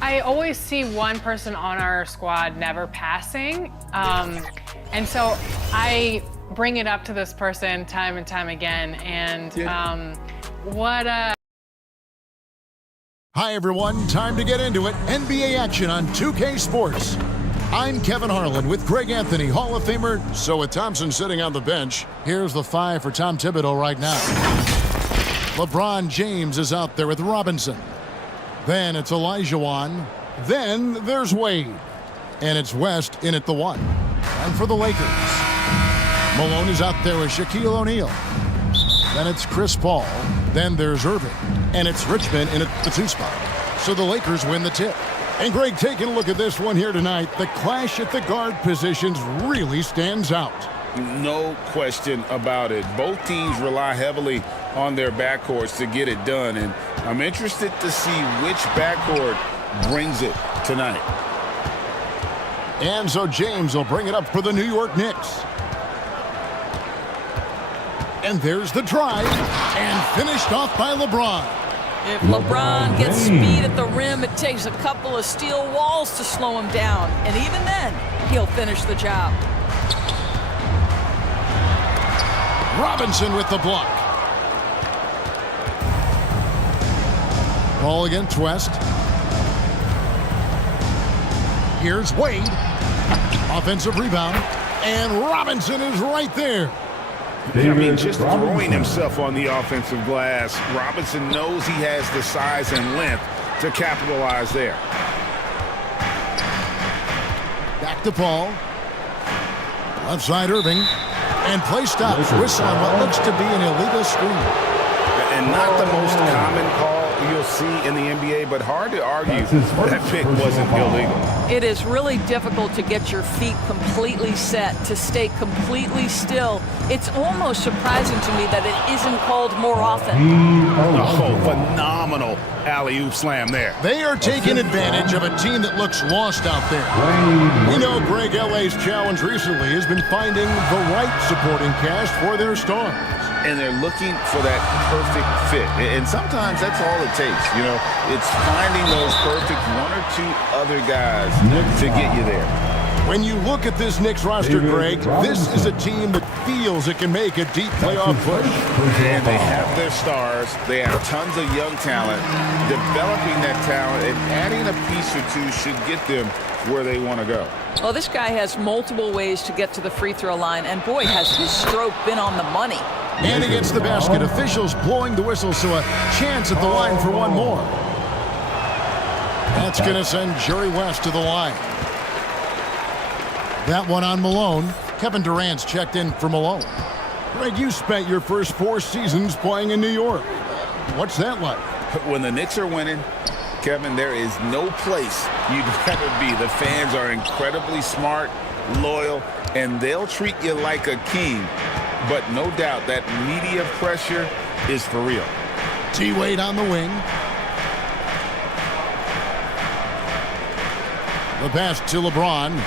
I always see one person on our squad never passing. And so I bring it up to this person time and time again. And Hi, everyone. Time to get into it. NBA action on 2K Sports. I'm Kevin Harlan with Greg Anthony, Hall of Famer. So with Thompson sitting on the bench, here's the 5 for Tom Thibodeau right now. LeBron James is out there with Robinson. Then it's Olajuwon. Then there's Wade. And it's West in at the 1. And for the Lakers, Malone is out there with Shaquille O'Neal. Then it's Chris Paul. Then there's Irving. And it's Richmond in at the 2 spot. So the Lakers win the tip. And Greg, taking a look at this one here tonight, the clash at the guard positions really stands out. No question about it. Both teams rely heavily on their backcourts to get it done. And I'm interested to see which backcourt brings it tonight. And so James will bring it up for the New York Knicks. And there's the drive. And finished off by LeBron. If LeBron gets speed at the rim, it takes a couple of steel walls to slow him down. And even then, he'll finish the job. Robinson with the block. Ball against West. Here's Wade. Offensive rebound. And Robinson is right there. I mean, just throwing himself on the offensive glass, Robinson knows he has the size and length to capitalize there. Back to Paul. Left side Irving. And play stops. Whistle on what looks to be an illegal screen. And not the most common call you'll see in the NBA, but hard to argue that pick wasn't illegal. It is really difficult to get your feet completely set, to stay completely still. It's almost surprising to me that it isn't called more often. Oh, phenomenal alley-oop slam there. They are taking advantage of a team that looks lost out there. We know Greg LA's challenge recently has been finding the right supporting cast for their stars. And they're looking for that perfect fit. And sometimes that's all it takes. You know, it's finding those perfect 1 or 2 other guys to get you there. When you look at this Knicks roster, Greg, this is a team that feels it can make a deep playoff push. And they have their stars. They have tons of young talent. Developing that talent and adding a piece or 2 should get them where they want to go. Well, this guy has multiple ways to get to the free throw line, and boy, has his stroke been on the money. And against the basket, officials blowing the whistle, so a chance at the line for one more. That's going to send Jerry West to the line. That one on Malone. Kevin Durant's checked in for Malone. Greg, you spent your first 4 seasons playing in New York. What's that like? When the Knicks are winning, Kevin, there is no place you'd rather be. The fans are incredibly smart, loyal, and they'll treat you like a king. But no doubt that media pressure is for real. T-Wade on the wing. The pass to LeBron.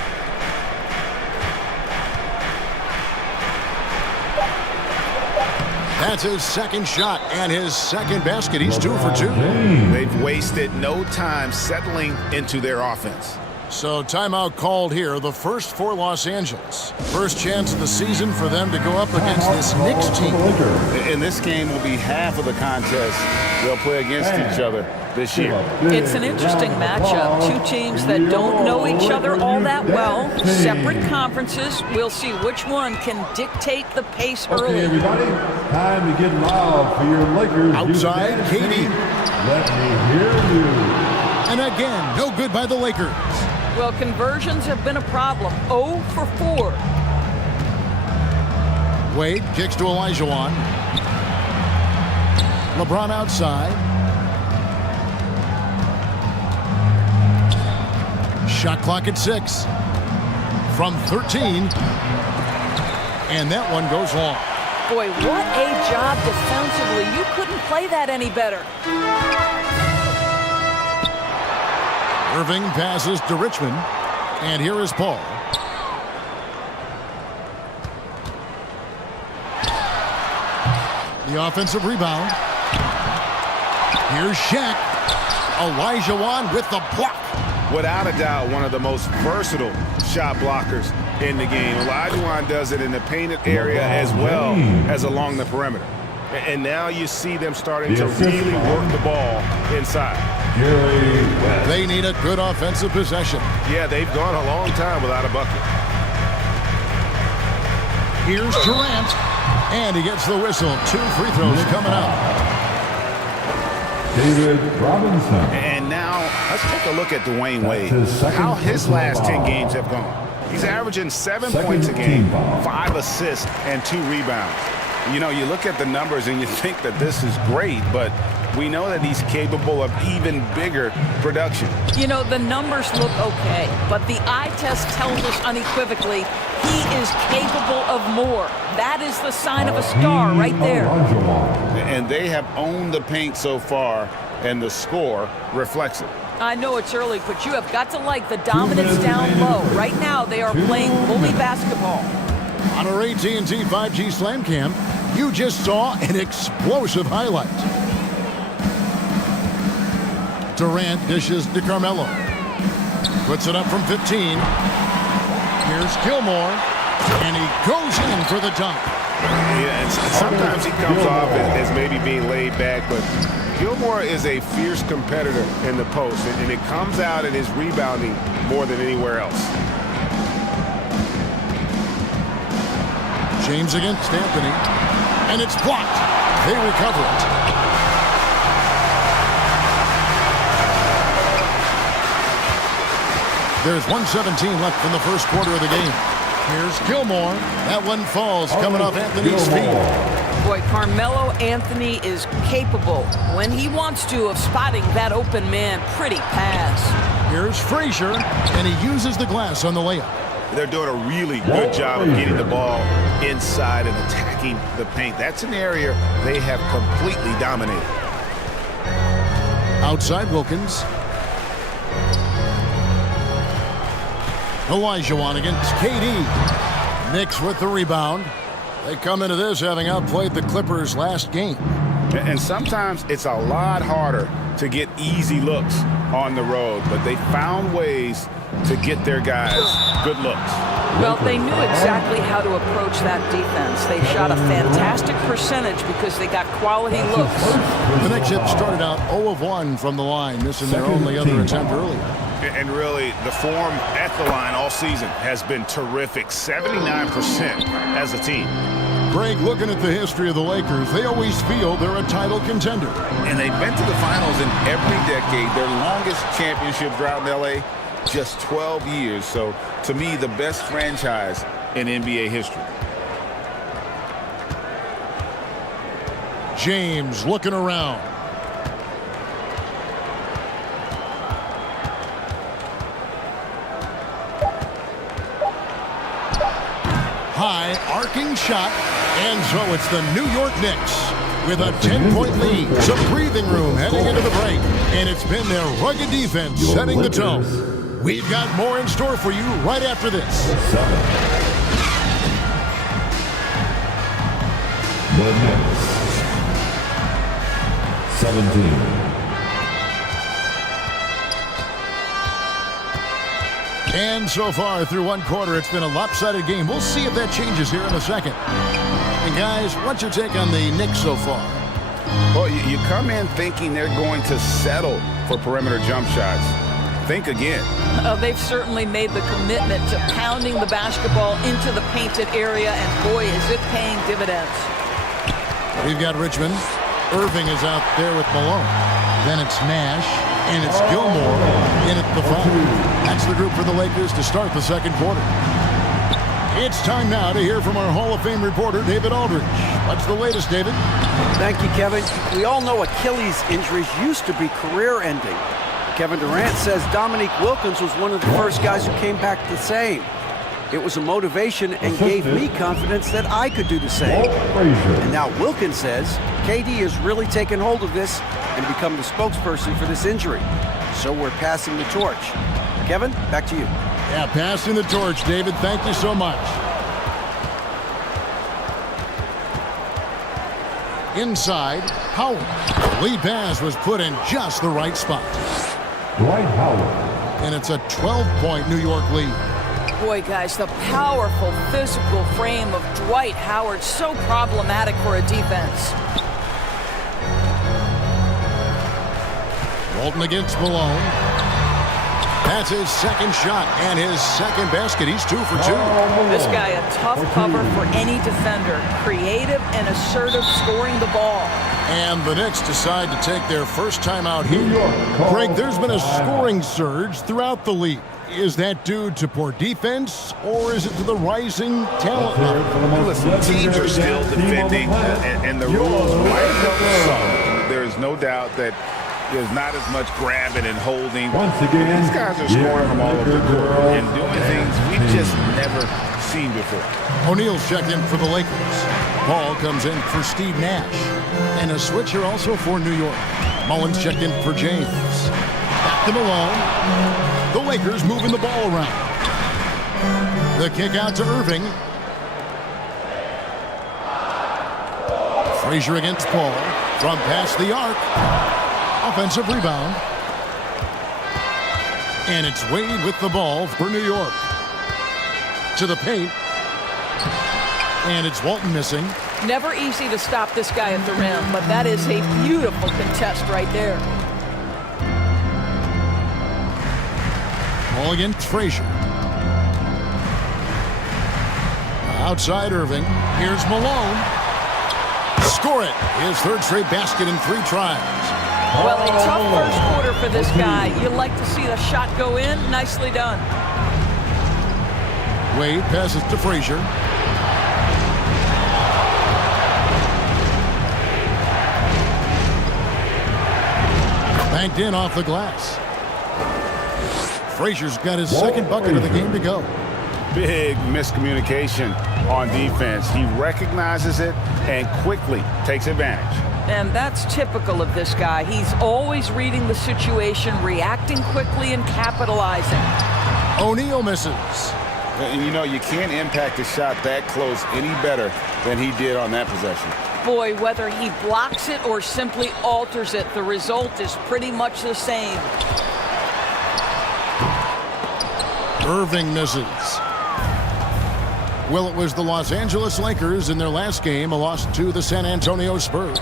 That's his second shot and his second basket. He's 2 for 2. They've wasted no time settling into their offense. So timeout called here, the first for Los Angeles. First chance of the season for them to go up against this Knicks team. And this game will be half of the contest they'll play against each other this year. It's an interesting matchup. 2 teams that don't know each other all that well. Separate conferences. We'll see which one can dictate the pace early. Okay, everybody, time to get loud for your Lakers. Outside, Katie. Let me hear you. And again, no good by the Lakers. Well, conversions have been a problem. 0 for 4. Wade kicks to Olajuwon. LeBron outside. Shot clock at 6. From 13. And that one goes long. Boy, what a job defensively. You couldn't play that any better. Irving passes to Richmond. And here is Paul. The offensive rebound. Here's Shaq. Olajuwon with the block. Without a doubt, one of the most versatile shot blockers in the game. Olajuwon does it in the painted area as well as along the perimeter. And now you see them starting to really work the ball inside. They need a good offensive possession. Yeah, they've gone a long time without a bucket. Here's Durant, and he gets the whistle. 2 free throws coming up. David Robinson. And now let's take a look at Dwayne Wade. His second How his last 10 foul. games have gone. He's averaging 7 Second points a game, team foul. 5 assists, and 2 rebounds. You know, you look at the numbers and you think that this is great, but we know that he's capable of even bigger production. You know, the numbers look okay, but the eye test tells us unequivocally he is capable of more. That is the sign of a star right there. And they have owned the paint so far, and the score reflects it. I know it's early, but you have got to like the dominance down low. Right now, they are playing bully basketball. On our AT&T 5G Slam Cam, you just saw an explosive highlight. Durant dishes to Carmelo. Puts it up from 15. Here's Gilmore, and he goes in for the dunk. Yeah, and sometimes he comes off as maybe being laid back, but Gilmore is a fierce competitor in the post, and it comes out in his rebounding more than anywhere else. James against Anthony, and it's blocked. They recover it. There's 1:17 left in the first quarter of the game. Here's Gilmore. That one falls, coming off Anthony's feet. Boy, Carmelo Anthony is capable, when he wants to, of spotting that open man. Pretty pass. Here's Frazier, and he uses the glass on the layup. They're doing a really good job of getting the ball inside and attacking the paint. That's an area they have completely dominated. Outside Wilkins. Olajuwon against KD. Knicks with the rebound. They come into this having outplayed the Clippers last game. And sometimes it's a lot harder to get easy looks on the road, but they found ways to get their guys good looks. Well, they knew exactly how to approach that defense. They shot a fantastic percentage because they got quality looks. The Knicks have started out 0 of 1 from the line, missing their only other attempt earlier. And really, the form at the line all season has been terrific, 79% as a team. Greg, looking at the history of the Lakers, they always feel they're a title contender. And they've been to the finals in every decade. Their longest championship drought in L.A., just 12 years. So, to me, the best franchise in NBA history. James looking around. High arcing shot, and so it's the New York Knicks with a 10-point lead. Some breathing room heading into the break, and it's been their rugged defense setting the tone. We've got more in store for you right after this. The Knicks. 17. And so far through one quarter, it's been a lopsided game. We'll see if that changes here in a second. And guys, what's your take on the Knicks so far? Well, you come in thinking they're going to settle for perimeter jump shots. Think again. They've certainly made the commitment to pounding the basketball into the painted area, and boy, is it paying dividends. We've got Richmond. Irving is out there with Malone. Then it's Nash, and it's Gilmore in at the 5. That's the group for the Lakers to start the second quarter. It's time now to hear from our Hall of Fame reporter, David Aldridge. What's the latest, David? Thank you, Kevin. We all know Achilles injuries used to be career-ending. Kevin Durant says Dominique Wilkins was one of the first guys who came back the same. It was a motivation and gave me confidence that I could do the same. And now Wilkins says KD has really taken hold of this and become the spokesperson for this injury. So we're passing the torch. Kevin, back to you. Yeah, passing the torch, David. Thank you so much. Inside, Howard. The lead pass was put in just the right spot. Dwight Howard. And it's a 12-point New York lead. Boy, guys, the powerful physical frame of Dwight Howard, so problematic for a defense. Walton against Malone. That's his second shot and his second basket. He's 2 for 2. This guy a tough cover for any defender. Creative and assertive scoring the ball. And the Knicks decide to take their first time out here. Greg, there's been a scoring surge throughout the league. Is that due to poor defense, or is it to the rising talent level? Listen, teams are still defending, and the rules might help some. There is no doubt that there's not as much grabbing and holding. Once again, these guys are scoring from all over the court and doing things we've just never seen before. O'Neal's checked in for the Lakers. Paul comes in for Steve Nash. And a switcher also for New York. Mullins checked in for James. Back to Malone. The Lakers moving the ball around. The kick out to Irving. Frazier against Paul. From past the arc. Offensive rebound. And it's Wade with the ball for New York. To the paint. And it's Walton missing. Never easy to stop this guy at the rim, but that is a beautiful contest right there. Ball against Frazier. Outside Irving. Here's Malone. Score it. His third straight basket in 3 tries. Well, a tough first quarter for this guy. You like to see the shot go in. Nicely done. Wade passes to Frazier. Banked in off the glass. Frazier's got his second bucket of the game to go. Big miscommunication on defense. He recognizes it and quickly takes advantage. And that's typical of this guy. He's always reading the situation, reacting quickly, and capitalizing. O'Neal misses. And you know, you can't impact a shot that close any better than he did on that possession. Boy, whether he blocks it or simply alters it, the result is pretty much the same. Irving misses. Well, it was the Los Angeles Lakers in their last game, a loss to the San Antonio Spurs.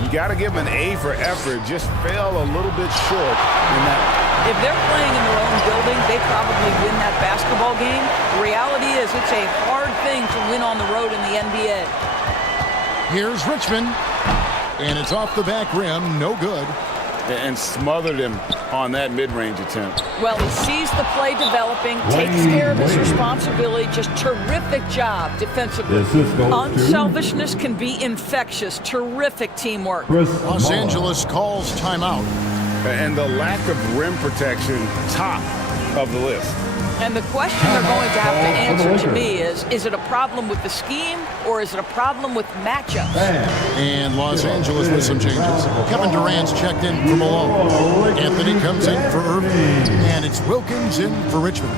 You got to give him an A for effort. Just fell a little bit short in that. If they're playing in their own building, they probably win that basketball game. The reality is it's a hard thing to win on the road in the NBA. Here's Richmond, and it's off the back rim, no good. And smothered him on that mid-range attempt. Well, he sees the play developing, takes care of his responsibility. Just terrific job defensively. Unselfishness can be infectious. Terrific teamwork. Los Angeles calls timeout. And the lack of rim protection, top of the list. And the question they're going to have to answer to me is it a problem with the scheme or is it a problem with matchups? And Los Angeles with some changes. Kevin Durant's checked in for Malone. Anthony comes in for Irving. And it's Wilkins in for Richmond.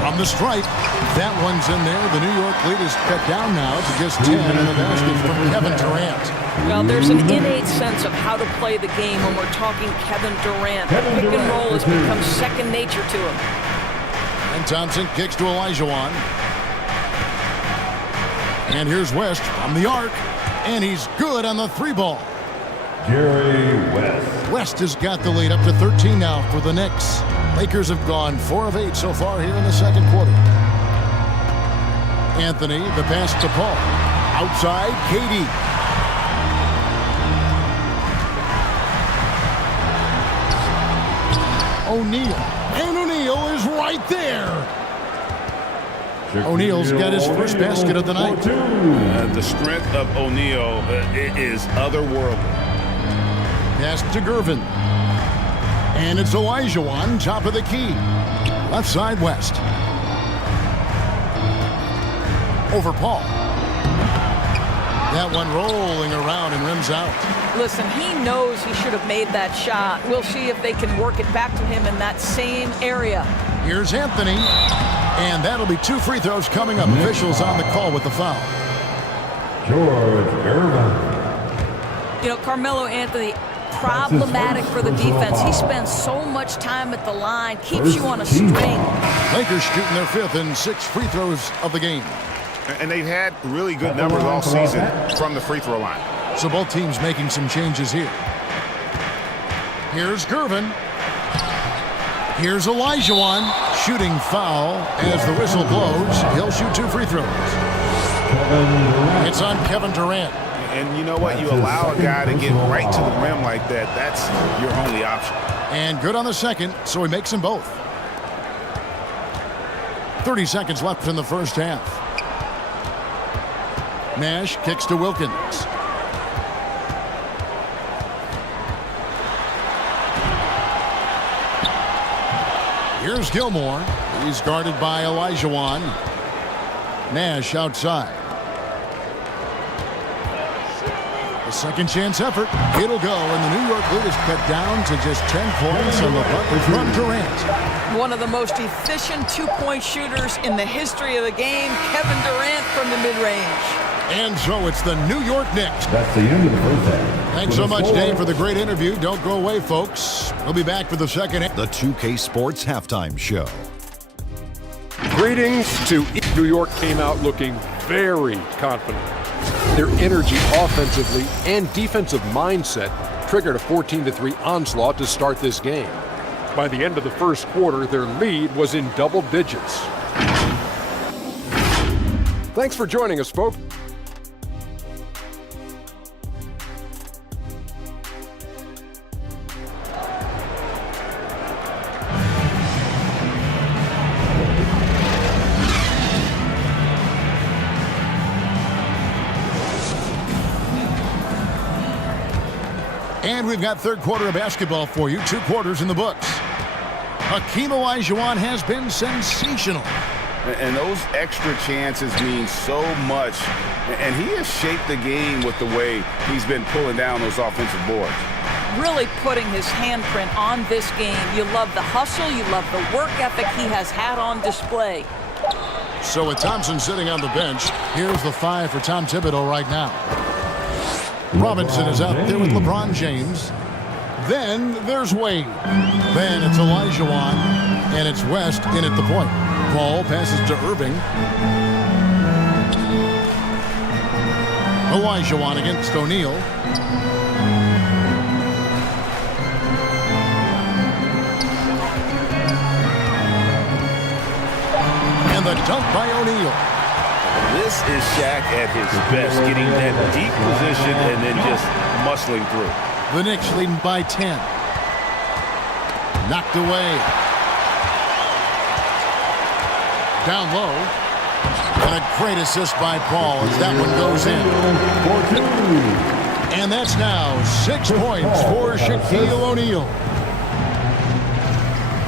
From the stripe, that one's in there. The New York lead is cut down now to just 10 in the basket from Kevin Durant. Well, there's an innate sense of how to play the game when we're talking Kevin Durant. The pick and roll has become second nature to him. And Thompson kicks to Olajuwon. And here's West from the arc. And he's good on the 3-ball. Jerry West. West has got the lead up to 13 now for the Knicks. Lakers have gone 4 of 8 so far here in the second quarter. Anthony, the pass to Paul. Outside, KD. O'Neal. And O'Neal is right there. O'Neal's got his first basket of the night. The strength of O'Neal is otherworldly. Pass to Gervin. And it's Olajuwon, top of the key. Left side, West. Over Paul. That one rolling around and rims out. Listen, he knows he should have made that shot. We'll see if they can work it back to him in that same area. Here's Anthony. And that'll be 2 free throws coming up. Officials on the call with the foul. George Irvin. You know, Carmelo Anthony, problematic for the defense. He spends so much time at the line, keeps you on a string. Lakers shooting their 5th and 6th free throws of the game. And they've had really good numbers all season from the free throw line. So both teams making some changes here. Here's Gervin. Here's Olajuwon. Shooting foul as the whistle blows. He'll shoot 2 free throws. It's on Kevin Durant. And you know what? You allow a guy to get right to the rim like that. That's your only option. And good on the second, so he makes them both. 30 seconds left in the first half. Nash kicks to Wilkins. Here's Gilmore. He's guarded by Olajuwon. Nash outside. A second chance effort. It'll go, and the New York lead is cut down to just 10 points on the bucket from Durant. One of the most efficient two-point shooters in the history of the game, Kevin Durant from the mid-range. And so it's the New York Knicks. That's the end of the first half. Thanks so much, Dave, for the great interview. Don't go away, folks. We'll be back for the second half. The 2K Sports Halftime Show. Greetings to New York. Came out looking very confident. Their energy offensively and defensive mindset triggered a 14-3 onslaught to start this game. By the end of the first quarter, their lead was in double digits. Thanks for joining us, folks. And we've got third quarter of basketball for you. 2 quarters in the books. Hakeem Olajuwon has been sensational. And those extra chances mean so much. And he has shaped the game with the way he's been pulling down those offensive boards. Really putting his handprint on this game. You love the hustle. You love the work ethic he has had on display. So with Thompson sitting on the bench, here's the 5 for Tom Thibodeau right now. Robinson is out there with LeBron James. Then there's Wade. Then it's Olajuwon. And it's West in at the point. Paul passes to Irving. Olajuwon against O'Neal. And the dunk by O'Neal. This is Shaq at his best, getting that deep position and then just muscling through. The Knicks leading by 10. Knocked away. Down low. And a great assist by Paul as that one goes in. And that's now 6 points for Shaquille O'Neal.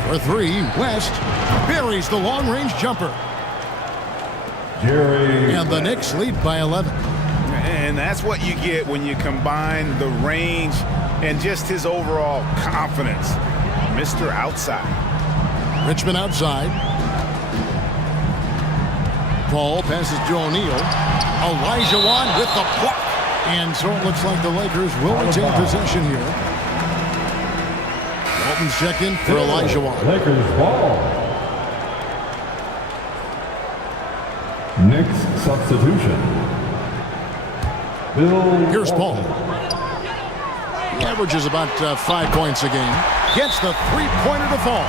For 3, West buries the long-range jumper. And the Knicks lead by 11. And that's what you get when you combine the range and just his overall confidence. Mr. Outside. Richmond outside. Paul passes to O'Neal. Olajuwon with the block. And so it looks like the Lakers will retain possession here. Walton's checked in for Olajuwon. Lakers ball. Knicks substitution. Here's Paul. He averages about 5 points a game. Gets the three-pointer to fall.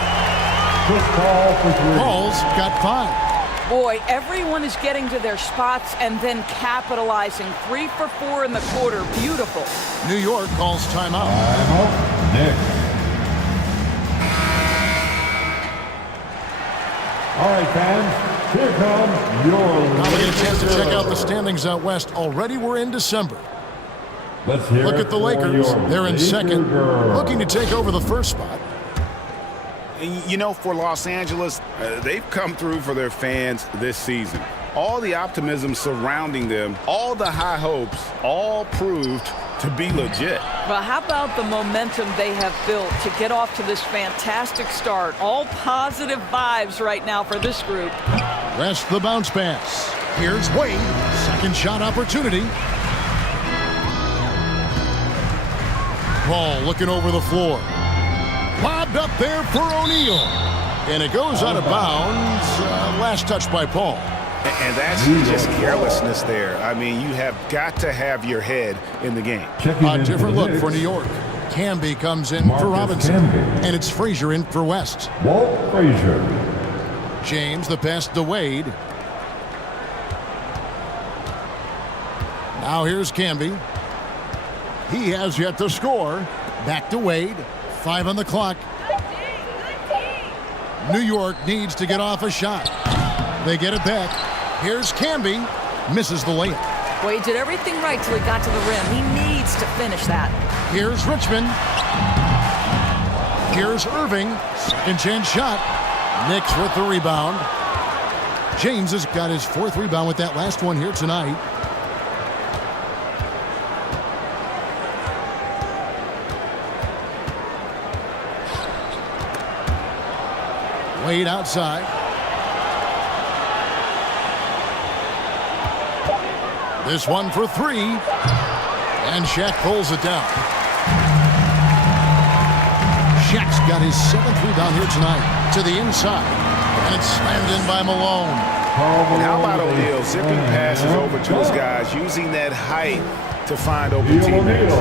Paul's got 5. Boy, everyone is getting to their spots and then capitalizing. 3 for 4 in the quarter. Beautiful. New York calls timeout. Timeout. Knicks. All right, fans. Here come your Now we get a chance to check out the standings out west. Already we're in December. Let's hear Look at the Lakers. They're in second, girl. looking to take over the first spot. You know, for Los Angeles, they've come through for their fans this season. All the optimism surrounding them, all the high hopes, all proved to be legit. Well, how about the momentum they have built to get off to this fantastic start? All positive vibes right now for this group. Rest the bounce pass. Here's Wade. Second shot opportunity. Paul looking over the floor. Lobbed up there for O'Neal. And it goes out of bounds. Last touch by Paul. And that's just carelessness there. I mean, you have got to have your head in the game. A different look for New York. Camby comes in for Robinson. And it's Frazier in for West. Walt Frazier. James, the pass to Wade. Now here's Camby. He has yet to score. Back to Wade. 5 on the clock. New York needs to get off a shot. They get it back. Here's Camby. Misses the layup. Wade did everything right till he got to the rim. He needs to finish that. Here's Richmond. Here's Irving. Second chance shot. Knicks with the rebound. James has got his 4th rebound with that last one here tonight. Wade outside. This one for 3. And Shaq pulls it down. Shaq's got his 7th rebound here tonight. To the inside. And it's slammed in by Malone. And how about O'Neal zipping passes over to his guys, using that height to find open teammates.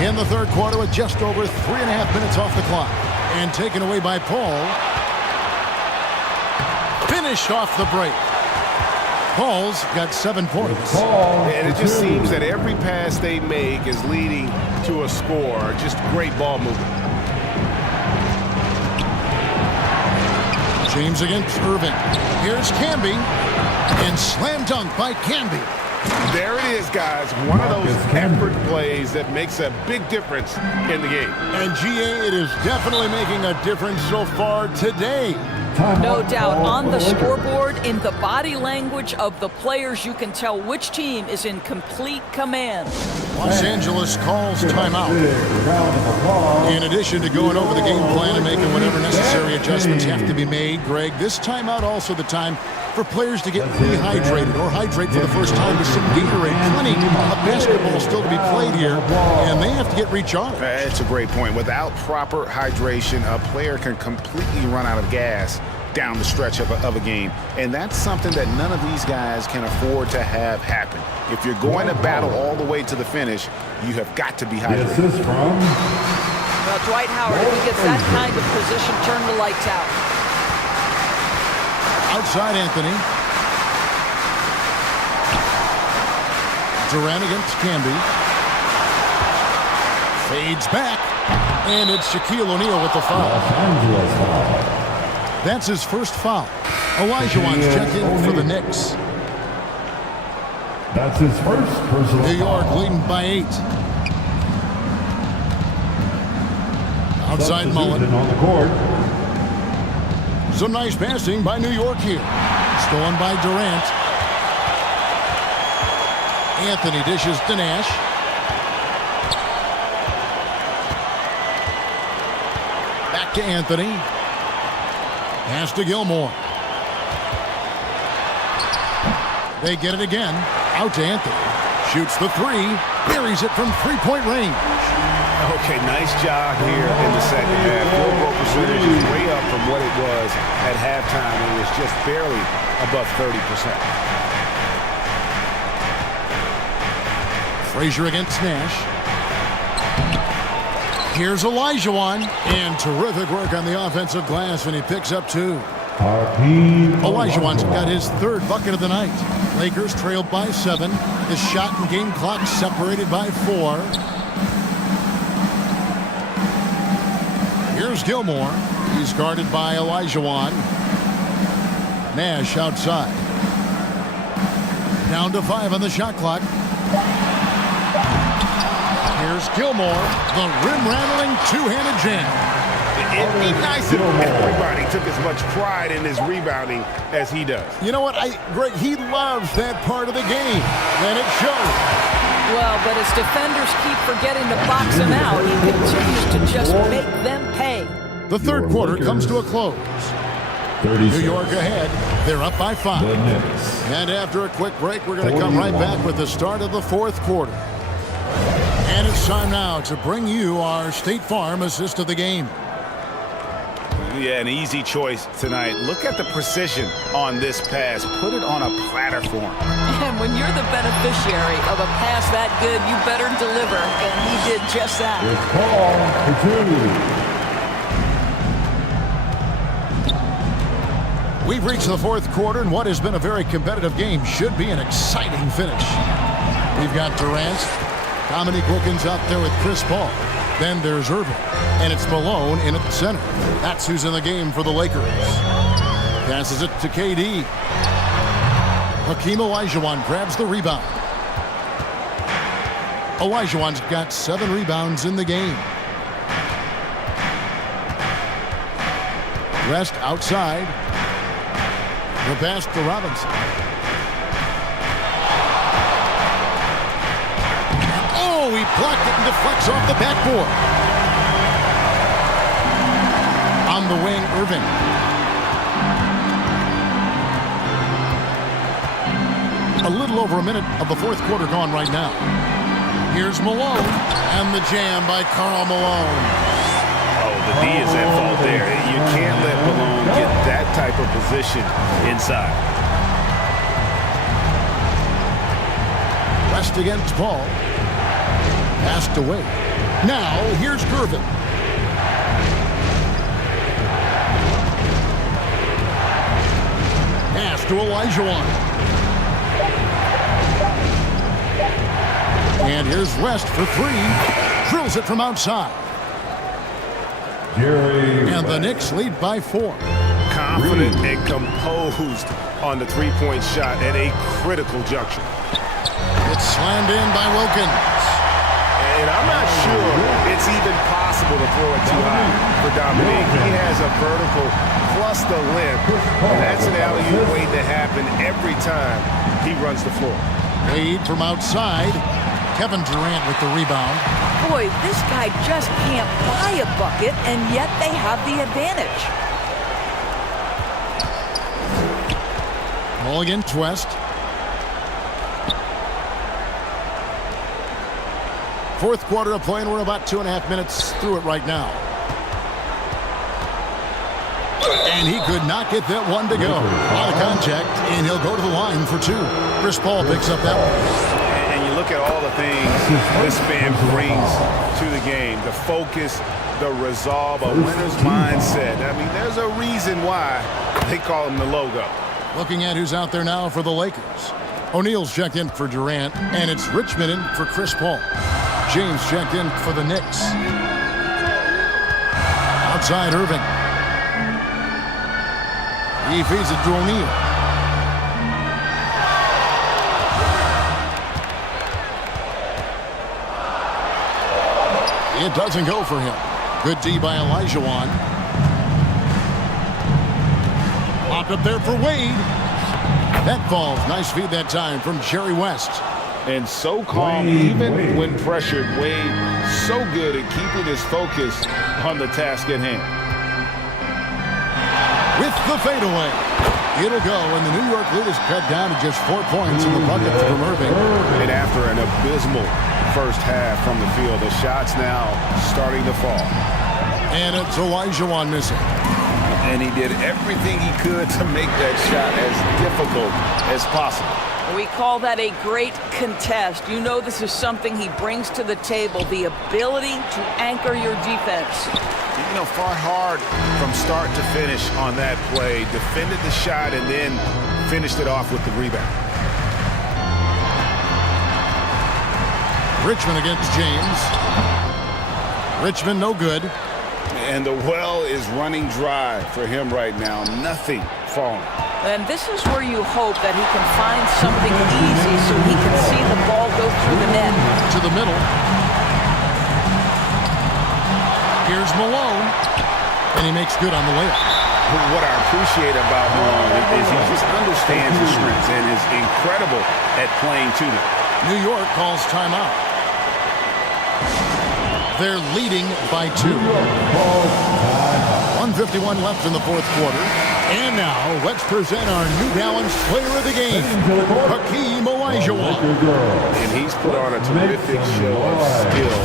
In the third quarter with just over 3.5 minutes off the clock. And taken away by Paul. Finished off the break. Paul's got 7 points. And it just seems that every pass they make is leading to a score. Just great ball movement. James against Irving. Here's Camby. And slam dunk by Camby. There it is, guys. One of those effort plays that makes a big difference in the game. And GA, it is definitely making a difference so far today. No doubt. On the scoreboard, in the body language of the players, you can tell which team is in complete command. Los Angeles calls timeout. In addition to going over the game plan and making whatever necessary adjustments have to be made, Greg, this timeout also the time for players to get rehydrated or hydrate for the first time with some Gatorade. Plenty of basketball still to be played here, and they have to get recharged. That's a great point. Without proper hydration, a player can completely run out of gas down the stretch of a game. And that's something that none of these guys can afford to have happen. If you're going to battle all the way to the finish, you have got to be hydrated. This is from Well, Dwight Howard, if he gets that kind of position, turn the lights out. Outside Anthony. Durant against Camby. Fades back. And it's Shaquille O'Neal with the foul. Los Angeles foul. That's his first foul. Olajuwon's checked in for the Knicks. That's his first personal New York foul. leading by 8. Outside Mullen. On the court. Some nice passing by New York here. Stolen by Durant. Anthony dishes to Nash. Back to Anthony. Pass to Gilmore. They get it again. Out to Anthony. Shoots the 3. Buries it from 3-point range. Okay, nice job here in the second half. Field goal percentage is way up from what it was at halftime. It was just barely above 30%. Frazier against Nash. Here's Olajuwon. And terrific work on the offensive glass, and he picks up 2. Olajuwon's got his 3rd bucket of the night. Lakers trailed by 7. The shot and game clock separated by 4. Here's Gilmore. He's guarded by Olajuwon. Nash outside. Down to 5 on the shot clock. Here's Gilmore. The rim-rattling two-handed jam. It'd be nice if everybody took as much pride in his rebounding as he does. You know what, Greg, he loves that part of the game, and it shows. Well, but as defenders keep forgetting to box him out, he continues to just make them pay. The third quarter comes to a close. New York ahead. They're up by 5. The Knicks. And after a quick break, we're going to come right back with the start of the fourth quarter. And it's time now to bring you our State Farm assist of the game. Yeah, an easy choice tonight. Look at the precision on this pass. Put it on a platter for him. And when you're the beneficiary of a pass that good, you better deliver. And he did just that. It's ball for 2. We've reached the fourth quarter, and what has been a very competitive game should be an exciting finish. We've got Durant, Dominique Wilkins out there with Chris Paul. Then there's Irving, and it's Malone in at the center. That's who's in the game for the Lakers. Passes it to KD. Hakeem Olajuwon grabs the rebound. Olajuwon's got 7 rebounds in the game. Rest outside. The pass to Robinson. Oh, he blocked it and deflects off the backboard. On the wing, Irving. A little over a minute of the fourth quarter gone right now. Here's Malone, and the jam by Karl Malone. Oh, the D is at fault there. You can't let Malone get that type of position inside. West against Paul. Passed away. Now, here's Gervin. Pass to Olajuwon. And here's West for 3. Drills it from outside. And the Knicks lead by 4. Confident and composed on the three-point shot at a critical juncture. It's slammed in by Wilkins. And I'm not sure it's even possible to throw it too high for Dominique. He has a vertical plus the limb, and that's an alley-oop waiting to happen every time he runs the floor. Wade from outside. Kevin Durant with the rebound. Boy, this guy just can't buy a bucket, and yet they have the advantage. Mulligan to West. Fourth quarter of play, and we're about 2.5 minutes through it right now. And he could not get that one to go. A lot of contact, and he'll go to the line for 2. Chris Paul picks up that one. And you look at all the things this man brings to the game. The focus, the resolve, a winner's mindset. I mean, there's a reason why they call him the logo. Looking at who's out there now for the Lakers. O'Neal's checked in for Durant, and it's Richmond in for Chris Paul. James checked in for the Knicks. Outside Irving. He feeds it to O'Neal. It doesn't go for him. Good D by Olajuwon. Popped up there for Wade. That falls. Nice feed that time from Jerry West. And so calm, even when pressured. Wade so good at keeping his focus on the task at hand. With the fadeaway. It'll go, and the New York lead is cut down to just 4 points in the bucket from Irving. And after an abysmal first half from the field, the shot's now starting to fall. And it's Olajuwon missing. And he did everything he could to make that shot as difficult as possible. We call that a great contest. You know this is something he brings to the table, the ability to anchor your defense. You know, fought hard from start to finish on that play, defended the shot, and then finished it off with the rebound. Richmond against James. Richmond no good. And the well is running dry for him right now. Nothing falling. And this is where you hope that he can find something easy so he can see the ball go through the net. To the middle. Here's Malone. And he makes good on the layup. What I appreciate about Malone is he just understands his strengths and is incredible at playing to them. New York calls timeout. They're leading by 2. 1:51 left in the fourth quarter. And now, let's present our New Balance Player of the Game, Hakeem Olajuwon. And he's put on a terrific show of skill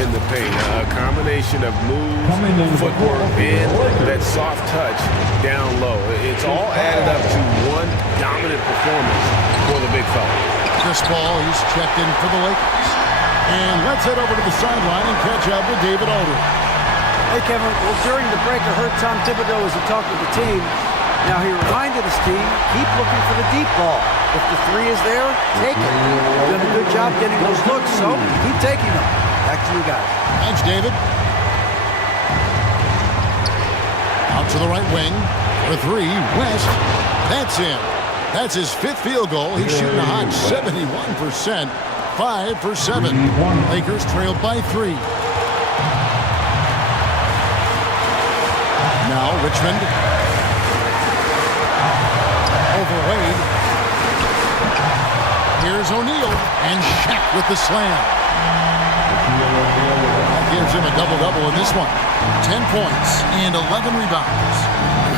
in the paint. A combination of moves, footwork, and that soft touch down low. It's all added up to one dominant performance for the big fella. Chris Paul, he's checked in for the Lakers. And let's head over to the sideline and catch up with David Aldridge. Hey, Kevin. Well, during the break, I heard Tom Thibodeau as he talked with the team. Now, he reminded his team, keep looking for the deep ball. If the three is there, take it. You've done a good job getting those looks, so keep taking them. Back to you guys. Thanks, David. Out to the right wing. For three, West. That's in. That's his fifth field goal. He's shooting a hot 71%. 5 for 7. Lakers trailed by 3. Now Richmond over Wade. Here's O'Neal and Shaq with the slam. That gives him a double-double in this one. 10 points and 11 rebounds.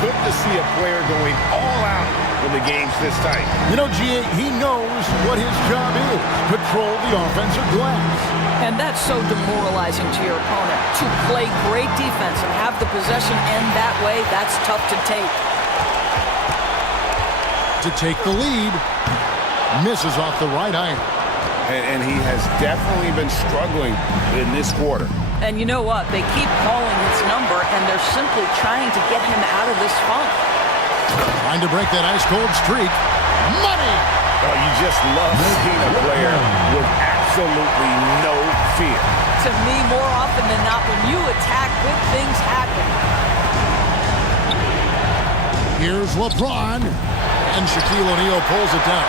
Good to see a player going all out when the game's this tight. You know, G.A., he knows what his job is. Control the offensive glass. And that's so demoralizing to your opponent. To play great defense and have the possession end that way, that's tough to take. To take the lead. Misses off the right iron. And he has definitely been struggling in this quarter. And you know what? They keep calling his number, and they're simply trying to get him out of this funk. Trying to break that ice-cold streak. Money! Oh, you just love seeing a player with absolutely no fear. To me, more often than not, when you attack, good things happen. Here's LeBron. And Shaquille O'Neal pulls it down.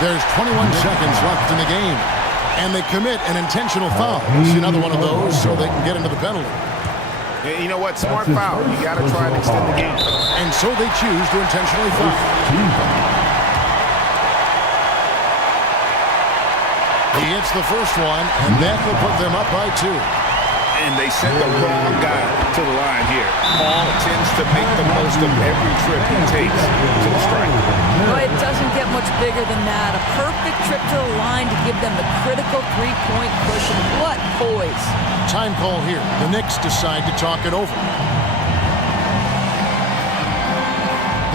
There's 21 seconds left in the game. And they commit an intentional foul. See another one of those so they can get into the penalty. You know what? Smart foul. You got to try and extend the game. And so they choose to intentionally foul. He hits the first one, and that will put them up by 2. And they sent the wrong guy to the line here. Paul tends to make the most of every trip he takes to the strike. Well, it doesn't get much bigger than that. A perfect trip to the line to give them the critical three-point cushion. What poise. Time call here. The Knicks decide to talk it over.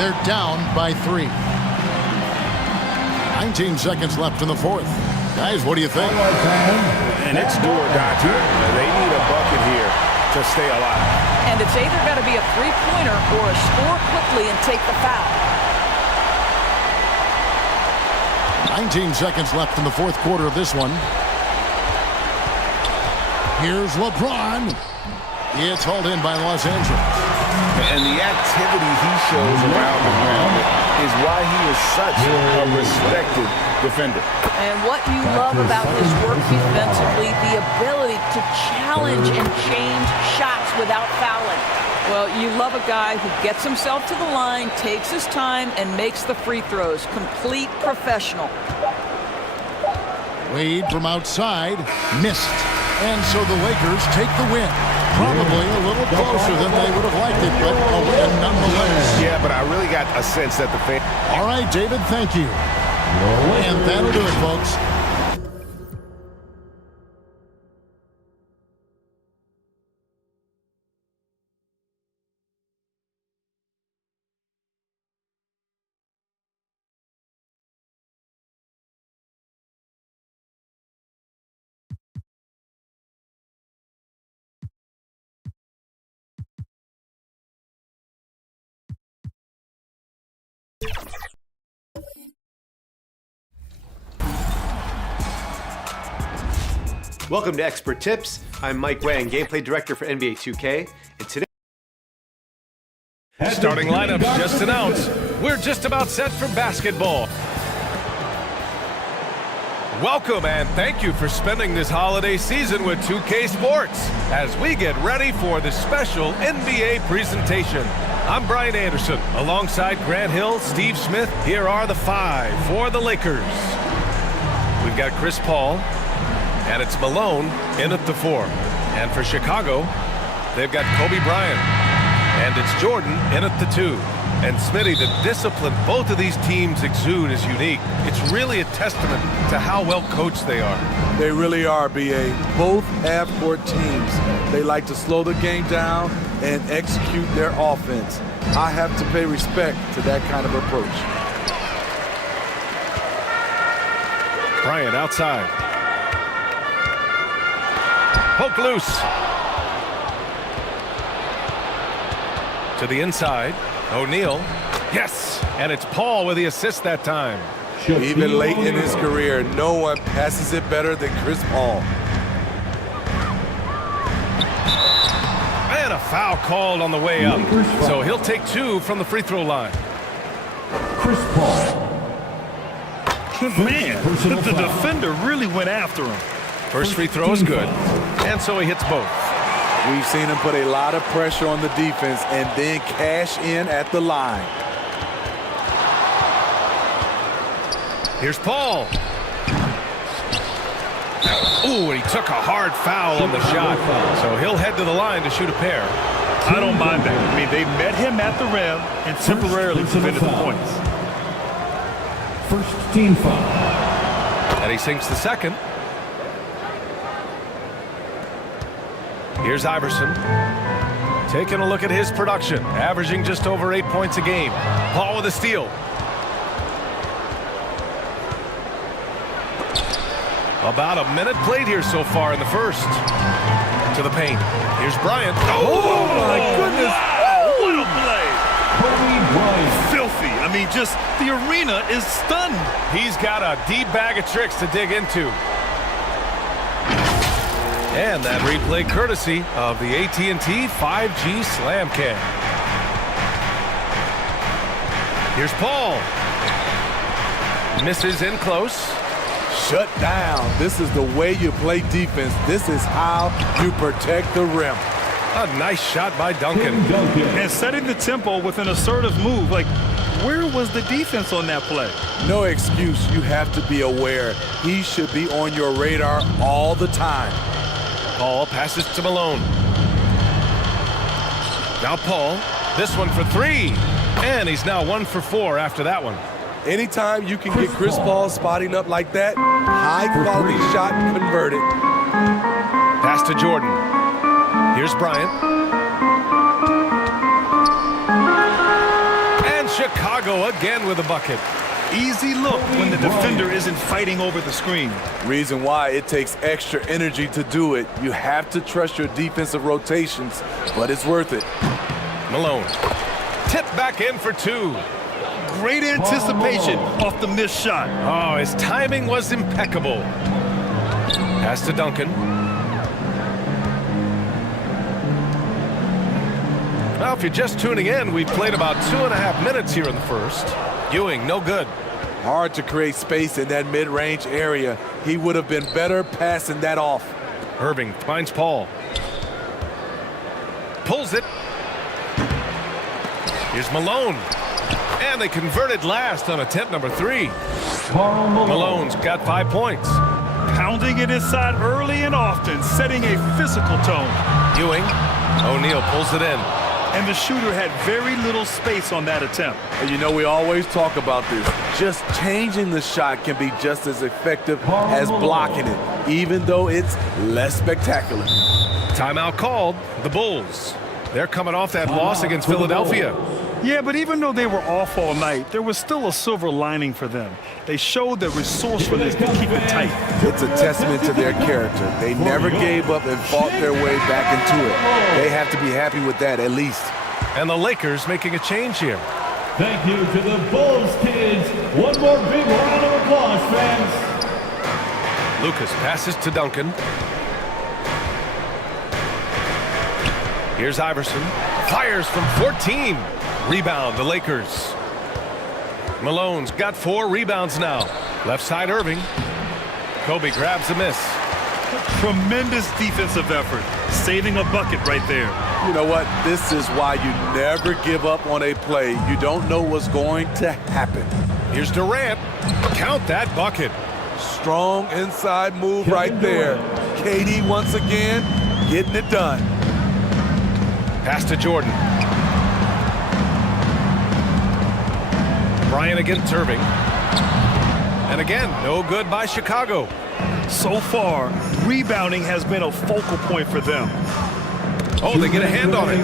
They're down by 3. 19 seconds left in the fourth. Guys, what do you think? And it's do or die time. They need a bucket here to stay alive. And it's either got to be a three-pointer or a score quickly and take the foul. 19 seconds left in the fourth quarter of this one. Here's LeBron. It's hauled in by Los Angeles. And the activity he shows around the rim is why he is such a respected defender. And what you love about his work defensively, the ability to challenge and change shots without fouling. Well, you love a guy who gets himself to the line, takes his time, and makes the free throws. Complete professional. Wade from outside, missed. And so the Lakers take the win. Probably a little closer than they would have liked it, but a win nonetheless. Yeah, but I really got a sense that the fans... All right, David, thank you. And that'll do it, folks. Welcome to Expert Tips. I'm Mike Wang, Gameplay Director for NBA 2K, and today... Starting lineups just announced. We're just about set for basketball. Welcome and thank you for spending this holiday season with 2K Sports as we get ready for the special NBA presentation. I'm Brian Anderson. Alongside Grant Hill, Steve Smith, here are the 5 for the Lakers. We've got Chris Paul, and it's Malone in at the 4. And for Chicago, they've got Kobe Bryant. And it's Jordan in at the 2. And Smitty, the discipline both of these teams exude is unique. It's really a testament to how well coached they are. They really are, B.A. Both half-court teams. They like to slow the game down and execute their offense. I have to pay respect to that kind of approach. Bryant outside. Poke loose. To the inside. O'Neal. Yes! And it's Paul with the assist that time. Even late in his career, no one passes it better than Chris Paul. And a foul called on the way up. So he'll take 2 from the free throw line. Chris Paul. Man, the defender really went after him. First free throw is good. And so he hits both. We've seen him put a lot of pressure on the defense and then cash in at the line. Here's Paul. Ooh, and he took a hard foul on the shot. So he'll head to the line to shoot a pair. I don't mind that. I mean, they met him at the rim and temporarily prevented the points. First team foul. And he sinks the second. Here's Iverson. Taking a look at his production. Averaging just over 8 points a game. Paul with a steal. About a minute played here so far in the first. To the paint. Here's Bryant. Oh my goodness. Wow, what a play. Filthy. I mean, just the arena is stunned. He's got a deep bag of tricks to dig into. And that replay courtesy of the AT&T 5G Slam Cam. Here's Paul. Misses in close. Shut down. This is the way you play defense. This is how you protect the rim. A nice shot by Duncan. And setting the tempo with an assertive move. Like, where was the defense on that play? No excuse. You have to be aware. He should be on your radar all the time. Paul passes to Malone. Now Paul. This one for 3. And he's now 1 for 4 after that one. Anytime you can get Chris Paul spotting up like that, high-quality shot converted. Pass to Jordan. Here's Bryant. And Chicago again with a bucket. Easy look when the defender isn't fighting over the screen. Reason why it takes extra energy to do it. You have to trust your defensive rotations, but it's worth it. Malone. Tip back in for 2. Great anticipation off the missed shot. Oh, his timing was impeccable. Pass to Duncan. Well, if you're just tuning in, we've played about 2.5 minutes here in the first. Ewing, no good. Hard to create space in that mid-range area. He would have been better passing that off. Irving finds Paul. Pulls it. Here's Malone. And they converted last on attempt number 3. Malone's got 5 points. Pounding it inside early and often, setting a physical tone. Ewing. O'Neal pulls it in. And the shooter had very little space on that attempt. And you know, we always talk about this. Just changing the shot can be just as effective as blocking it, even though it's less spectacular. Timeout called. The Bulls. They're coming off that loss against Philadelphia. Yeah, but even though they were off all night, there was still a silver lining for them. They showed their resourcefulness to keep it tight. It's a testament to their character. They never gave up and fought their way back into it. They have to be happy with that, at least. And the Lakers making a change here. Thank you to the Bulls, kids. One more big round of applause, fans. Lucas passes to Duncan. Here's Iverson. Fires from 14. Rebound, the Lakers. Malone's got 4 rebounds now. Left side, Irving. Kobe grabs the miss. Tremendous defensive effort. Saving a bucket right there. You know what? This is why you never give up on a play. You don't know what's going to happen. Here's Durant. Count that bucket. Strong inside move right there. KD once again getting it done. Pass to Jordan. Bryant against Irving. And again, no good by Chicago. So far, rebounding has been a focal point for them. Oh, they get a hand on it.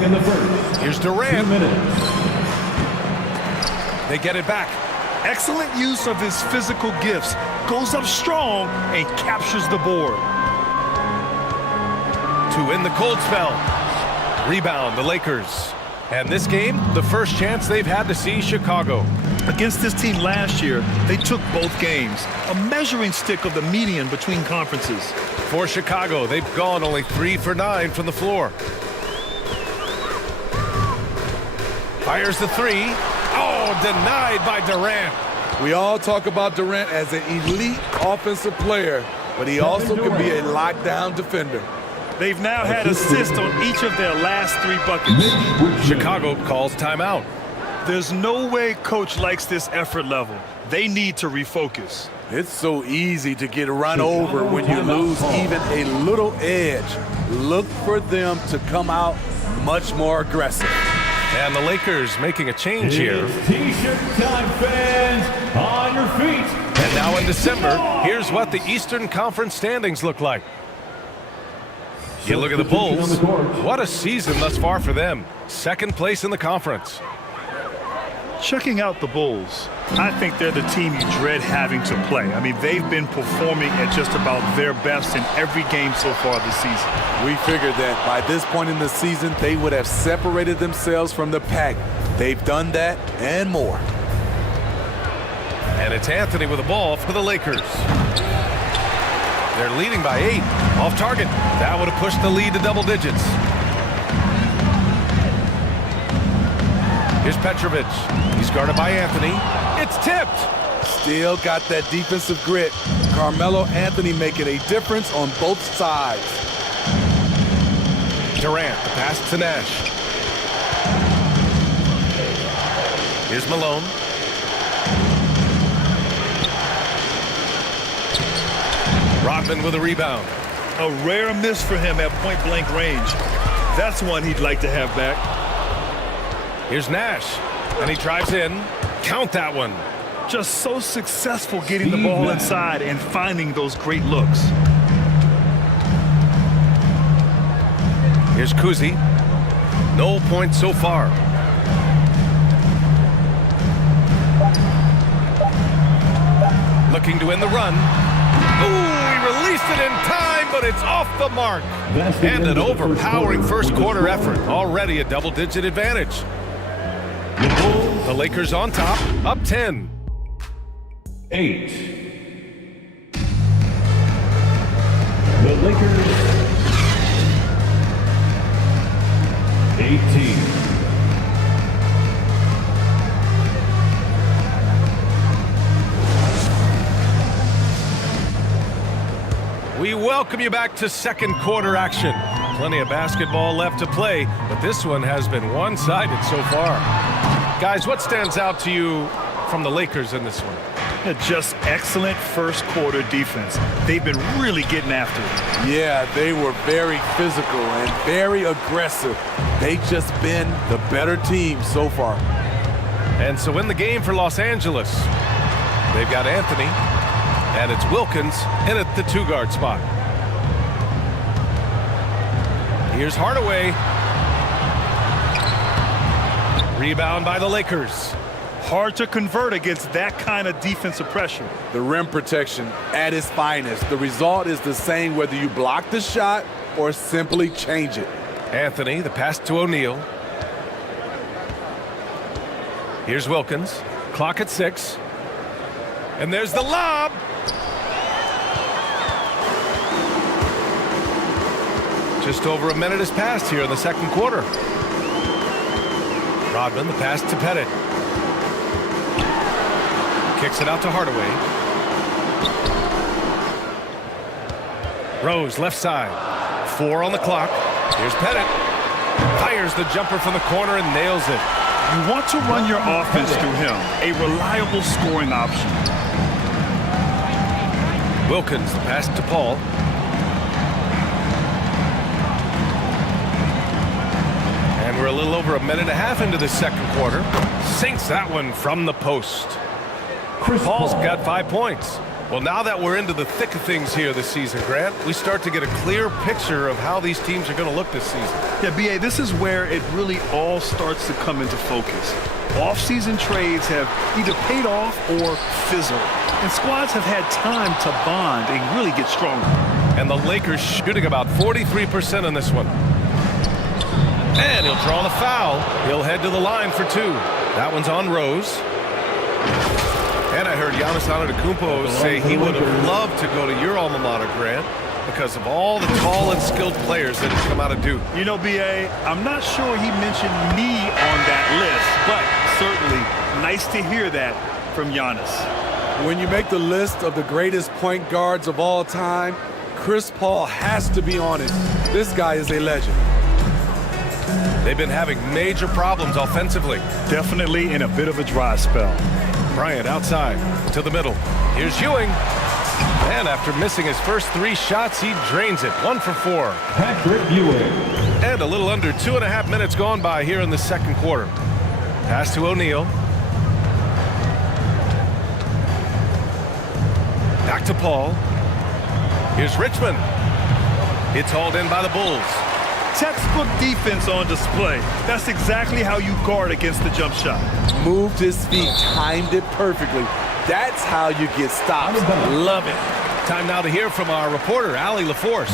Here's Durant. They get it back. Excellent use of his physical gifts. Goes up strong and captures the board. To end the cold spell. Rebound, the Lakers. And this game, the first chance they've had to see Chicago. Against this team last year, they took both games. A measuring stick of the median between conferences. For Chicago, they've gone only 3 for 9 from the floor. Fires the three. Oh, denied by Durant. We all talk about Durant as an elite offensive player, but he also can be a lockdown defender. They've now had assists on each of their last 3 buckets. Chicago calls timeout. There's no way coach likes this effort level. They need to refocus. It's so easy to get run over when you lose even a little edge. Look for them to come out much more aggressive. And the Lakers making a change here. T-shirt time, fans, on your feet. And now in December, here's what the Eastern Conference standings look like. You look at the Bulls. What a season thus far for them. Second place in the conference. Checking out the Bulls, I think they're the team you dread having to play. I mean, they've been performing at just about their best in every game so far this season. We figured that by this point in the season, they would have separated themselves from the pack. They've done that and more. And it's Anthony with the ball for the Lakers. They're leading by 8. Off target. That would have pushed the lead to double digits. Here's Petrovic. He's guarded by Anthony. It's tipped. Still got that defensive grit. Carmelo Anthony making a difference on both sides. Durant, the pass to Nash. Here's Malone. Rodman with a rebound. A rare miss for him at point-blank range. That's one he'd like to have back. Here's Nash, and he drives in. Count that one. Just so successful getting the ball inside and finding those great looks. Here's Kuzi. No points so far. Looking to end the run. Ooh, he released it in time, but it's off the mark. And an overpowering first quarter effort. Already a double-digit advantage. The Lakers on top, up 10. 8. The Lakers 18. We welcome you back to second quarter action. Plenty of basketball left to play, but this one has been one-sided so far. Guys, what stands out to you from the Lakers in this one? Just excellent first quarter defense. They've been really getting after it. Yeah, they were very physical and very aggressive. They've just been the better team so far. And so in the game for Los Angeles, they've got Anthony, and it's Wilkins in at the 2-guard spot. Here's Hardaway. Rebound by the Lakers. Hard to convert against that kind of defensive pressure. The rim protection at its finest. The result is the same whether you block the shot or simply change it. Anthony, the pass to O'Neal. Here's Wilkins. Clock at 6. And there's the lob. Just over a minute has passed here in the second quarter. Rodman, the pass to Pettit. Kicks it out to Hardaway. Rose, left side. 4 on the clock. Here's Pettit. Fires the jumper from the corner and nails it. You want to run your offense through him. A reliable scoring option. Wilkins, the pass to Paul. And we're a little over a minute and a half into the second quarter. Sinks that one from the post. Paul's got 5 points. Well, now that we're into the thick of things here this season, Grant, we start to get a clear picture of how these teams are going to look this season. Yeah, B.A., this is where it really all starts to come into focus. Off-season trades have either paid off or fizzled, and squads have had time to bond and really get stronger. And the Lakers shooting about 43% on this one. And he'll draw the foul. He'll head to the line for 2. That one's on Rose. And I heard Giannis Antetokounmpo say he would have loved to go to your alma mater, Grant, because of all the tall and skilled players that have come out of Duke. You know, B.A., I'm not sure he mentioned me on that list, but certainly nice to hear that from Giannis. When you make the list of the greatest point guards of all time, Chris Paul has to be on it. This guy is a legend. They've been having major problems offensively. Definitely in a bit of a dry spell. Bryant outside to the middle. Here's Ewing. And after missing his first 3 shots, he drains it. 1 for 4. Patrick Ewing. And a little under 2.5 minutes gone by here in the second quarter. Pass to O'Neal. Back to Paul. Here's Richmond. It's hauled in by the Bulls. Textbook defense on display. That's exactly how you guard against the jump shot. Moved his feet, timed it perfectly. That's how you get stops. Love it. Time now to hear from our reporter, Allie LaForce.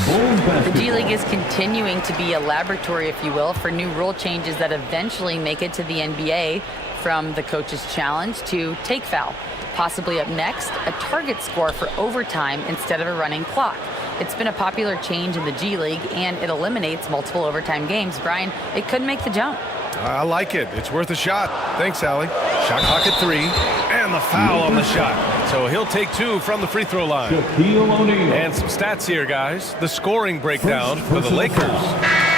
The G League is continuing to be a laboratory, if you will, for new rule changes that eventually make it to the NBA, from the coach's challenge to take foul. Possibly up next, a target score for overtime instead of a running clock. It's been a popular change in the G League, and it eliminates multiple overtime games. Brian, it could make the jump. I like it. It's worth a shot. Thanks, Allie. Shot clock at 3, and the foul on the shot. So he'll take 2 from the free throw line. And some stats here, guys. The scoring breakdown for the Lakers.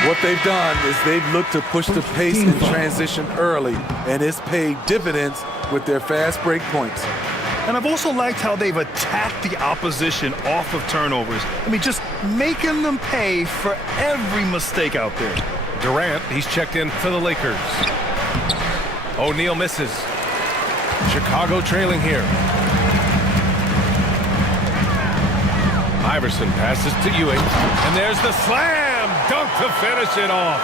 What they've done is they've looked to push the pace in transition early, and it's paid dividends with their fast break points. And I've also liked how they've attacked the opposition off of turnovers. I mean, just making them pay for every mistake out there. Durant, he's checked in for the Lakers. O'Neal misses. Chicago trailing here. Iverson passes to Ewing. And there's the slam dunk to finish it off.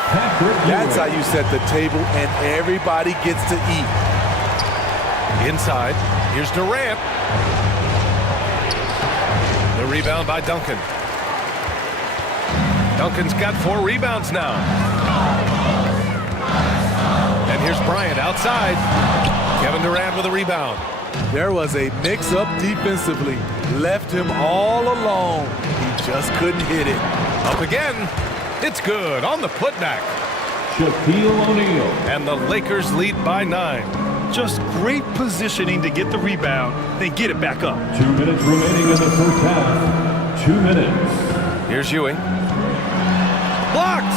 That's how you set the table, and everybody gets to eat. Inside, here's Durant. The rebound by Duncan. Duncan's got 4 rebounds now. And here's Bryant outside. Kevin Durant with a rebound. There was a mix-up defensively. Left him all alone. He just couldn't hit it. Up again. It's good on the putback. Shaquille O'Neal. And the Lakers lead by 9. Just great positioning to get the rebound, then get it back up. 2 minutes remaining in the first half. 2 minutes. Here's Ewing. Blocked.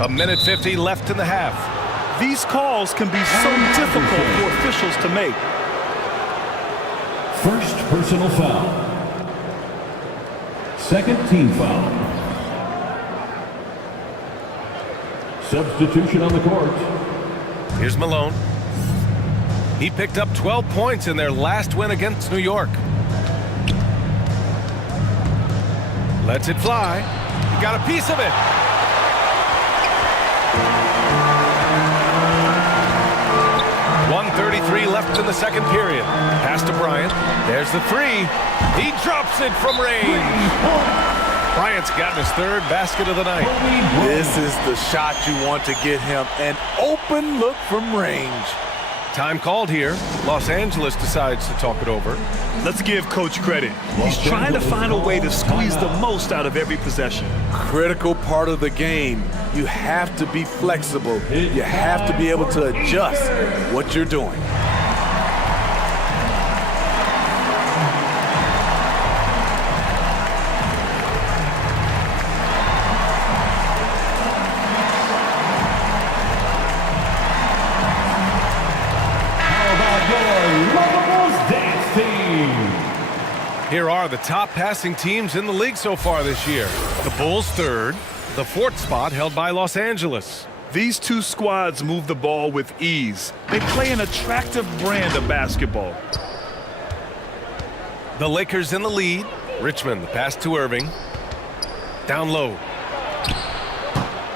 A minute 50 left in the half. These calls can be so difficult for officials to make. First personal foul. Second team foul. Substitution on the court. Here's Malone. He picked up 12 points in their last win against New York. Lets it fly. He got a piece of it. .133 left in the second period. Pass to Bryant. There's the 3. He drops it from range. Bryant's gotten his 3rd basket of the night. This is the shot you want to get him. An open look from range. Time called here. Los Angeles decides to talk it over. Let's give Coach credit. He's trying to find a way to squeeze the most out of every possession. Critical part of the game. You have to be flexible. You have to be able to adjust what you're doing. Here are the top passing teams in the league so far this year. The Bulls 3rd, The fourth spot held by Los Angeles. These two squads move the ball with ease. They play an attractive brand of basketball. The Lakers in the lead. Richmond, the pass to Irving. Down low.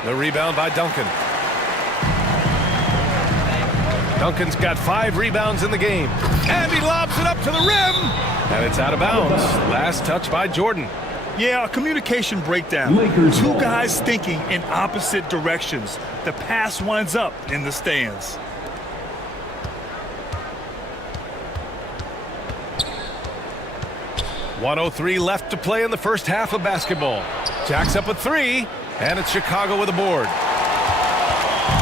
The rebound by Duncan. Duncan's got 5 rebounds in the game. And he lobs it up to the rim. And it's out of bounds. Last touch by Jordan. Yeah, a communication breakdown. Two guys thinking in opposite directions. The pass winds up in the stands. .103 left to play in the first half of basketball. Jacks up a 3, and it's Chicago with a board.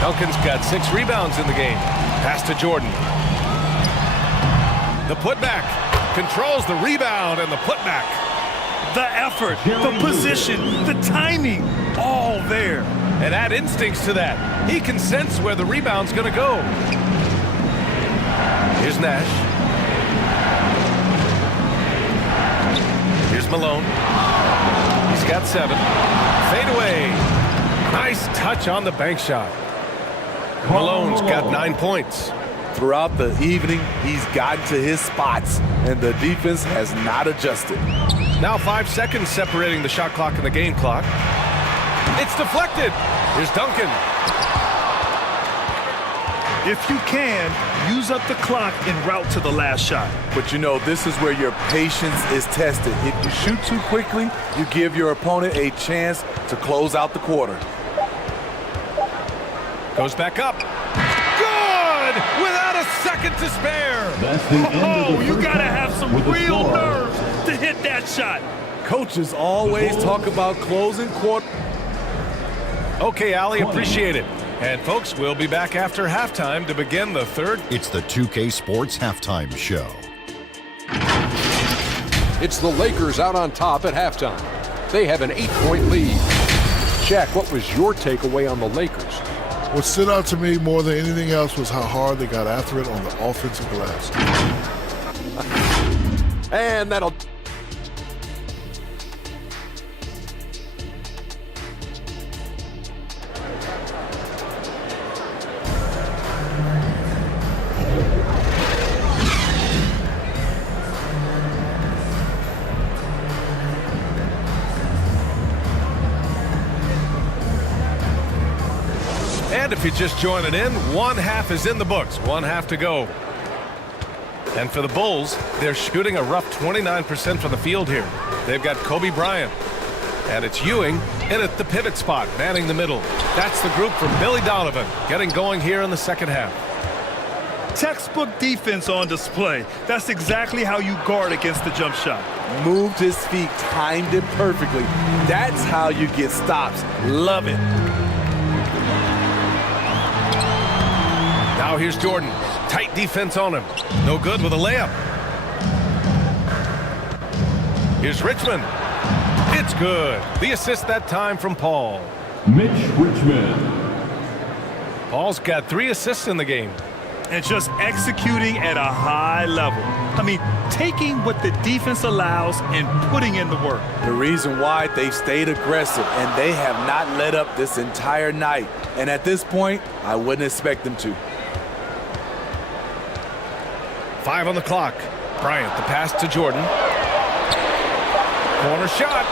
Duncan's got 6 rebounds in the game. Pass to Jordan. The putback. Controls the rebound and the putback. The effort, the position, the timing, all there. And add instincts to that. He can sense where the rebound's going to go. Here's Nash. Here's Malone. He's got 7. Fade away. Nice touch on the bank shot. Malone's got 9 points. Throughout the evening, he's gotten to his spots, and the defense has not adjusted. Now 5 seconds separating the shot clock and the game clock. It's deflected. Here's Duncan. If you can, use up the clock en route to the last shot. But you know, this is where your patience is tested. If you shoot too quickly, you give your opponent a chance to close out the quarter. Goes back up. Good! Without a second to spare. Oh, you gotta have some real nerves to hit that shot. Coaches always talk about closing quarter. Okay, Allie, appreciate it. And folks, we'll be back after halftime to begin the third. It's the 2K Sports Halftime Show. It's the Lakers out on top at halftime. They have an 8-point lead. Shaq, what was your takeaway on the Lakers? What stood out to me more than anything else was how hard they got after it on the offensive glass. And that'll... And if you're just joining in, one half is in the books, one half to go. And for the Bulls, they're shooting a rough 29% from the field here. They've got Kobe Bryant. And it's Ewing in at the pivot spot, manning the middle. That's the group from Billy Donovan, getting going here in the second half. Textbook defense on display. That's exactly how you guard against the jump shot. Moved his feet, timed it perfectly. That's how you get stops. Love it. Now here's Jordan. Tight defense on him. No good with a layup. Here's Richmond. It's good. The assist that time from Paul. Mitch Richmond. Paul's got 3 assists in the game. And just executing at a high level. I mean, taking what the defense allows and putting in the work. The reason why they've stayed aggressive and they have not let up this entire night. And at this point, I wouldn't expect them to. 5 on the clock. Bryant, the pass to Jordan. Corner shot.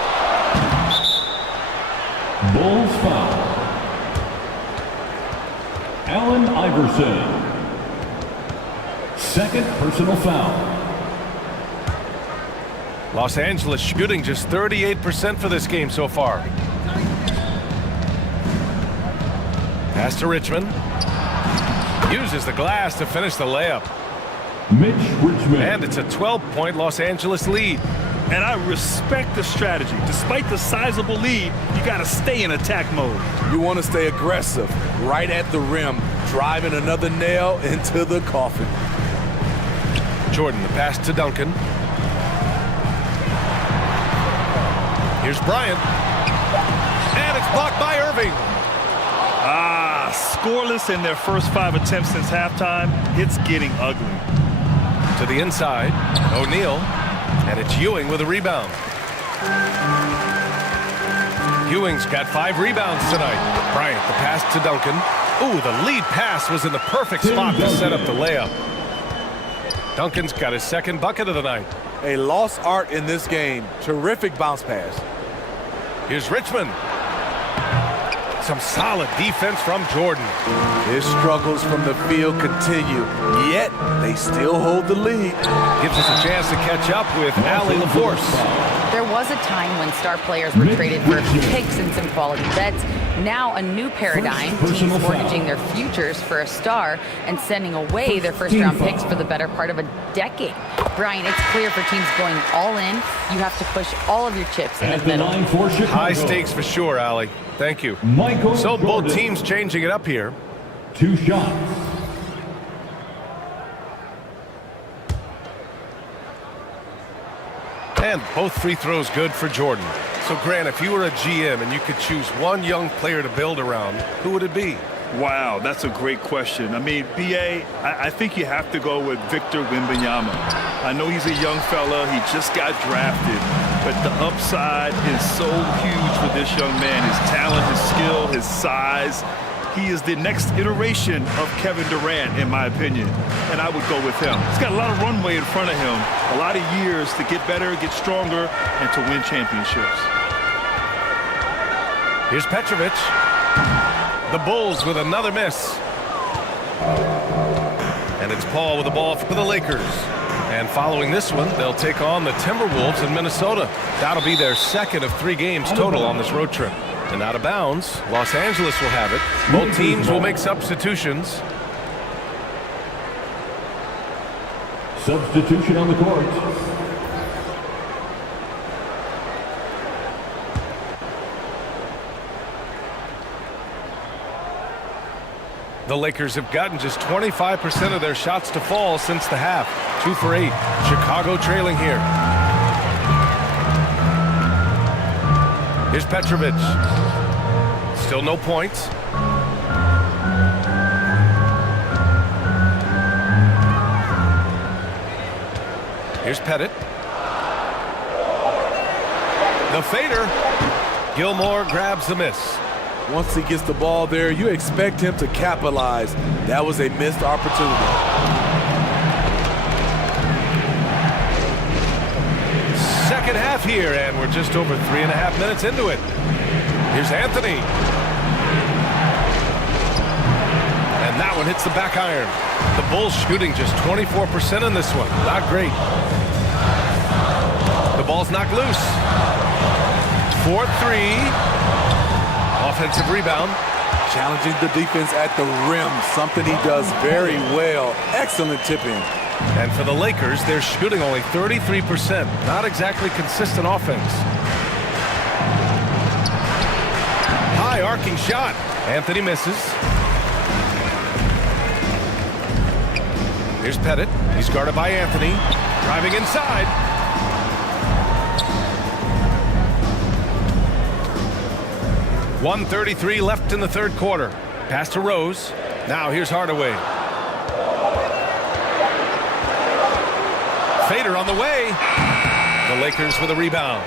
Bulls foul. Allen Iverson. Second personal foul. Los Angeles shooting just 38% for this game so far. Pass to Richmond. Uses the glass to finish the layup. Mitch Richmond. And it's a 12-point Los Angeles lead. And I respect the strategy. Despite the sizable lead, you got to stay in attack mode. You want to stay aggressive, right at the rim, driving another nail into the coffin. Jordan, the pass to Duncan. Here's Bryant. And it's blocked by Irving. Scoreless in their first 5 attempts since halftime. It's getting ugly. To the inside, O'Neal. And it's Ewing with a rebound. Ewing's got 5 rebounds tonight. Bryant, the pass to Duncan. Ooh, the lead pass was in the perfect spot to set up the layup. Duncan's got his second bucket of the night. A lost art in this game. Terrific bounce pass. Here's Richmond. Some solid defense from Jordan. His struggles from the field continue, yet they still hold the lead. Gives us a chance to catch up with Allie LaForce. There was a time when star players were traded for a few picks and some quality vets. Now a new paradigm, teams mortgaging their futures for a star and sending away their first-round picks for the better part of a decade. Brian, it's clear for teams going all in, you have to push all of your chips in the middle. High stakes for sure, Allie. Thank you. So both teams changing it up here. 2 shots. And both free throws good for Jordan. So, Grant, if you were a GM and you could choose one young player to build around, who would it be? Wow, that's a great question. I mean, B.A., I think you have to go with Victor Wembanyama. I know he's a young fella. He just got drafted. But the upside is so huge for this young man. His talent, his skill, his size. He is the next iteration of Kevin Durant, in my opinion. And I would go with him. He's got a lot of runway in front of him. A lot of years to get better, get stronger, and to win championships. Here's Petrovic. The Bulls with another miss. And it's Paul with the ball for the Lakers. And following this one, they'll take on the Timberwolves in Minnesota. That'll be their second of 3 games total on this road trip. And out of bounds, Los Angeles will have it. Both teams will make substitutions. Substitution on the court. The Lakers have gotten just 25% of their shots to fall since the half. 2 for 8. Chicago trailing here. Here's Petrovic. Still no points. Here's Pettit. The fader. Gilmore grabs the miss. Once he gets the ball there, you expect him to capitalize. That was a missed opportunity. Second half here, and we're just over 3.5 minutes into it. Here's Anthony. And that one hits the back iron. The Bulls shooting just 24% in this one. Not great. The ball's knocked loose. 4-3. Offensive rebound. Challenging the defense at the rim, something he does very well. Excellent tip-in. And for the Lakers, they're shooting only 33%. Not exactly consistent offense. High arcing shot. Anthony misses. Here's Pettit. He's guarded by Anthony. Driving inside. .133 left in the third quarter. Pass to Rose. Now here's Hardaway. Fader on the way. The Lakers with a rebound.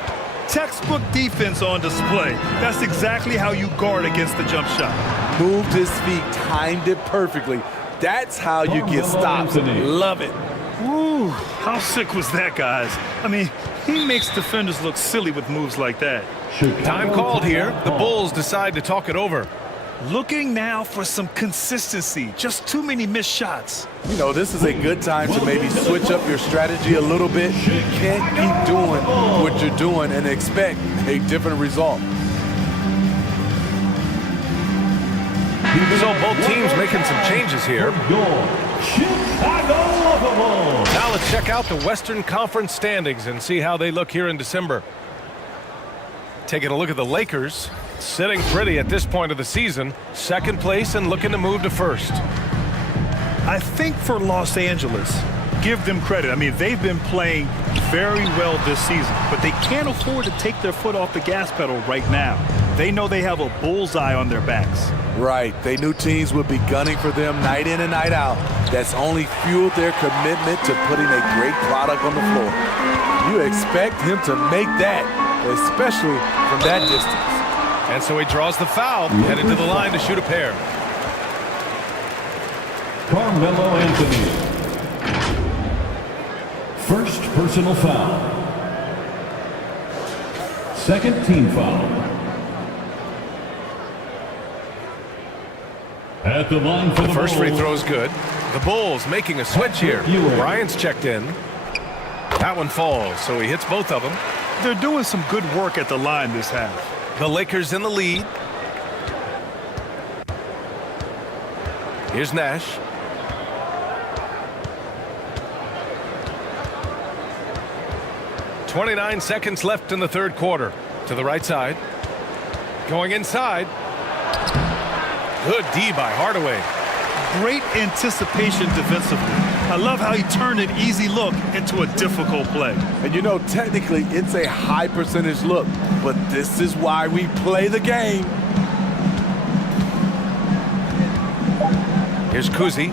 Textbook defense on display. That's exactly how you guard against the jump shot. Moved his feet, timed it perfectly. That's how you get stops. Love it. Ooh, how sick was that, guys? I mean, he makes defenders look silly with moves like that. Time called here. The Bulls decide to talk it over. Looking now for some consistency. Just too many missed shots. You know, this is a good time to maybe switch up your strategy a little bit. You can't keep doing what you're doing and expect a different result. So both teams making some changes here. Now let's check out the Western Conference standings and see how they look here in December. Taking a look at the Lakers, sitting pretty at this point of the season, second place and looking to move to first. I think for Los Angeles, give them credit. I mean, they've been playing very well this season, but they can't afford to take their foot off the gas pedal right now. They know they have a bullseye on their backs. Right. They knew teams would be gunning for them night in and night out. That's only fueled their commitment to putting a great product on the floor. You expect him to make that, especially from that distance. And so he draws the foul, headed to the line to shoot a pair. Carmelo Anthony. First personal foul. Second team foul. At the line for the First free Bulls. throw's good. The Bulls making a switch here. Bryant's checked in. That one falls, so he hits both of them. They're doing some good work at the line this half. The Lakers in the lead. Here's Nash. .29 seconds left in the third quarter. To the right side. Going inside. Good D by Hardaway. Great anticipation defensively. I love how he turned an easy look into a difficult play. And you know, technically, it's a high percentage look, but this is why we play the game. Here's Kuzi.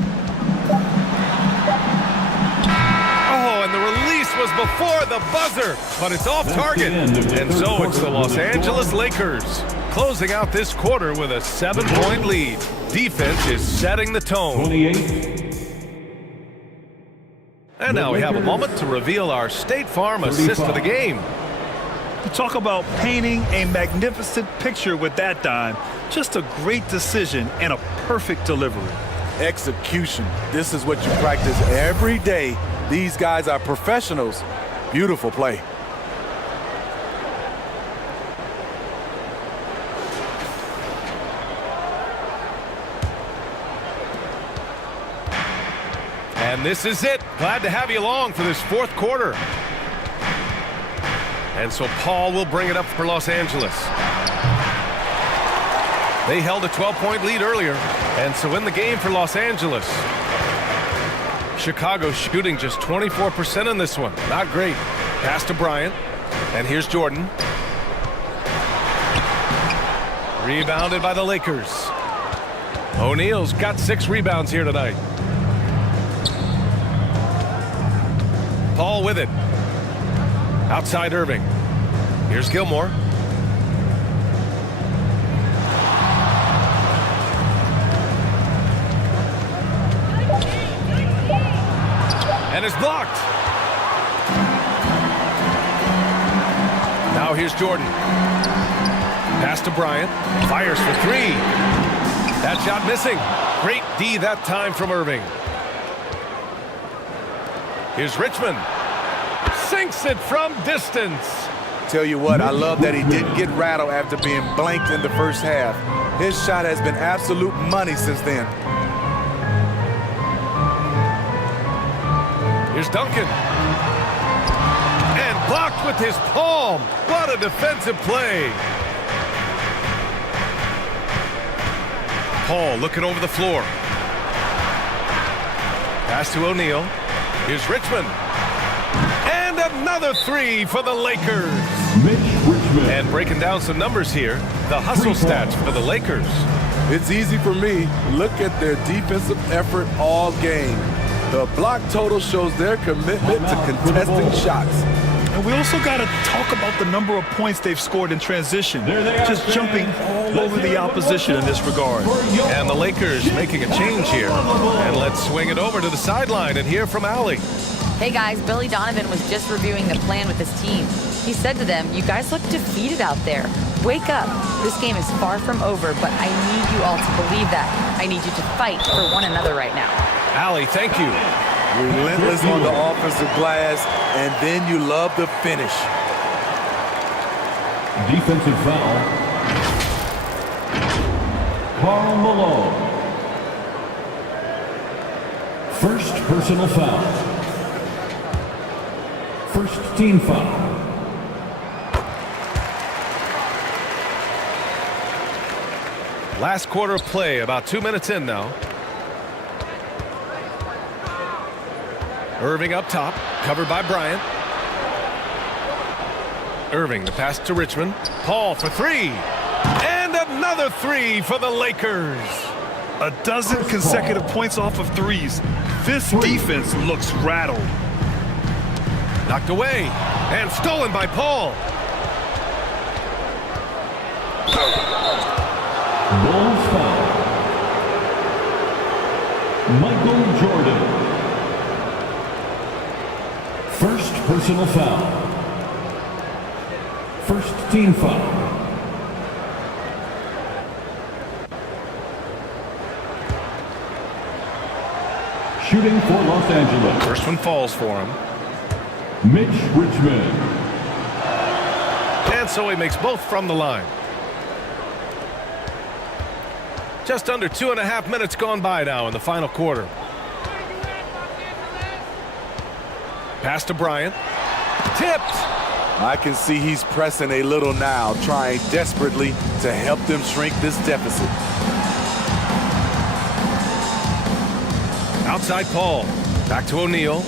Oh, and the release was before the buzzer, but it's off target. And so it's the Los Angeles Lakers closing out this quarter with a 7-point lead. Defense is setting the tone. 28. And now we have a moment to reveal our State Farm assist of the game. You talk about painting a magnificent picture with that dime. Just a great decision and a perfect delivery. Execution. This is what you practice every day. These guys are professionals. Beautiful play. And this is it. Glad to have you along for this fourth quarter. And so Paul will bring it up for Los Angeles. They held a 12-point lead earlier, and so in the game for Los Angeles. Chicago shooting just 24% in this one. Not great. Pass to Bryant, and here's Jordan. Rebounded by the Lakers. O'Neal's got 6 rebounds here tonight. Paul with it. Outside Irving. Here's Gilmore. And it's blocked. Now here's Jordan. Pass to Bryant. Fires for 3. That shot missing. Great D that time from Irving. Here's Richmond. Sinks it from distance. Tell you what, I love that he didn't get rattled after being blanked in the first half. His shot has been absolute money since then. Here's Duncan. And blocked with his palm. What a defensive play. Paul looking over the floor. Pass to O'Neal. Here's Richmond. And another 3 for the Lakers. And breaking down some numbers here, the hustle stats for the Lakers. It's easy for me. Look at their defensive effort all game. The block total shows their commitment to contesting shots. And we also got to talk about the number of points they've scored in transition. Just jumping all over the opposition in this regard. And the Lakers making a change here. And let's swing it over to the sideline and hear from Allie. Hey guys, Billy Donovan was just reviewing the plan with his team. He said to them, "You guys look defeated out there. Wake up. This game is far from over, but I need you all to believe that. I need you to fight for one another right now." Allie, thank you. Relentless on the offensive glass, and then you love the finish. Defensive foul. Karl Malone. First personal foul. First team foul. Last quarter of play, about 2 minutes in now. Irving up top, covered by Bryant. Irving, the pass to Richmond. Paul for 3. And another 3 for the Lakers. A dozen consecutive points off of threes. This defense looks rattled. Knocked away and stolen by Paul. Bulls foul. Michael Jordan. First personal foul. First team foul. Shooting for Los Angeles. First one falls for him. Mitch Richmond. And so he makes both from the line. Just under 2.5 minutes gone by now in the final quarter. Pass to Bryant. Tipped. I can see he's pressing a little now, trying desperately to help them shrink this deficit. Outside Paul. Back to O'Neal.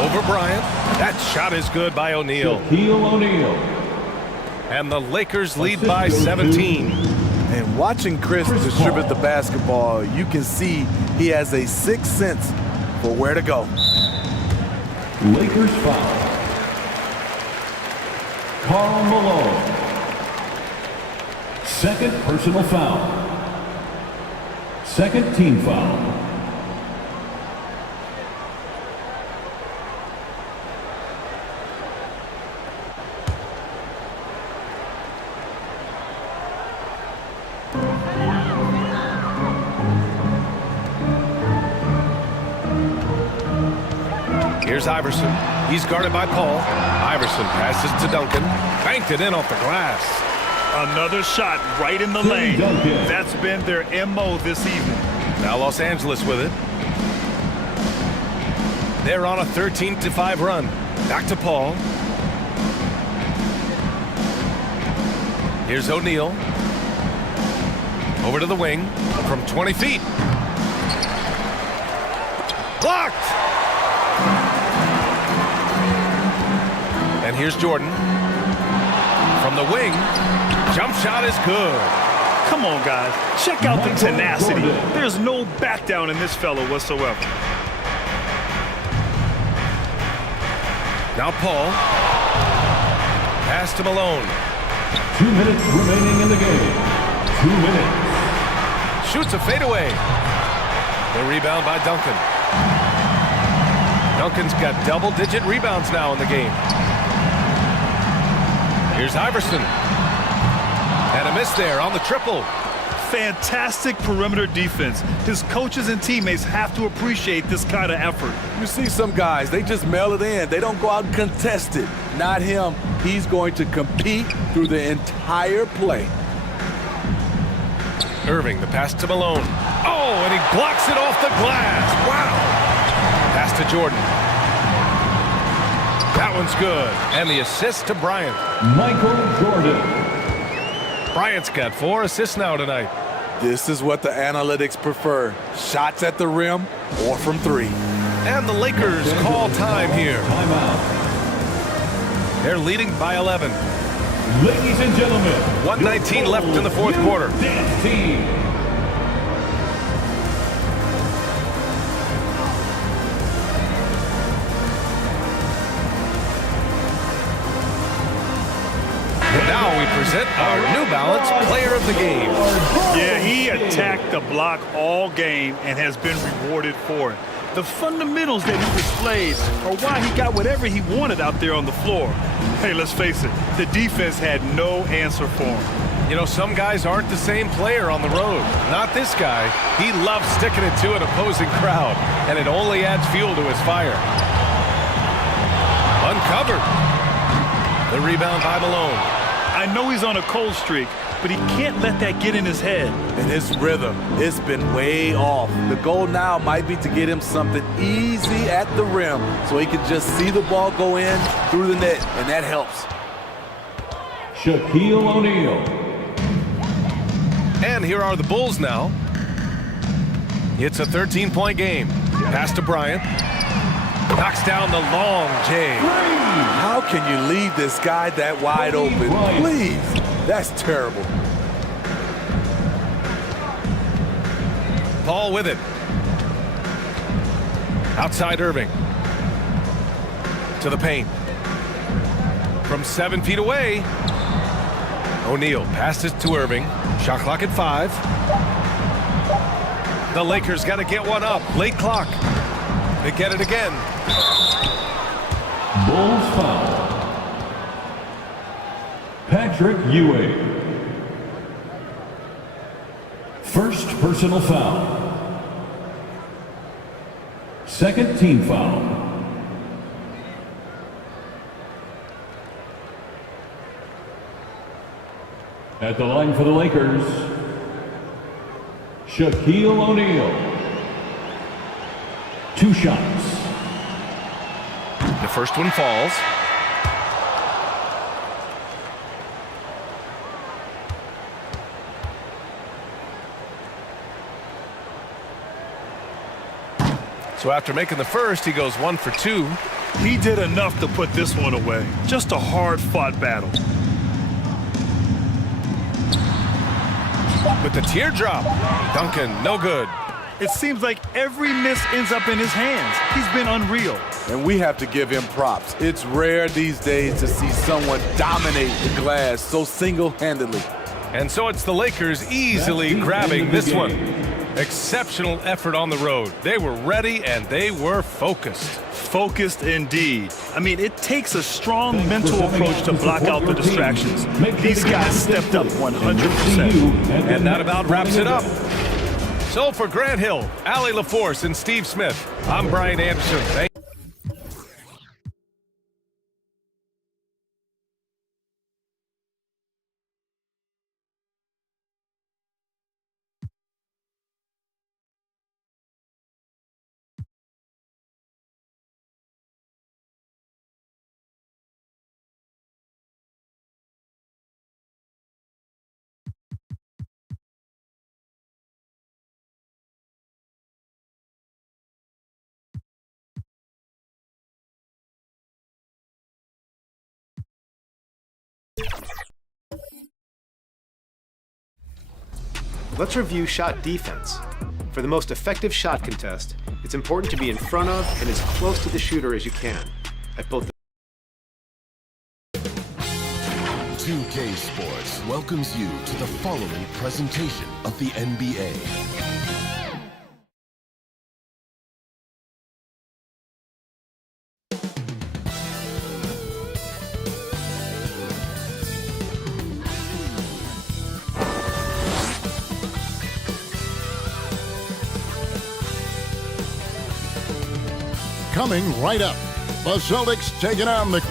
Over Bryant. That shot is good by O'Neal. Shaquille O'Neal. And the Lakers lead by 17. And watching Chris distribute the basketball, you can see he has a sixth sense for where to go. Lakers foul. Karl Malone. Second personal foul. Second team foul. Here's Iverson. He's guarded by Paul. Iverson passes to Duncan. Banked it in off the glass. Another shot right in the lane. That's been their MO this evening. Now Los Angeles with it. They're on a 13-5 run. Back to Paul. Here's O'Neal. Over to the wing from 20 feet. Blocked! And here's Jordan. From the wing. Jump shot is good. Come on, guys. Check out the tenacity. There's no back down in this fellow whatsoever. Now Paul. Pass to Malone. 2 minutes remaining in the game. 2 minutes. Shoots a fadeaway. The rebound by Duncan. Duncan's got double-digit rebounds now in the game. Here's Iverson. And a miss there on the triple. Fantastic perimeter defense. His coaches and teammates have to appreciate this kind of effort. You see some guys, they just mail it in. They don't go out and contest it. Not him. He's going to compete through the entire play. Irving, the pass to Malone. Oh, and he blocks it off the glass. Wow. Pass to Jordan. That one's good. And the assist to Bryant. Michael Jordan. Bryant's got 4 assists now tonight. This is what the analytics prefer. Shots at the rim or from 3. And the Lakers call time here. Timeout. They're leading by 11. Ladies and gentlemen. 1:19 left in the fourth quarter. Dance team. Now we present our New Balance Player of the Game. Yeah, he attacked the block all game and has been rewarded for it. The fundamentals that he displayed are why he got whatever he wanted out there on the floor. Hey, let's face it, the defense had no answer for him. You know, some guys aren't the same player on the road. Not this guy. He loves sticking it to an opposing crowd, and it only adds fuel to his fire. Uncovered. The rebound by Malone. I know he's on a cold streak, but he can't let that get in his head. And his rhythm, it's been way off. The goal now might be to get him something easy at the rim so he can just see the ball go in through the net, and that helps. Shaquille O'Neal. And here are the Bulls now. It's a 13-point game. Pass to Bryant. Knocks down the long J. How can you leave this guy that wide open? Please. That's terrible. Paul with it. Outside Irving. To the paint. From 7 feet away. O'Neal passes to Irving. Shot clock at 5. The Lakers got to get one up. Late clock. They get it again. Bulls foul. Patrick Ewing. First personal foul. Second team foul. At the line for the Lakers, Shaquille O'Neal. 2 shots. The first one falls. So after making the first, he goes 1 for 2. He did enough to put this one away. Just a hard-fought battle. With the teardrop, Duncan, no good. It seems like every miss ends up in his hands. He's been unreal. And we have to give him props. It's rare these days to see someone dominate the glass so single-handedly. And so it's the Lakers easily grabbing this one. Exceptional effort on the road. They were ready and they were focused. Focused indeed. I mean, it takes a strong mental approach to block out the distractions. These guys stepped up 100%. And that about wraps it up. So for Grant Hill, Allie LaForce, and Steve Smith, I'm Brian Anderson. Let's review shot defense. For the most effective shot contest, it's important to be in front of and as close to the shooter as you can. At both the 2K Sports welcomes you to the following presentation of the NBA. Coming right up, the Celtics taking on the...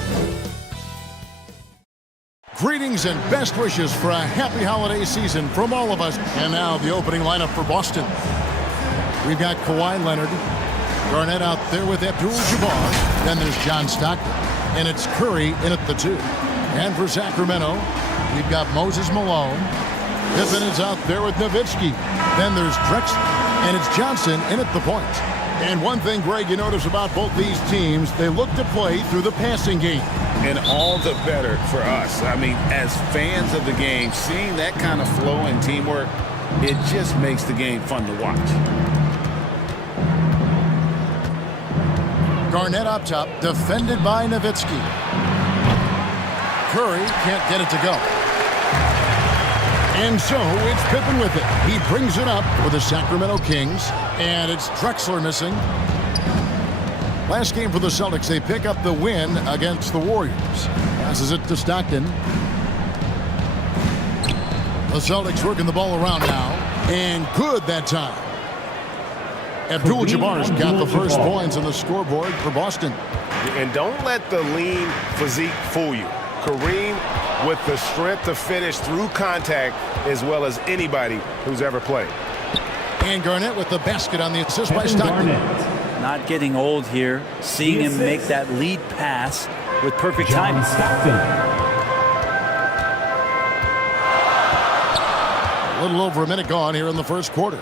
Greetings and best wishes for a happy holiday season from all of us. And now the opening lineup for Boston. We've got Kawhi Leonard, Garnett out there with Abdul-Jabbar. Then there's John Stockton, and it's Curry in at the 2. And for Sacramento, we've got Moses Malone. Pippen is out there with Nowitzki. Then there's Drexler, and it's Johnson in at the point. And one thing, Greg, you notice about both these teams, they look to play through the passing game. And all the better for us. I mean, as fans of the game, seeing that kind of flow and teamwork, it just makes the game fun to watch. Garnett up top, defended by Nowitzki. Curry can't get it to go. And so it's Pippen with it. He brings it up for the Sacramento Kings, and it's Drexler missing. Last game for the Celtics, they pick up the win against the Warriors. Passes it to Stockton. The Celtics working the ball around now, and good that time. Abdul-Jabbar's got the first points on the scoreboard for Boston. And don't let the lean physique fool you. Kareem with the strength to finish through contact as well as anybody who's ever played. And Garnett with the basket on the assist by Stockton. Not getting old here. Seeing him make that lead pass with perfect timing. A little over a minute gone here in the first quarter.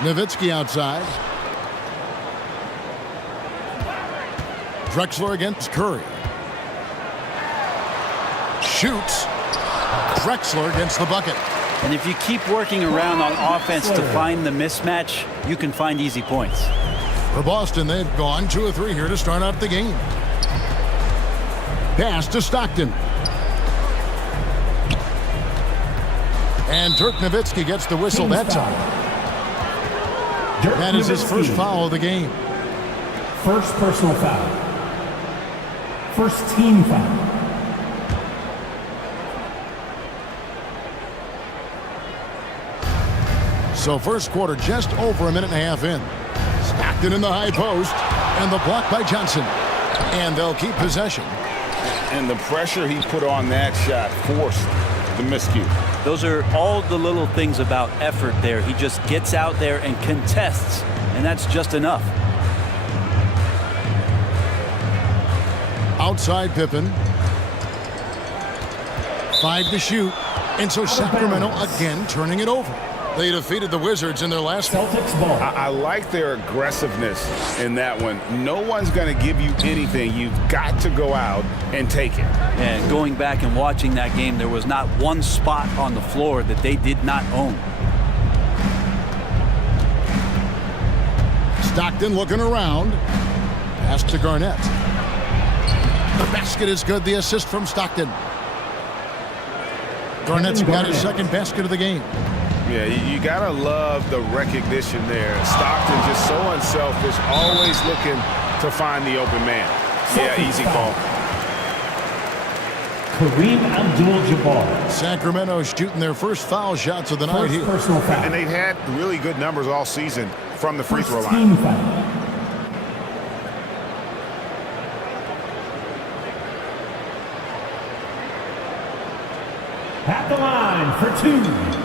Nowitzki outside. Drexler against Curry. Shoots. Drexler against the bucket. And if you keep working around on offense to find the mismatch, you can find easy points. For Boston, they've gone 2 of 3 here to start out the game. Pass to Stockton. And Dirk Nowitzki gets the whistle that time. That is his first foul of the game. First personal foul. First team foul. So first quarter just over a minute and a half in. Stockton in the high post. And the block by Johnson. And they'll keep possession. And the pressure he put on that shot forced the miscue. Those are all the little things about effort there. He just gets out there and contests, and that's just enough. Outside Pippen. 5 to shoot. And so Sacramento again turning it over. They defeated the Wizards in their last Celtics ball. I like their aggressiveness in that one. No one's going to give you anything. You've got to go out and take it. And going back and watching that game, there was not one spot on the floor that they did not own. Stockton looking around. Pass to Garnett. The basket is good. The assist from Stockton. Garnett's got his second basket of the game. Yeah, you got to love the recognition there. Stockton just so unselfish, always looking to find the open man. Yeah, easy call. Kareem Abdul-Jabbar. Sacramento shooting their first foul shots of the night here. Personal foul. And they've had really good numbers all season from the free throw line. Team foul. At the line for 2.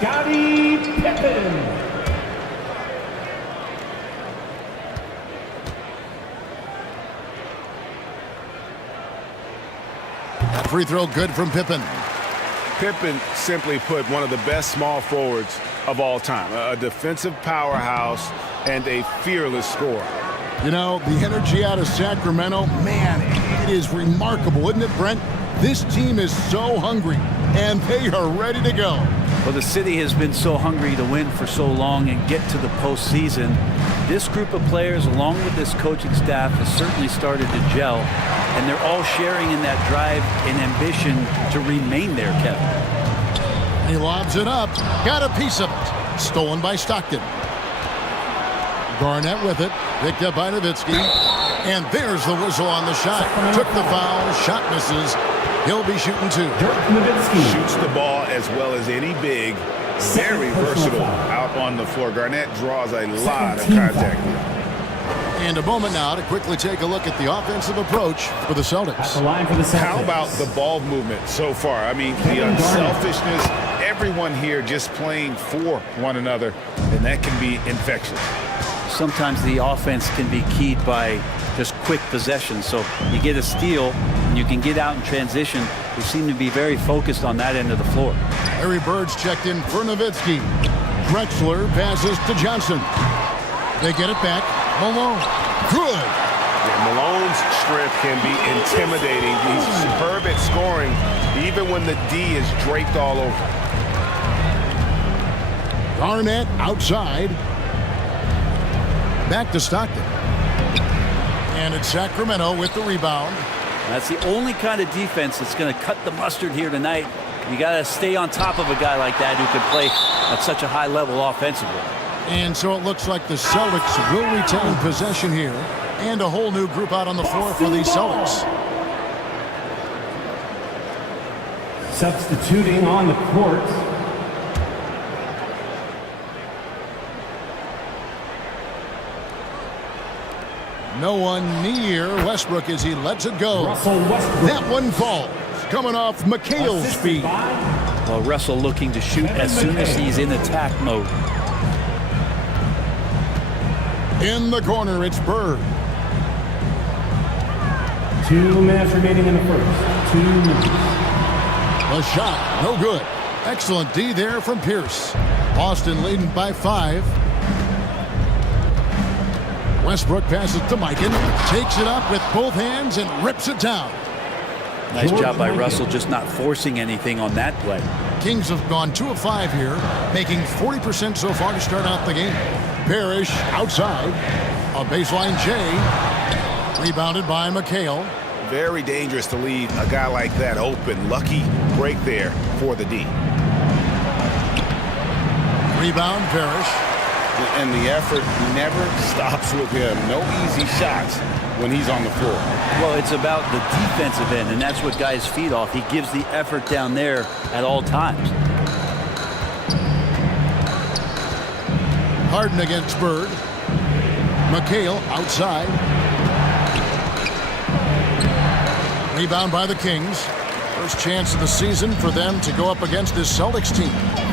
Scottie Pippen. That free throw good from Pippen. Pippen simply put one of the best small forwards of all time. A defensive powerhouse and a fearless scorer. You know, the energy out of Sacramento, man, it is remarkable, isn't it, Brent? This team is so hungry, and they are ready to go. Well, the city has been so hungry to win for so long and get to the postseason. This group of players, along with this coaching staff, has certainly started to gel, and they're all sharing in that drive and ambition to remain there, Kevin. He lobs it up. Got a piece of it. Stolen by Stockton. Garnett with it. Picked up by Nowitzki. And there's the whistle on the shot. Took the foul. Shot misses. He'll be shooting 2. Shoots the ball as well as any big. Very versatile out on the floor. Garnett draws a lot of contact. And a moment now to quickly take a look at the offensive approach for the Celtics. At the line for the Celtics. How about the ball movement so far? I mean, the unselfishness, everyone here just playing for one another, and that can be infectious. Sometimes the offense can be keyed by just quick possession. So you get a steal, and you can get out in transition. They seem to be very focused on that end of the floor. Larry Bird's checked in for Nowitzki. Drexler passes to Johnson. They get it back. Malone. Good. Yeah, Malone's strength can be intimidating. He's superb at scoring, even when the D is draped all over. Garnett outside. Back to Stockton. And it's Sacramento with the rebound. That's the only kind of defense that's going to cut the mustard here tonight. You got to stay on top of a guy like that who can play at such a high level offensively. And so it looks like the Celtics will retain possession here. And a whole new group out on the floor for the Celtics. Substituting on the court. No one near Westbrook as he lets it go. Russell Westbrook. That one falls. Coming off McHale's feet. Well, Russell looking to shoot as soon as he's in attack mode. In the corner, it's Bird. 2 minutes remaining in the first. 2 minutes. A shot, no good. Excellent D there from Pierce. Boston leading by 5. Westbrook passes to Mikan, takes it up with both hands and rips it down. Nice job by Russell just not forcing anything on that play. Kings have gone 2 of 5 here, making 40% so far to start out the game. Parrish outside. A baseline J. Rebounded by McHale. very dangerous to leave a guy like that open. Lucky break there for the D. Rebound, Parrish. And the effort never stops with him. No easy shots when he's on the floor. Well, it's about the defensive end, and that's what guys feed off. He gives the effort down there at all times. Harden against Bird. McHale outside. Rebound by the Kings. First chance of the season for them to go up against this Celtics team.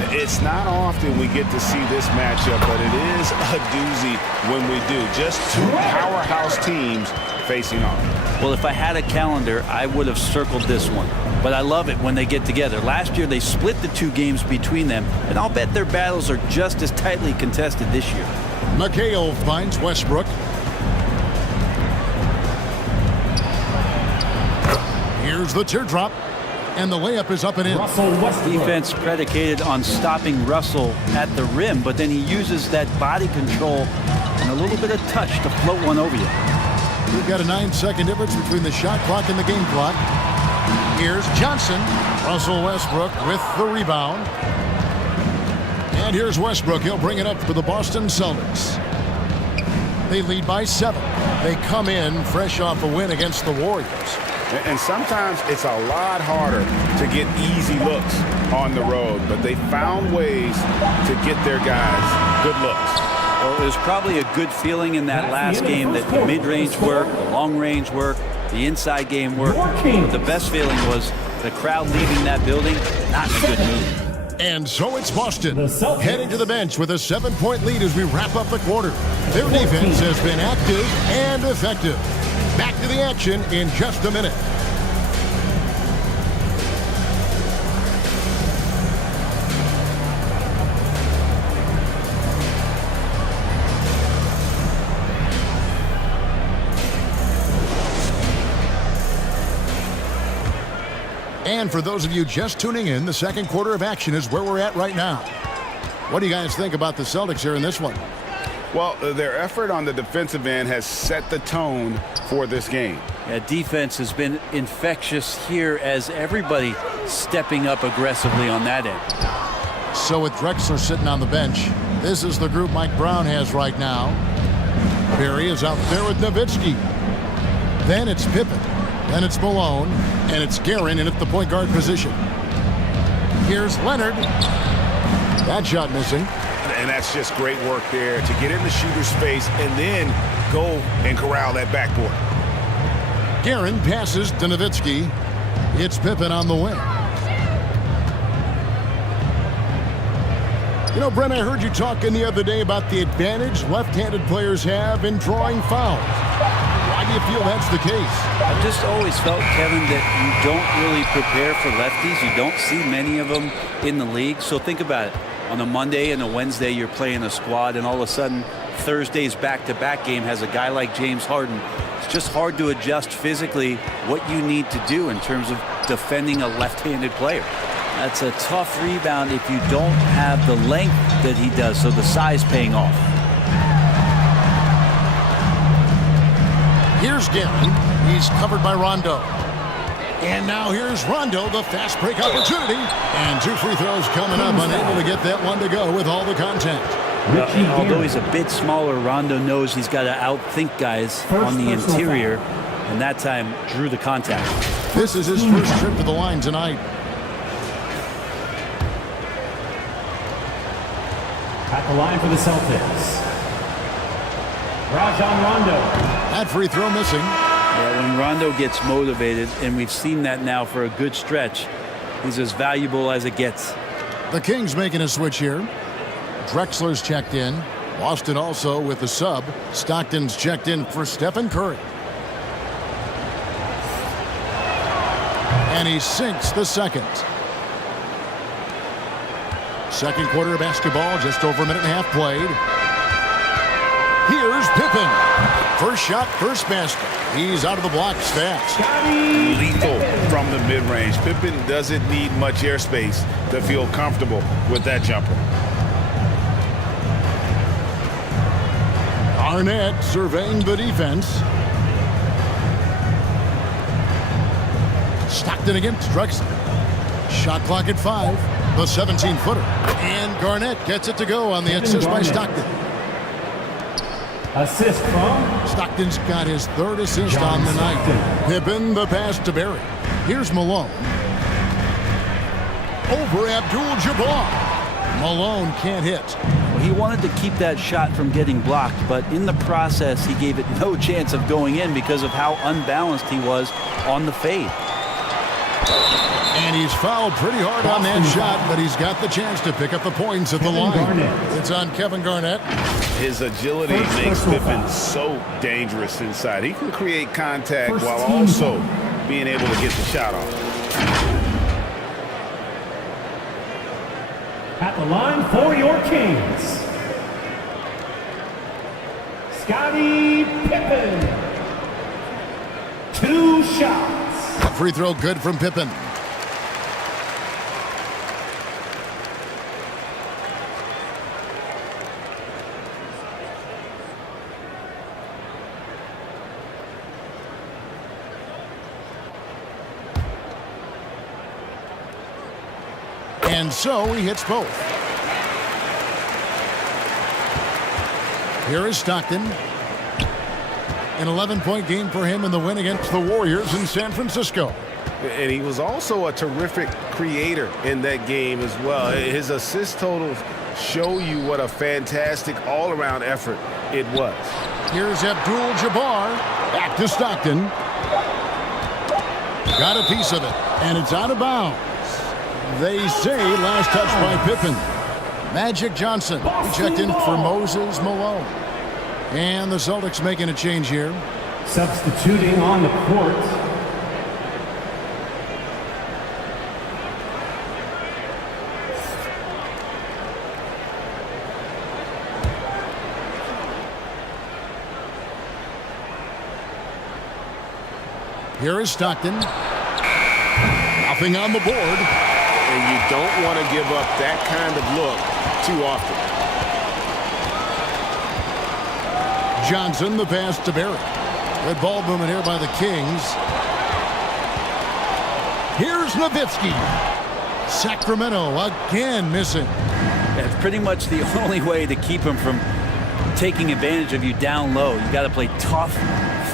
It's not often we get to see this matchup, but it is a doozy when we do. Just two powerhouse teams facing off. Well, if I had a calendar, I would have circled this one. But I love it when they get together. Last year, they split the two games between them, and I'll bet their battles are just as tightly contested this year. McHale finds Westbrook. Here's the teardrop, and the layup is up and in. Defense predicated on stopping Russell at the rim, but then he uses that body control and a little bit of touch to float one over you. We've got a 9-second difference between the shot clock and the game clock. Here's Johnson. Russell Westbrook with the rebound. And here's Westbrook. He'll bring it up for the Boston Celtics. They lead by 7. They come in fresh off a win against the Warriors. And sometimes it's a lot harder to get easy looks on the road, but they found ways to get their guys good looks. Well, it was probably a good feeling in that last game that the mid-range worked, the long-range worked, the inside game worked. But the best feeling was the crowd leaving that building, not in a good mood. And so it's Boston heading to the bench with a 7-point lead as we wrap up the quarter. Their defense has been active and effective. Back to the action in just a minute. And for those of you just tuning in, the second quarter of action is where we're at right now. What do you guys think about the Celtics here in this one? Well, their effort on the defensive end has set the tone for this game. Yeah, defense has been infectious here as everybody stepping up aggressively on that end. So with Drexler sitting on the bench, this is the group Mike Brown has right now. Barry is out there with Nowitzki. Then it's Pippen. Then it's Malone. And it's Guerin in at the point guard position. Here's Leonard. That shot missing. And that's just great work there to get in the shooter's space and then go and corral that backboard. Guerin passes to Nowitzki. It's Pippen on the wing. You know, Brent, I heard you talking the other day about the advantage left-handed players have in drawing fouls. Why do you feel that's the case? I've just always felt, Kevin, that you don't really prepare for lefties. You don't see many of them in the league. So think about it. On a Monday and a Wednesday, you're playing a squad, and all of a sudden, Thursday's back-to-back game has a guy like James Harden. It's just hard to adjust physically what you need to do in terms of defending a left-handed player. That's a tough rebound if you don't have the length that he does, so the size paying off. Here's Guerin. He's covered by Rondo. And now here's Rondo, the fast break opportunity. And 2 free throws coming up, unable to get that one to go with all the contact. Although he's a bit smaller, Rondo knows he's got to outthink guys on the interior, and that time drew the contact. This is his first trip to the line tonight. At the line for the Celtics, Rajon Rondo. That free throw missing. Yeah, when Rondo gets motivated, and we've seen that now for a good stretch, he's as valuable as it gets. The Kings making a switch here. Drexler's checked in. Boston also with the sub. Stockton's checked in for Stephen Curry. And he sinks the second. Second quarter of basketball, just over a minute and a half played. Here's Pippen. First shot, first basket. He's out of the blocks fast. Lethal from the mid-range. Pippen doesn't need much airspace to feel comfortable with that jumper. Arnett surveying the defense. Stockton against Drexler. Shot clock at 5. The 17-footer. And Garnett gets it to go on the assist by Stockton. Assist from Stockton's got his 3rd assist on the night. Pippen the pass to Barry. Here's Malone. Over Abdul-Jabbar. Malone can't hit. Well, he wanted to keep that shot from getting blocked, but in the process, he gave it no chance of going in because of how unbalanced he was on the fade. And he's fouled pretty hard on that shot, but he's got the chance to pick up the points at the line. It's on Kevin Garnett. His agility makes Pippen so dangerous inside. He can create contact while also being able to get the shot off. At the line for your Kings, Scottie Pippen. 2 shots. Free throw good from Pippen. And so he hits both. Here is Stockton. An 11-point game for him in the win against the Warriors in San Francisco. And he was also a terrific creator in that game as well. His assist totals show you what a fantastic all-around effort it was. Here's Abdul-Jabbar. Back to Stockton. Got a piece of it, and it's out of bounds. They say last touch by Pippen. Magic Johnson. He checked in for Moses Malone. And the Celtics making a change here. Substituting on the court, here is Stockton. Nothing on the board. And you don't want to give up that kind of look too often. Johnson, the pass to Barry. Good ball movement here by the Kings. Here's Nowitzki. Sacramento again missing. That's pretty much the only way to keep him from taking advantage of you down low. You got to play tough,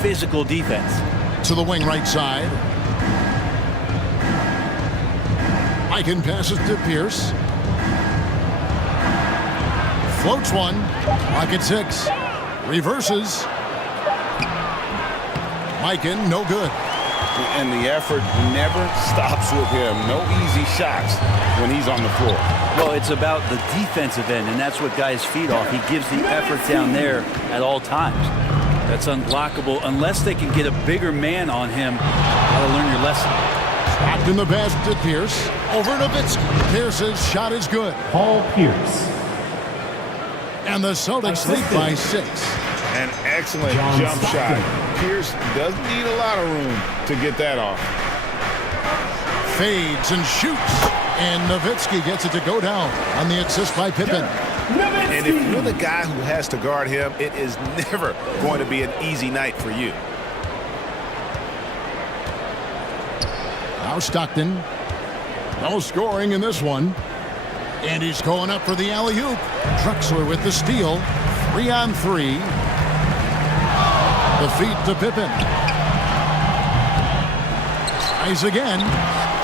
physical defense. To the wing right side. Eichen passes to Pierce. Floats one. Clock at 6. Reverses. Eichen, no good. And the effort never stops with him. No easy shots when he's on the floor. Well, it's about the defensive end, and that's what guys feed off. He gives the effort down there at all times. That's unblockable unless they can get a bigger man on him. Gotta learn your lesson. Stopped in the pass to Pierce. Over Nowitzki. Pierce's shot is good. Paul Pierce. And the Celtics lead by 6. An excellent jump shot. Pierce doesn't need a lot of room to get that off. Fades and shoots. And Nowitzki gets it to go down on the assist by Pippen. And if you're the guy who has to guard him, it is never going to be an easy night for you. Now Stockton. No scoring in this one. And he's going up for the alley-oop. Drexler with the steal. 3-on-3. The feet to Pippen. Tries again.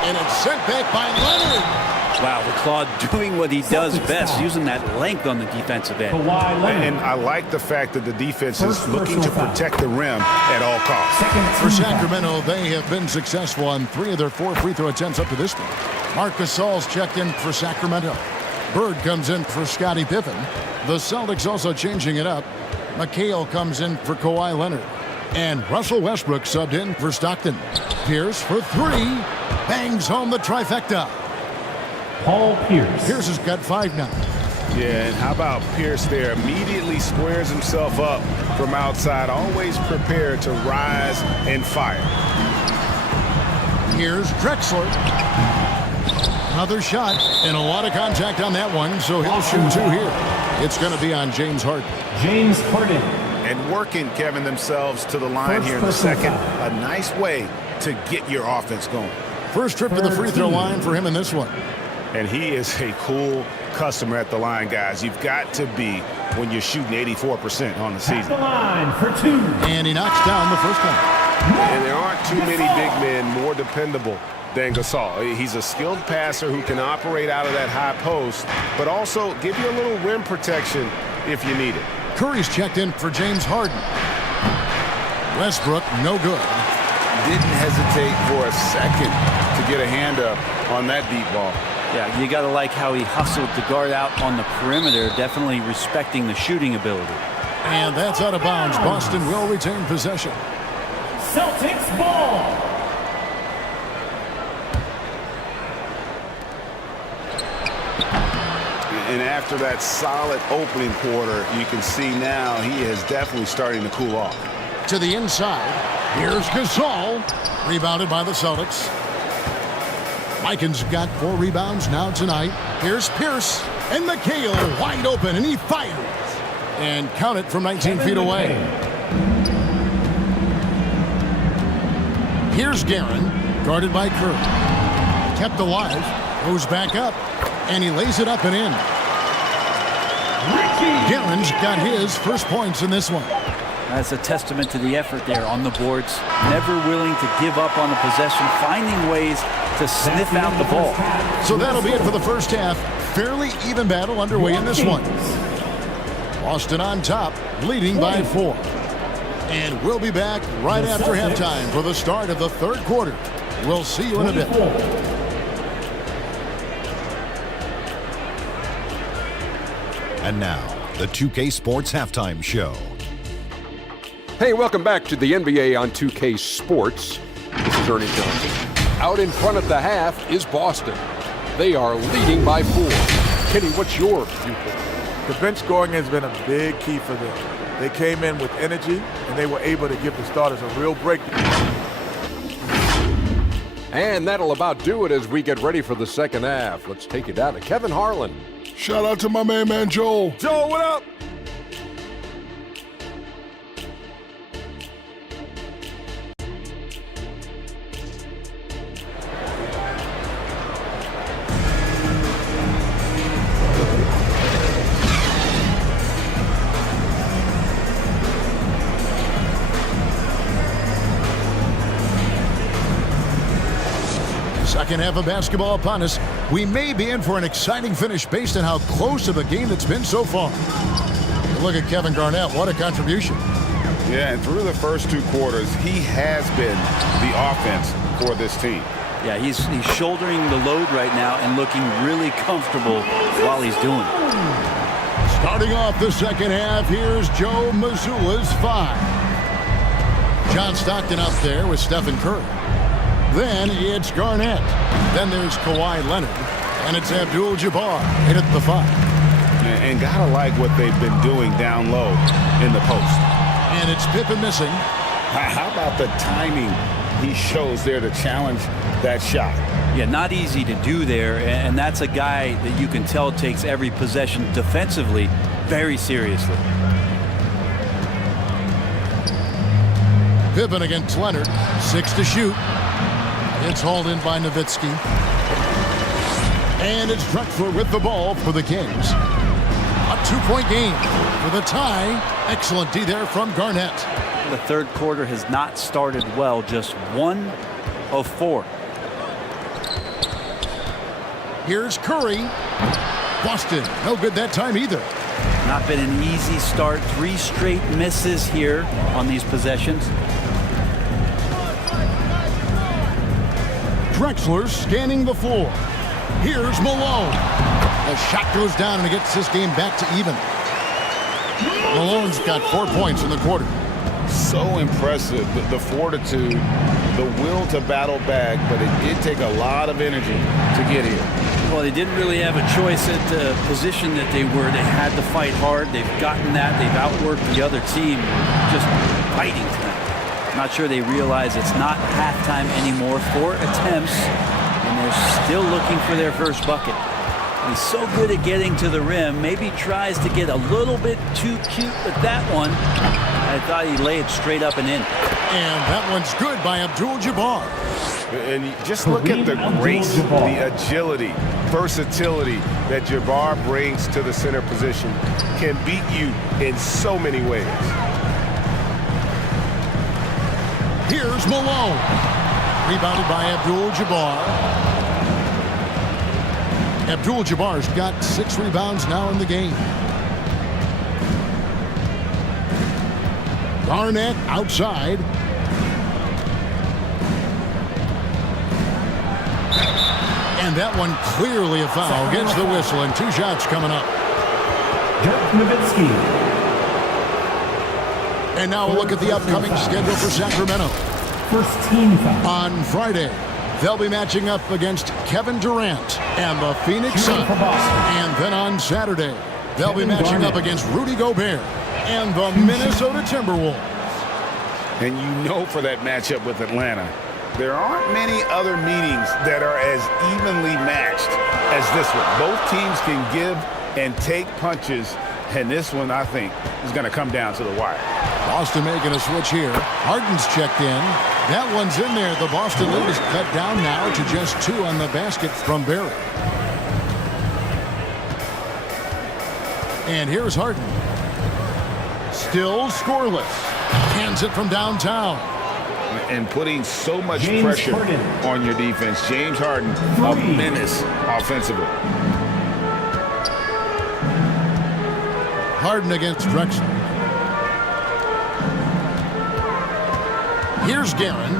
And it's sent back by Leonard. Wow, the Claude doing what he does best, using that length on the defensive end. And I like the fact that the defense is looking to protect the rim at all costs. For Sacramento, they have been successful on 3 of their 4 free throw attempts up to this point. Marc Gasol's checked in for Sacramento. Bird comes in for Scottie Pippen. The Celtics also changing it up. McHale comes in for Kawhi Leonard. And Russell Westbrook subbed in for Stockton. Pierce for 3. Bangs home the trifecta. Paul Pierce. Pierce has got 5 now. Yeah, and how about Pierce there? Immediately squares himself up from outside, always prepared to rise and fire. Here's Drexler. Another shot, and a lot of contact on that one, so he'll shoot 2 here. It's going to be on James Harden. James Harden. And working, Kevin, themselves to the line here in the second. A nice way to get your offense going. First trip to the free throw line for him in this one. And he is a cool customer at the line, guys. You've got to be when you're shooting 84% on the season. At the line for 2. And he knocks down the first one. And there aren't too many big men more dependable than Gasol. He's a skilled passer who can operate out of that high post, but also give you a little rim protection if you need it. Curry's checked in for James Harden. Westbrook, no good. Didn't hesitate for a second to get a hand up on that deep ball. Yeah, you got to like how he hustled to guard out on the perimeter, definitely respecting the shooting ability. And that's out of bounds. Boston will retain possession. Celtics ball. And after that solid opening quarter, you can see now he is definitely starting to cool off. To the inside. Here's Gasol. Rebounded by the Celtics. Mikan's got 4 rebounds now tonight. Here's Pierce. And McHale wide open, and he fires. And count it from 19 feet away. Here's Guerin, guarded by Curry. Kept alive, goes back up, and he lays it up and in. Guerin's got his first points in this one. That's a testament to the effort there on the boards. Never willing to give up on a possession, finding ways to sniff out the ball. So that'll be it for the first half. Fairly even battle underway in this one. Boston on top, leading by 4. And we'll be back right after halftime for the start of the third quarter. We'll see you in a bit. And now, the 2K Sports Halftime Show. Hey, welcome back to the NBA on 2K Sports. This is Ernie Johnson. Out in front at the half is Boston. They are leading by 4. Kenny, what's your viewpoint? The bench scoring has been a big key for them. They came in with energy, and they were able to give the starters a real breakthrough. And that'll about do it as we get ready for the second half. Let's take it down to Kevin Harlan. Shout out to my main man, Joel. Joel, what up? Second half of basketball upon us. We may be in for an exciting finish based on how close of a game it's been so far. Look at Kevin Garnett. What a contribution. Yeah, and through the first 2 quarters, he has been the offense for this team. Yeah, he's shouldering the load right now and looking really comfortable while he's doing it. Starting off the second half, here's Joe Mazzulla's 5. John Stockton up there with Stephen Curry. Then it's Garnett. Then there's Kawhi Leonard. And it's Abdul-Jabbar in at the 5. And gotta like what they've been doing down low in the post. And it's Pippen missing. How about the timing he shows there to challenge that shot? Yeah, not easy to do there. And that's a guy that you can tell takes every possession defensively very seriously. Pippen against Leonard. 6 to shoot. It's hauled in by Nowitzki. And it's Drexler with the ball for the Kings. A 2-point game for the tie. Excellent D there from Garnett. The third quarter has not started well. Just 1 of 4. Here's Curry. Boston, no good that time either. Not been an easy start. 3 straight misses here on these possessions. Drexler scanning the floor. Here's Malone. The shot goes down and it gets this game back to even. Malone's got 4 points in the quarter. So impressive, the fortitude, the will to battle back, but it did take a lot of energy to get here. Well, they didn't really have a choice at the position that they were. They had to fight hard. They've gotten that. They've outworked the other team, just fighting tonight. Not sure they realize it's not halftime anymore. 4 attempts, and they're still looking for their first bucket. He's so good at getting to the rim. Maybe tries to get a little bit too cute with that one. I thought he'd lay it straight up and in. And that one's good by Abdul-Jabbar. And just look at the grace, the agility, versatility that Jabbar brings to the center position. Can beat you in so many ways. Here's Malone. Rebounded by Abdul-Jabbar. Abdul-Jabbar's got 6 rebounds now in the game. Garnett outside. And that one clearly a foul. Gets the whistle, and 2 shots coming up. Dirk Nowitzki. And now we'll look at the upcoming schedule for Sacramento. First team foul. On Friday, they'll be matching up against Kevin Durant and the Phoenix Suns. And then on Saturday, they'll be matching up against Rudy Gobert and the Minnesota Timberwolves. And you know, for that matchup with Atlanta, there aren't many other meetings that are as evenly matched as this one. Both teams can give and take punches, and this one, I think, is going to come down to the wire. Boston making a switch here. Harden's checked in. That one's in there. The Boston lead is cut down now to just 2 on the basket from Barry. And here's Harden. Still scoreless. Hands it from downtown. And putting so much pressure on your defense. James Harden, a menace offensively. Harden against Drexler. Here's Guerin,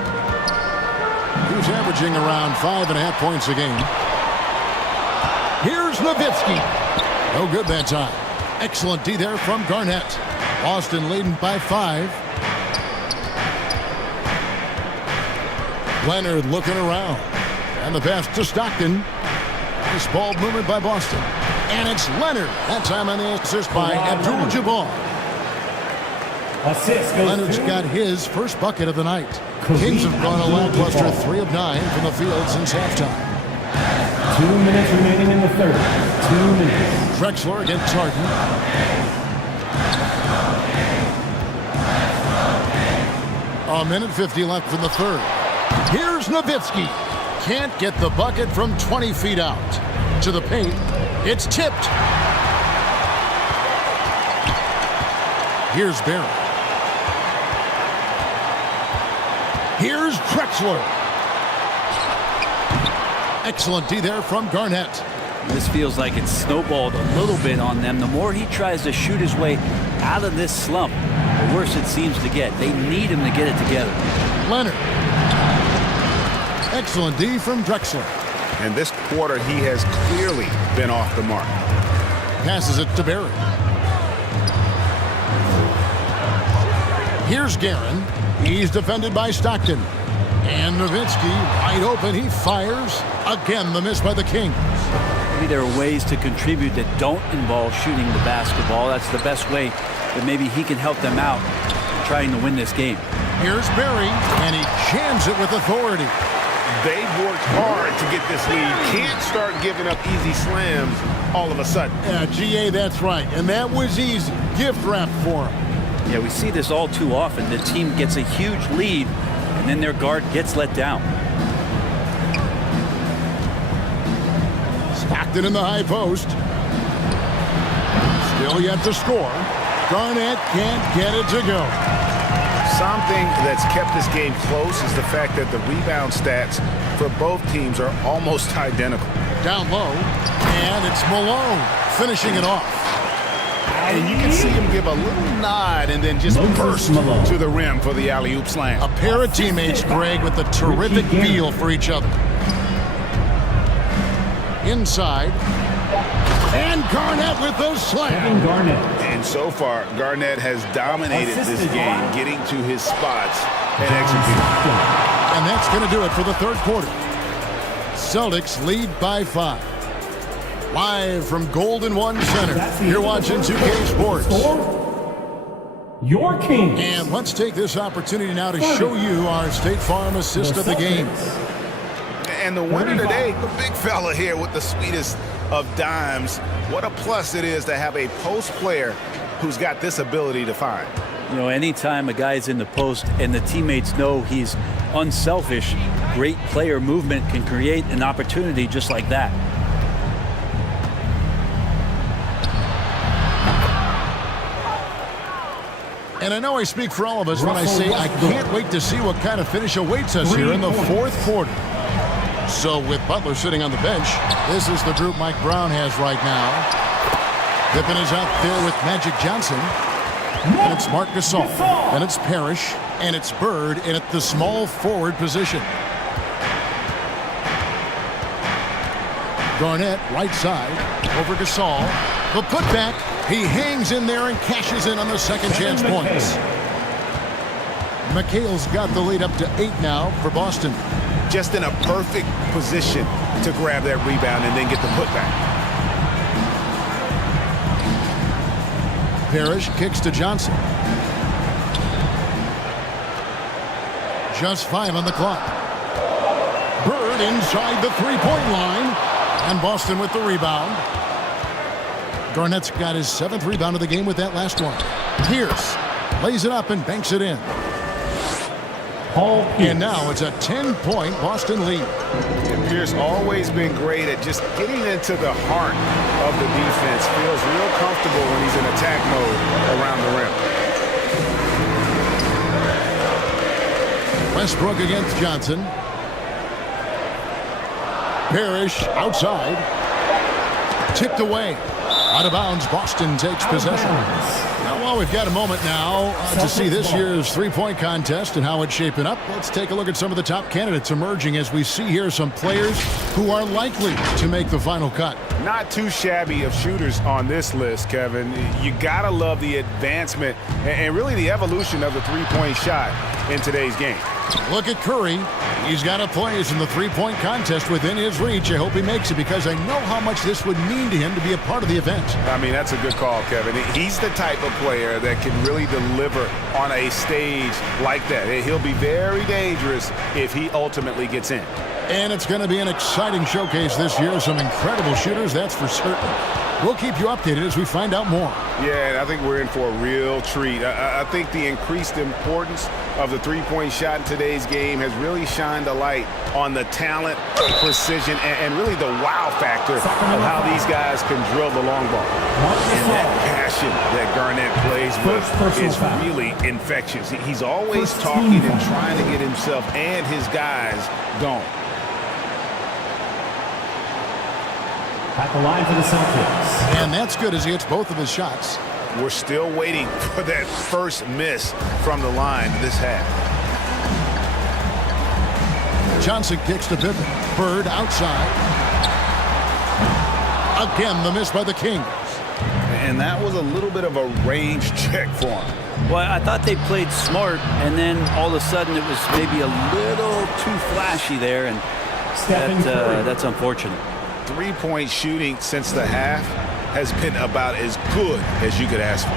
who's averaging around 5.5 points a game. Here's Nowitzki. No good that time. Excellent D there from Garnett. Boston leading by 5. Leonard looking around. And the pass to Stockton. Nice ball movement by Boston. And it's Leonard. That time on the assist by Abdul-Jabbar. Leonard's got his first bucket of the night. Kings have gone a lackluster 3 of 9 from the field since halftime. 2 minutes remaining in the third. 2 minutes. Drexler against Harden. A minute 50 left in the third. Here's Nowitzki. Can't get the bucket from 20 feet out. To the paint. It's tipped. Here's Barry. Here's Drexler. Excellent D there from Garnett. This feels like it's snowballed a little bit on them. The more he tries to shoot his way out of this slump, the worse it seems to get. They need him to get it together. Leonard. Excellent D from Drexler. And this quarter, he has clearly been off the mark. Passes it to Barry. Here's Guerin. He's defended by Stockton. And Nowitzki wide open. He fires. Again, the miss by the Kings. Maybe there are ways to contribute that don't involve shooting the basketball. That's the best way that maybe he can help them out in trying to win this game. Here's Barry, and he jams it with authority. They've worked hard to get this lead. Can't start giving up easy slams all of a sudden. Yeah, GA, that's right. And that was easy. Gift wrap for him. Yeah, we see this all too often. The team gets a huge lead, and then their guard gets let down. Stockton in the high post. Still yet to score. Garnett can't get it to go. Something that's kept this game close is the fact that the rebound stats for both teams are almost identical. Down low, and it's Malone finishing it off. And you can see him give a little nod and then just burst to the rim for the alley-oop slam. A pair of teammates, Greg, with a terrific feel for each other. Inside. And Garnett with those slams. And so far, Garnett has dominated this game, getting to his spots and executing. And that's going to do it for the third quarter. Celtics lead by 5. Live from Golden One Center, you're watching 2K Sports. Your Kings. And let's take this opportunity now to show you our State Farm assist of the game. And the winner today, the big fella here with the sweetest of dimes. What a plus it is to have a post player who's got this ability to find. You know, anytime a guy's in the post and the teammates know he's unselfish, great player movement can create an opportunity just like that. And I know I speak for all of us when I say I can't wait to see what kind of finish awaits us here in the fourth quarter. So with Butler sitting on the bench, this is the group Mike Brown has right now. Pippen is out there with Magic Johnson. And it's Marc Gasol. And it's Parrish. And it's Bird in at the small forward position. Garnett, right side, over Gasol. The putback. He hangs in there and cashes in on the second chance points. McHale's got the lead up to 8 now for Boston. Just in a perfect position to grab that rebound and then get the putback. Parrish kicks to Johnson. Just 5 on the clock. Bird inside the three-point line. And Boston with the rebound. Garnett's got his 7th rebound of the game with that last one. Pierce lays it up and banks it in. And now it's a 10-point Boston lead. And Pierce always been great at just getting into the heart of the defense. Feels real comfortable when he's in attack mode around the rim. Westbrook against Johnson. Parrish outside. Tipped away. Out of bounds, Boston takes possession. Now, while we've got a moment now to see this year's three-point contest and how it's shaping up, let's take a look at some of the top candidates emerging as we see here some players who are likely to make the final cut. Not too shabby of shooters on this list, Kevin. You gotta love the advancement and really the evolution of the three-point shot in today's game. Look at Curry. He's got a place in the three-point contest within his reach. I hope he makes it because I know how much this would mean to him to be a part of the event. I mean, that's a good call, Kevin. He's the type of player that can really deliver on a stage like that. He'll be very dangerous if he ultimately gets in. And it's going to be an exciting showcase this year. Some incredible shooters, that's for certain. We'll keep you updated as we find out more. Yeah, and I think we're in for a real treat. I think the increased importance of the three-point shot in today's game has really shined a light on the talent, precision, and really the wow factor of how these guys can drill the long ball. And that passion that Garnett plays with is really infectious. He's always talking and trying to get himself and his guys going. At the line for the Celtics. And that's good as he hits both of his shots. We're still waiting for that first miss from the line this half. Johnson kicks to Pippen. Bird outside. Again, the miss by the Kings. And that was a little bit of a range check for him. Well, I thought they played smart, and then all of a sudden it was maybe a little too flashy there, and that's unfortunate. Three-point shooting since the half has been about as good as you could ask for.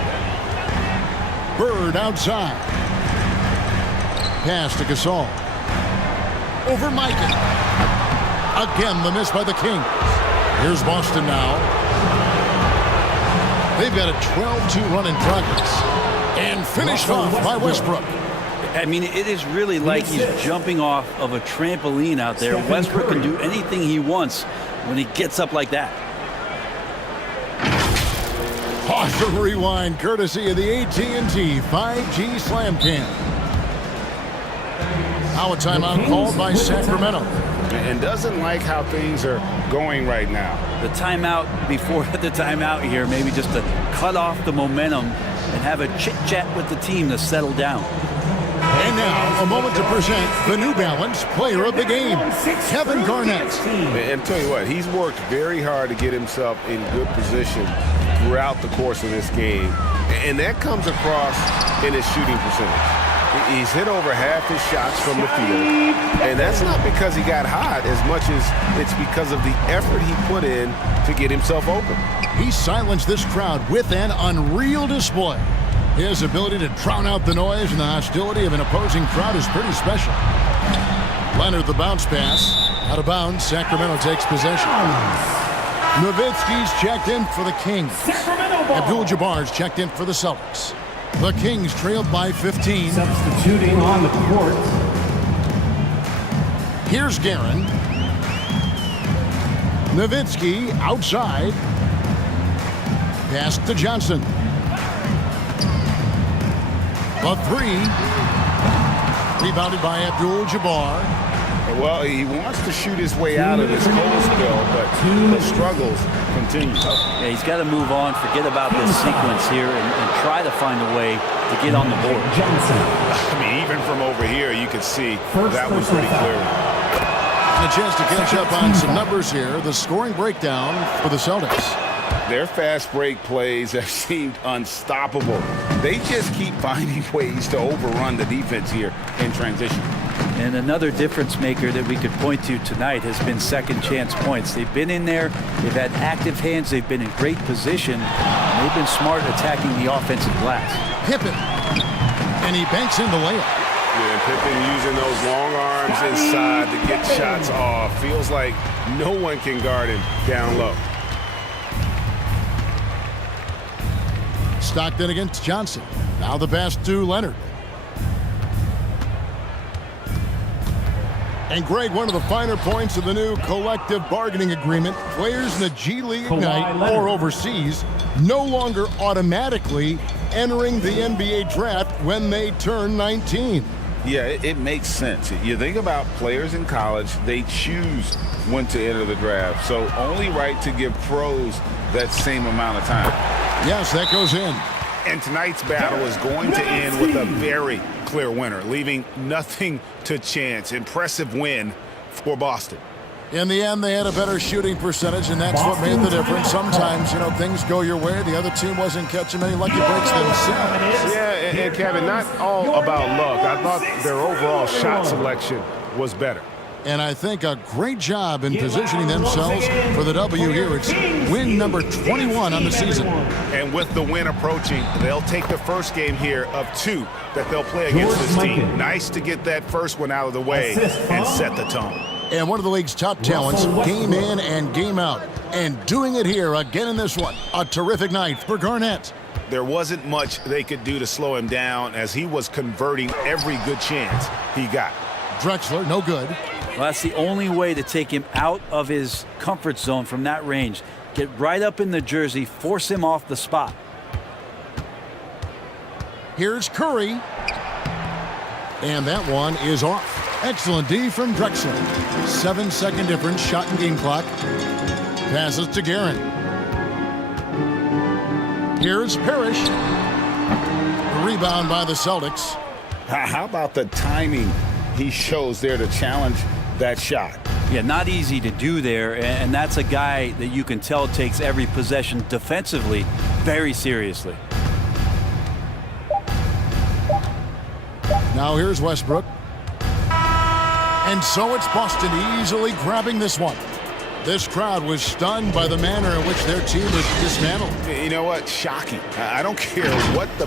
Bird outside. Pass to Gasol. Over Micah. Again, the miss by the Kings. Here's Boston now. They've got a 12-2 run in progress. And finished off by Westbrook. I mean, it is really like he's jumping off of a trampoline out there. Westbrook can do anything he wants when he gets up like that. Awesome rewind, courtesy of the AT&T 5G Slam Cam. Now a timeout called by Sacramento. And doesn't like how things are going right now. The timeout before the timeout here, maybe just to cut off the momentum and have a chit-chat with the team to settle down. And now, a moment to present the New Balance Player of the Game, Kevin Garnett. And tell you what, he's worked very hard to get himself in good position throughout the course of this game. And that comes across in his shooting percentage. He's hit over half his shots from the field. And that's not because he got hot as much as it's because of the effort he put in to get himself open. He silenced this crowd with an unreal display. His ability to drown out the noise and the hostility of an opposing crowd is pretty special. Leonard, the bounce pass. Out of bounds, Sacramento takes possession. Nowitzki's checked in for the Kings. Abdul-Jabbar's checked in for the Celtics. The Kings trailed by 15. Substituting on the court. Here's Guerin. Nowitzki outside. Pass to Johnson. A three. Rebounded by Abdul-Jabbar. Well, he wants to shoot his way out of this cold spell, but the struggles continue. Yeah, he's got to move on, forget about this sequence here, and try to find a way to get on the board. I mean, even from over here, you could see that was pretty clear. And a chance to catch up on some numbers here. The scoring breakdown for the Celtics. Their fast break plays have seemed unstoppable. They just keep finding ways to overrun the defense here in transition. And another difference maker that we could point to tonight has been second chance points. They've been in there, they've had active hands, they've been in great position, and they've been smart attacking the offensive glass. Pippen, and he banks in the layup. Yeah, Pippen using those long arms inside to get shots off. Feels like no one can guard him down low. Stockton against Johnson. Now the pass to Leonard. And Greg, one of the finer points of the new collective bargaining agreement, players in the G League Ignite or overseas no longer automatically entering the NBA draft when they turn 19. Yeah, it makes sense. You think about players in college, they choose when to enter the draft. So only right to give pros that same amount of time. Yes, that goes in. And tonight's battle is going to end with a very clear winner, leaving nothing to chance. Impressive win for Boston. In the end, they had a better shooting percentage, and that's what made the difference. Sometimes, things go your way. The other team wasn't catching many lucky breaks themselves. Yeah, and Kevin, not all about luck. I thought their overall shot selection was better. And I think a great job in positioning themselves for the W here. It's win number 21 on the season. And with the win approaching, they'll take the first game here of 2 that they'll play against this team. Nice to get that first one out of the way and set the tone. And one of the league's top talents, game in and game out. And doing it here again in this one. A terrific night for Garnett. There wasn't much they could do to slow him down as he was converting every good chance he got. Drexler, no good. Well, that's the only way to take him out of his comfort zone from that range. Get right up in the jersey, force him off the spot. Here's Curry. And that one is off. Excellent D from Drexler. 7-second difference, shot and game clock. Passes to Guerin. Here's Parrish. Rebound by the Celtics. How about the timing he shows there to challenge that shot? Yeah, not easy to do there, and that's a guy that you can tell takes every possession defensively very seriously. Now here's Westbrook. And so it's Boston easily grabbing this one. This crowd was stunned by the manner in which their team was dismantled. You know what? Shocking. I don't care what the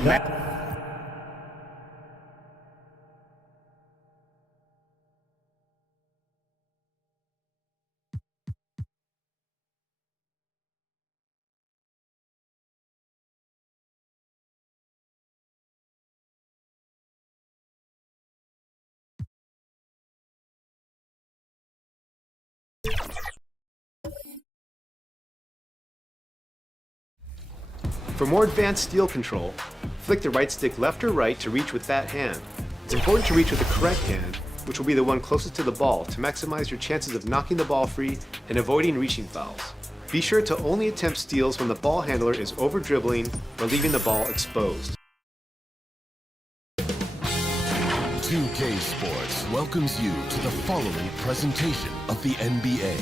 For more advanced steel control, flick the right stick left or right to reach with that hand. It's important to reach with the correct hand, which will be the one closest to the ball, to maximize your chances of knocking the ball free and avoiding reaching fouls. Be sure to only attempt steals when the ball handler is over-dribbling or leaving the ball exposed. 2K Sports welcomes you to the following presentation of the NBA.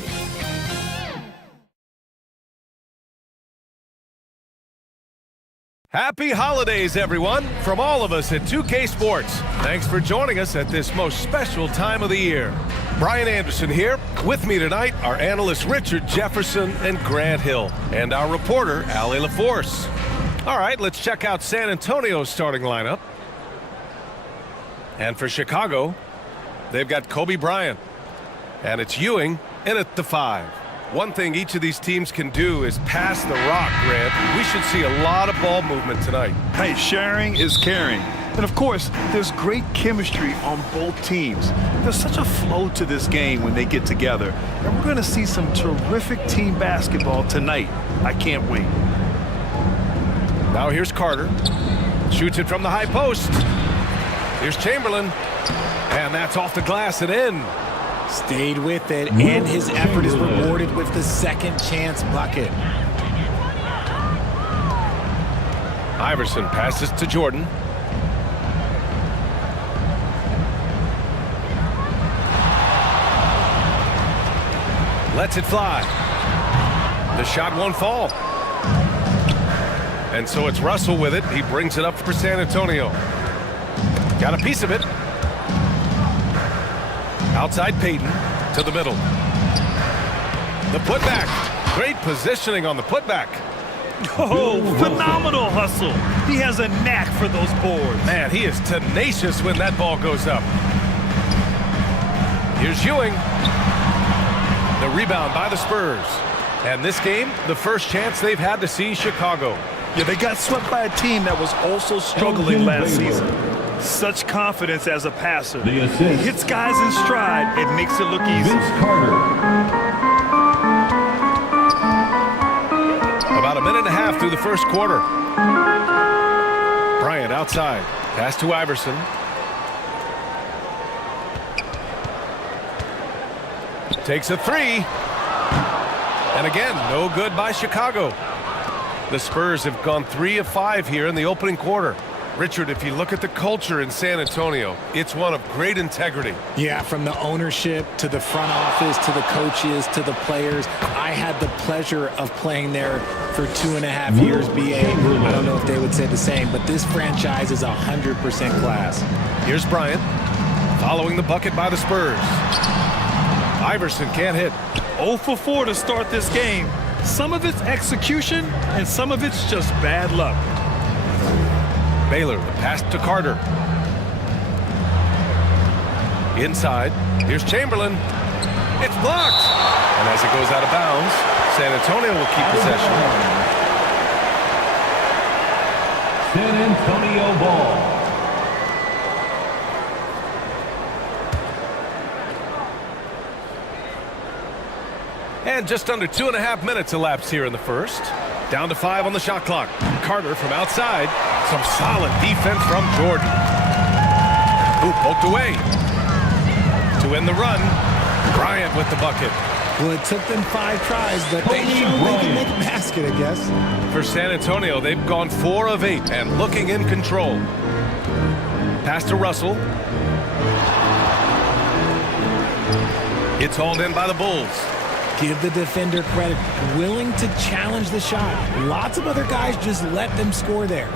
Happy holidays, everyone, from all of us at 2K Sports. Thanks for joining us at this most special time of the year. Brian Anderson here. With me tonight are analysts Richard Jefferson and Grant Hill, and our reporter, Allie LaForce. All right, let's check out San Antonio's starting lineup. And for Chicago, they've got Kobe Bryant. And it's Ewing in at the 5. One thing each of these teams can do is pass the rock, Grant. We should see a lot of ball movement tonight. Hey, sharing is caring. And of course, there's great chemistry on both teams. There's such a flow to this game when they get together. And we're going to see some terrific team basketball tonight. I can't wait. Now here's Carter. Shoots it from the high post. Here's Chamberlain. And that's off the glass and in. Stayed with it, and his effort is rewarded with the second chance bucket. Iverson passes to Jordan. Lets it fly. The shot won't fall. And so it's Russell with it. He brings it up for San Antonio. Got a piece of it. Outside Payton to the middle. The putback. Great positioning on the putback. Oh, phenomenal hustle. He has a knack for those boards. Man, he is tenacious when that ball goes up. Here's Ewing. The rebound by the Spurs. And this game, the first chance they've had to see Chicago. Yeah, they got swept by a team that was also struggling last season. Such confidence as a passer. He hits guys in stride. It makes it look easy. About a minute and a half through the first quarter. Bryant outside. Pass to Iverson. Takes a three. And again, no good by Chicago. The Spurs have gone 3 of 5 here in the opening quarter. Richard, if you look at the culture in San Antonio, it's one of great integrity. Yeah, from the ownership to the front office to the coaches to the players. I had the pleasure of playing there for 2.5 years, BA. I don't know if they would say the same, but this franchise is 100% class. Here's Bryant, following the bucket by the Spurs. Iverson can't hit. 0 for 4 to start this game. Some of it's execution, and some of it's just bad luck. Baylor, the pass to Carter. Inside, here's Chamberlain. It's blocked. And as it goes out of bounds, San Antonio will keep possession. San Antonio ball. And just under 2.5 minutes elapsed here in the first. Down to 5 on the shot clock. Carter from outside. Some solid defense from Jordan. Ooh, poked away. To end the run, Bryant with the bucket. Well, it took them 5 tries, but they can make a basket, I guess. For San Antonio, they've gone 4 of 8 and looking in control. Pass to Russell. It's hauled in by the Bulls. Give the defender credit, willing to challenge the shot. Lots of other guys just let them score there.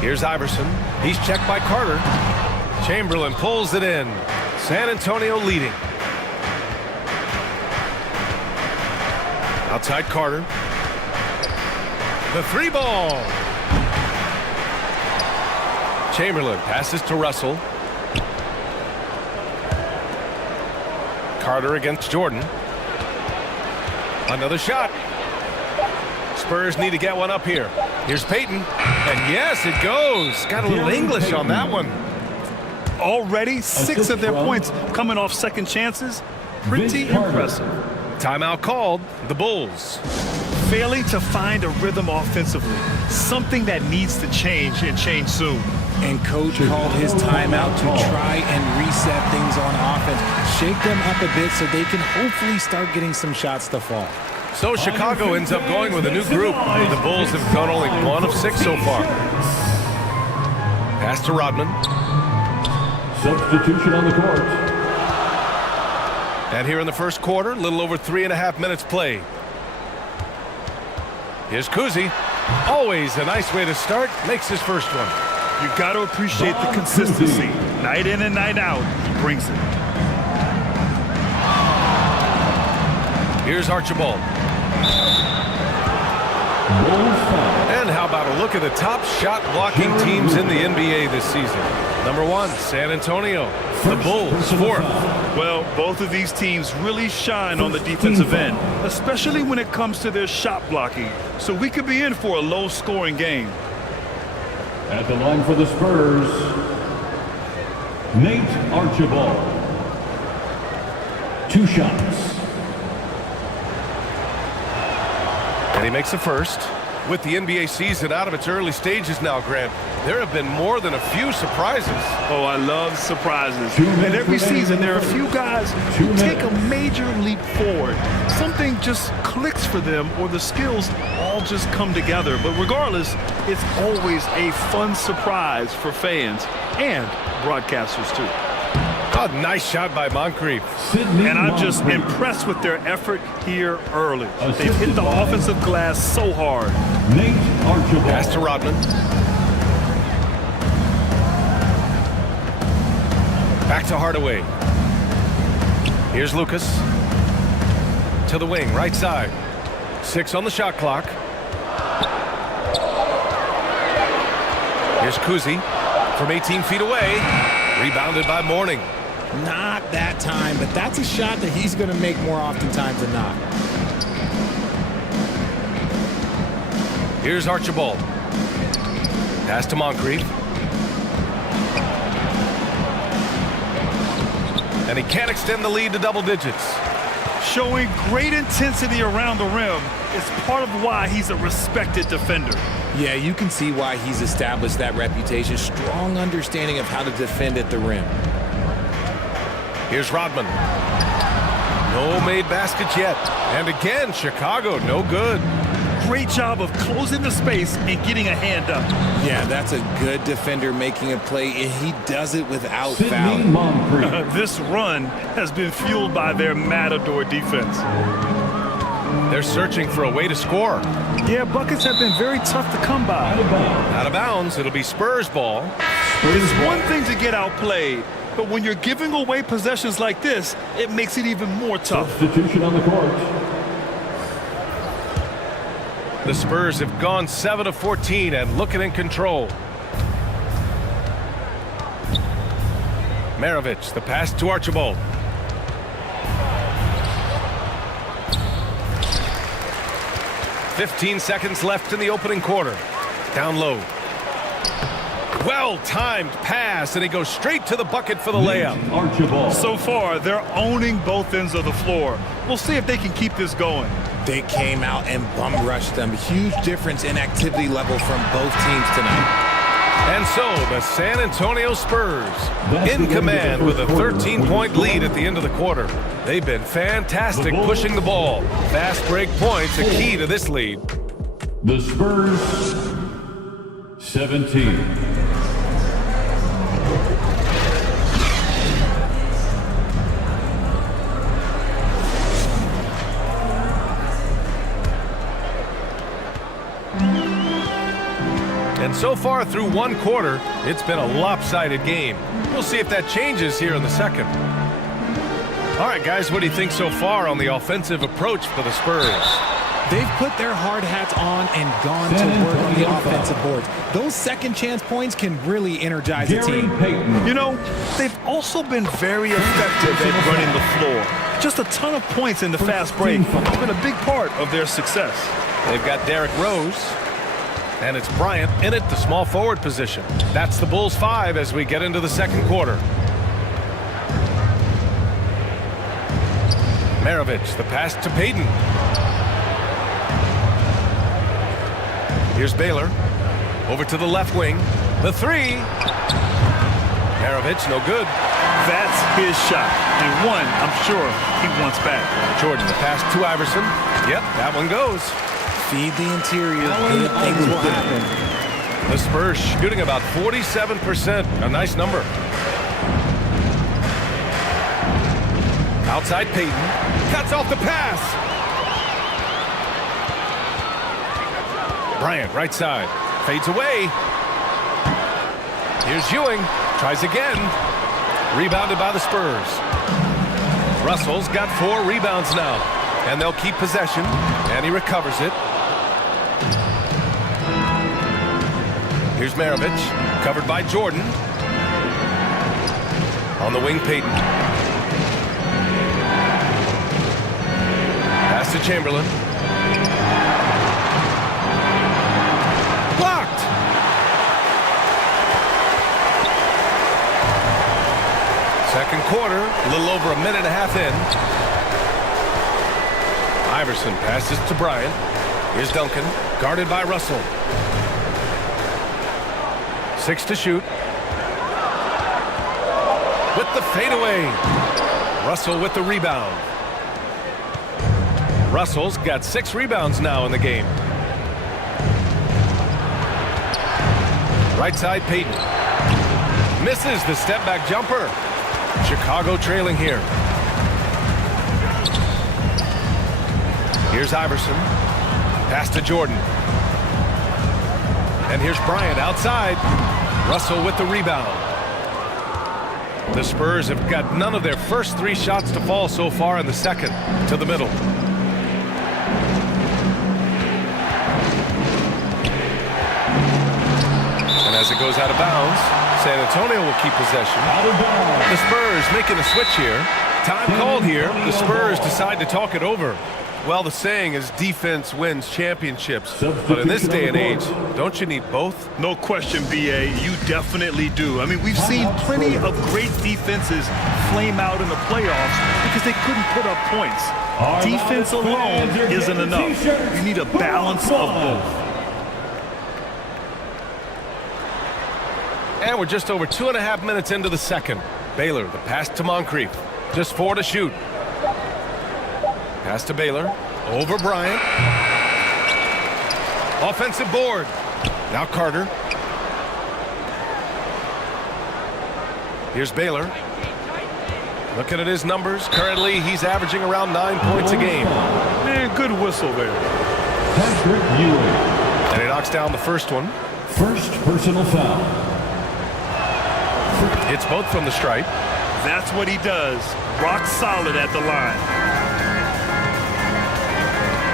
Here's Iverson. He's checked by Carter. Chamberlain pulls it in. San Antonio leading. Outside Carter. The 3 ball. Chamberlain passes to Russell. Carter against Jordan. Another shot. Spurs need to get one up here. Here's Payton. And yes, it goes. Got a little English on that one. Already 6 of their points coming off second chances. Pretty impressive. Timeout called. The Bulls. Failing to find a rhythm offensively. Something that needs to change and change soon. And coach called his timeout to try and reset things on offense. Shake them up a bit so they can hopefully start getting some shots to fall. So Chicago ends up going with a new group. The Bulls have gone only 1 of 6 so far. Pass to Rodman. Substitution on the court. And here in the first quarter, a little over 3.5 minutes played. Here's Kuzi. Always a nice way to start. Makes his first one. You got to appreciate the consistency. Night in and night out, he brings it. Here's Archibald. And how about a look at the top shot-blocking teams in the NBA this season? Number 1, San Antonio. The Bulls, 4th. Well, both of these teams really shine on the defensive end, especially when it comes to their shot blocking. So we could be in for a low-scoring game. At the line for the Spurs, Nate Archibald. 2 shots. And he makes the first. With the NBA season out of its early stages now, Grant, there have been more than a few surprises. Oh, I love surprises. And every season, there are a few guys who take a major leap forward. Something just clicks for them, or the skills all just come together. But regardless, it's always a fun surprise for fans and broadcasters, too. Oh, nice shot by Moncrief. And I'm just impressed with their effort here early. They've hit the offensive glass so hard. Nate Archibald. Pass to Rodman. Back to Hardaway. Here's Lucas. To the wing, right side. 6 on the shot clock. Here's Kuzi from 18 feet away. Rebounded by Mourning. Not that time, but that's a shot that he's going to make more oftentimes than not. Here's Archibald. Pass to Moncrief. And he can't extend the lead to double digits. Showing great intensity around the rim is part of why he's a respected defender. Yeah, you can see why he's established that reputation. Strong understanding of how to defend at the rim. Here's Rodman. No made baskets yet. And again, Chicago, no good. Great job of closing the space and getting a hand up. Yeah, that's a good defender making a play, and he does it without fouling. This run has been fueled by their Matador defense. They're searching for a way to score. Yeah, buckets have been very tough to come by. Out of bounds, it'll be Spurs ball. It's one thing to get outplayed, but when you're giving away possessions like this, it makes it even more tough. Substitution on the court. The Spurs have gone 7 of 14 and looking in control. Maravich, the pass to Archibald. "15 seconds left in the opening quarter. Down low. Well-timed pass, and he goes straight to the bucket for the layup. Archibald. So far, they're owning both ends of the floor. We'll see if they can keep this going. They came out and bum rushed them. Huge difference in activity level from both teams tonight. And so the San Antonio Spurs in command with a 13-point lead at the end of the quarter. They've been fantastic pushing the ball. Fast break points a key to this lead. The Spurs 17. And so far through one quarter, it's been a lopsided game. We'll see if that changes here in the second. All right, guys, what do you think so far on the offensive approach for the Spurs? They've put their hard hats on and gone to work on the offensive boards. Those second chance points can really energize a team. You know, they've also been very effective at running the floor. Just a ton of points in the fast break has been a big part of their success. They've got Derrick Rose. And it's Bryant in it, the small forward position. That's the Bulls 5 as we get into the second quarter. Maravich, the pass to Payton. Here's Baylor. Over to the left wing. The three. Maravich, no good. That's his shot. And one, I'm sure, he wants back. Jordan, the pass to Iverson. Yep, that one goes. Feed the interior. Good things will happen. The Spurs shooting about 47%. A nice number. Outside Payton. Cuts off the pass. Bryant, right side. Fades away. Here's Ewing. Tries again. Rebounded by the Spurs. Russell's got 4 rebounds now. And they'll keep possession. And he recovers it. Here's Maravich, covered by Jordan. On the wing, Payton. Pass to Chamberlain. Blocked! Second quarter, a little over a minute and a half in. Iverson passes to Bryant. Here's Duncan, guarded by Russell. 6 to shoot. With the fadeaway. Russell with the rebound. Russell's got 6 rebounds now in the game. Right side, Payton. Misses the step-back jumper. Chicago trailing here. Here's Iverson. Pass to Jordan. And here's Bryant outside. Russell with the rebound. The Spurs have got none of their first 3 shots to fall so far in the second. To the middle. And as it goes out of bounds, San Antonio will keep possession. The Spurs making a switch here. Time called here. The Spurs decide to talk it over. Well, the saying is defense wins championships. But in this day and age, don't you need both? No question, B.A. You definitely do. I mean, we've seen plenty of great defenses flame out in the playoffs because they couldn't put up points. Defense alone isn't enough. You need a balance of both. And we're just over 2.5 minutes into the second. Baylor, the pass to Moncrief. Just 4 to shoot. Pass to Baylor. Over Bryant. Offensive board. Now Carter. Here's Baylor. Looking at his numbers. Currently, he's averaging around 9 points a game. Man, good whistle there. And he knocks down the first one. First personal foul. Hits both from the stripe. That's what he does. Rock solid at the line.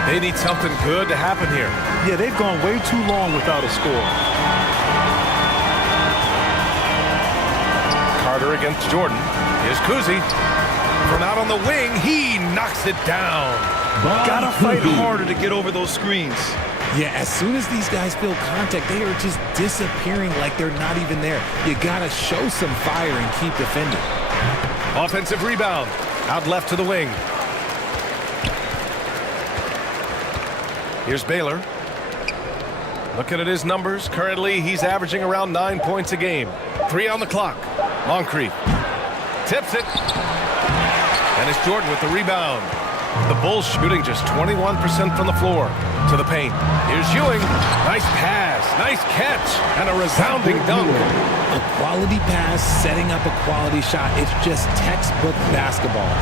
They need something good to happen here. Yeah, they've gone way too long without a score. Carter against Jordan. Here's Kuzi. From out on the wing, he knocks it down. Gotta fight harder to get over those screens. Yeah, as soon as these guys feel contact, they are just disappearing like they're not even there. You gotta show some fire and keep defending. Offensive rebound. Out left to the wing. Here's Baylor. Looking at his numbers. Currently, he's averaging around 9 points a game. 3 on the clock. Moncrief. Tips it. And it's Jordan with the rebound. The Bulls shooting just 21% from the floor. To the paint. Here's Ewing. Nice pass. Nice catch. And a resounding dunk. A quality pass, setting up a quality shot. It's just textbook basketball.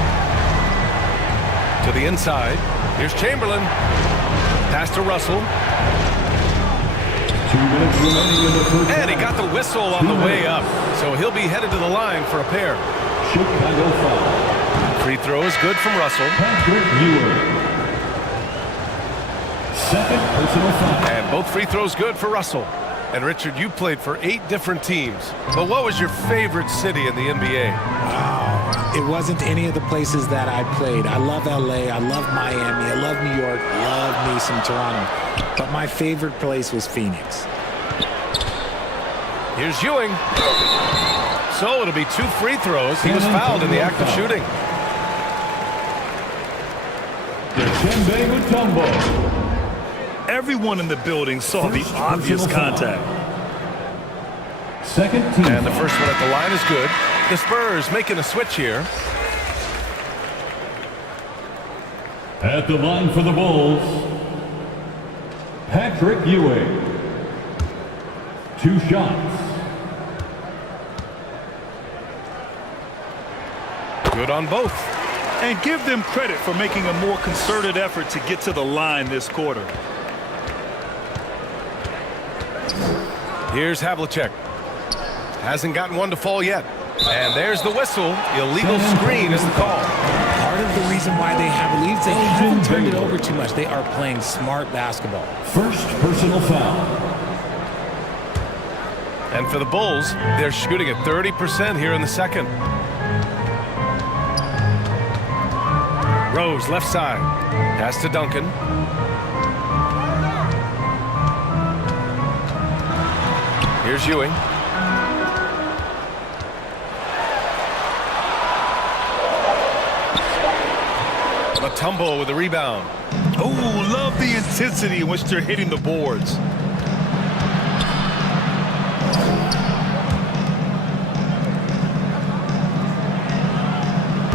To the inside. Here's Chamberlain. Pass to Russell. 2 minutes remaining in the first. And he got the whistle on the way up. So he'll be headed to the line for a pair. Chicago foul. Free throw is good from Russell. Patrick Ewing. Second personal foul. And both free throws good for Russell. And Richard, you played for 8 different teams. But what was your favorite city in the NBA? It wasn't any of the places that I played. I love LA, I love Miami, I love New York, I love me some Toronto. But my favorite place was Phoenix. Here's Ewing. So it'll be 2 free throws. He was fouled in the act of shooting. Dikembe Mutombo. Everyone in the building saw the obvious contact. Second team. And the first one at the line is good. The Spurs making a switch here. At the line for the Bulls, Patrick Ewing. 2 shots. Good on both. And give them credit for making a more concerted effort to get to the line this quarter. Here's Havlicek. Hasn't gotten one to fall yet. And there's the whistle. Illegal screen is the call. Hard part of the reason why they have leads. They haven't turned it over too much. They are playing smart basketball. First personal foul. And for the Bulls, they're shooting at 30% here in the second. Rose, left side. Pass to Duncan. Here's Ewing. A tumble with a rebound. Oh, love the intensity in which they're hitting the boards.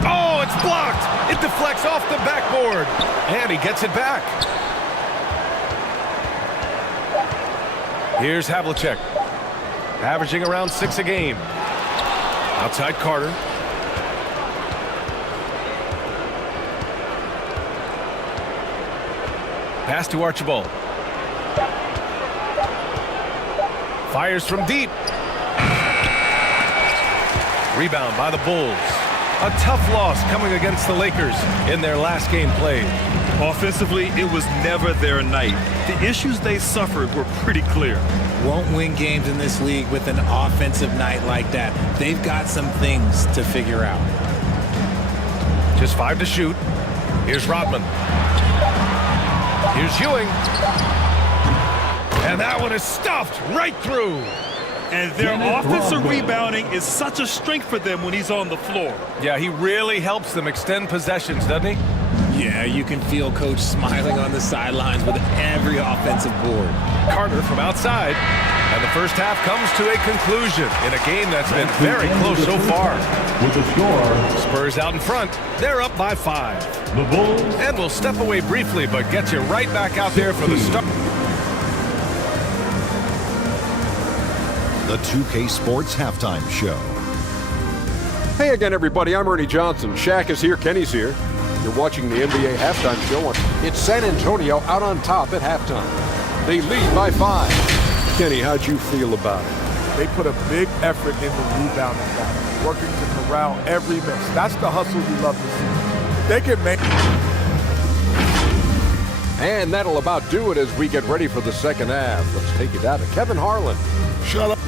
Oh, it's blocked. It deflects off the backboard. And he gets it back. Here's Havlicek. Averaging around 6 a game. Outside Carter. Pass to Archibald. Fires from deep. Rebound by the Bulls. A tough loss coming against the Lakers in their last game played. Offensively, it was never their night. The issues they suffered were pretty clear. Won't win games in this league with an offensive night like that. They've got some things to figure out. Just 5 to shoot. Here's Rodman. Here's Ewing. And that one is stuffed right through. And their offensive rebounding is such a strength for them when he's on the floor. Yeah, he really helps them extend possessions, doesn't he? Yeah, you can feel Coach smiling on the sidelines with every offensive board. Carter from outside. And the first half comes to a conclusion in a game that's been very close so far. With the score, Spurs out in front. They're up by 5. the Bulls And we'll step away briefly, but get you right back out there for the start. The 2K Sports Halftime Show. Hey again, everybody. I'm Ernie Johnson. Shaq is here. Kenny's here. You're watching the NBA Halftime Show. It's San Antonio out on top at halftime. They lead by 5. Kenny, how'd you feel about it? They put a big effort in the rebounding battle, working to corral every miss. That's the hustle we love to see. They can make. And that'll about do it as we get ready for the second half. Let's take it down to Kevin Harlan. Shut up.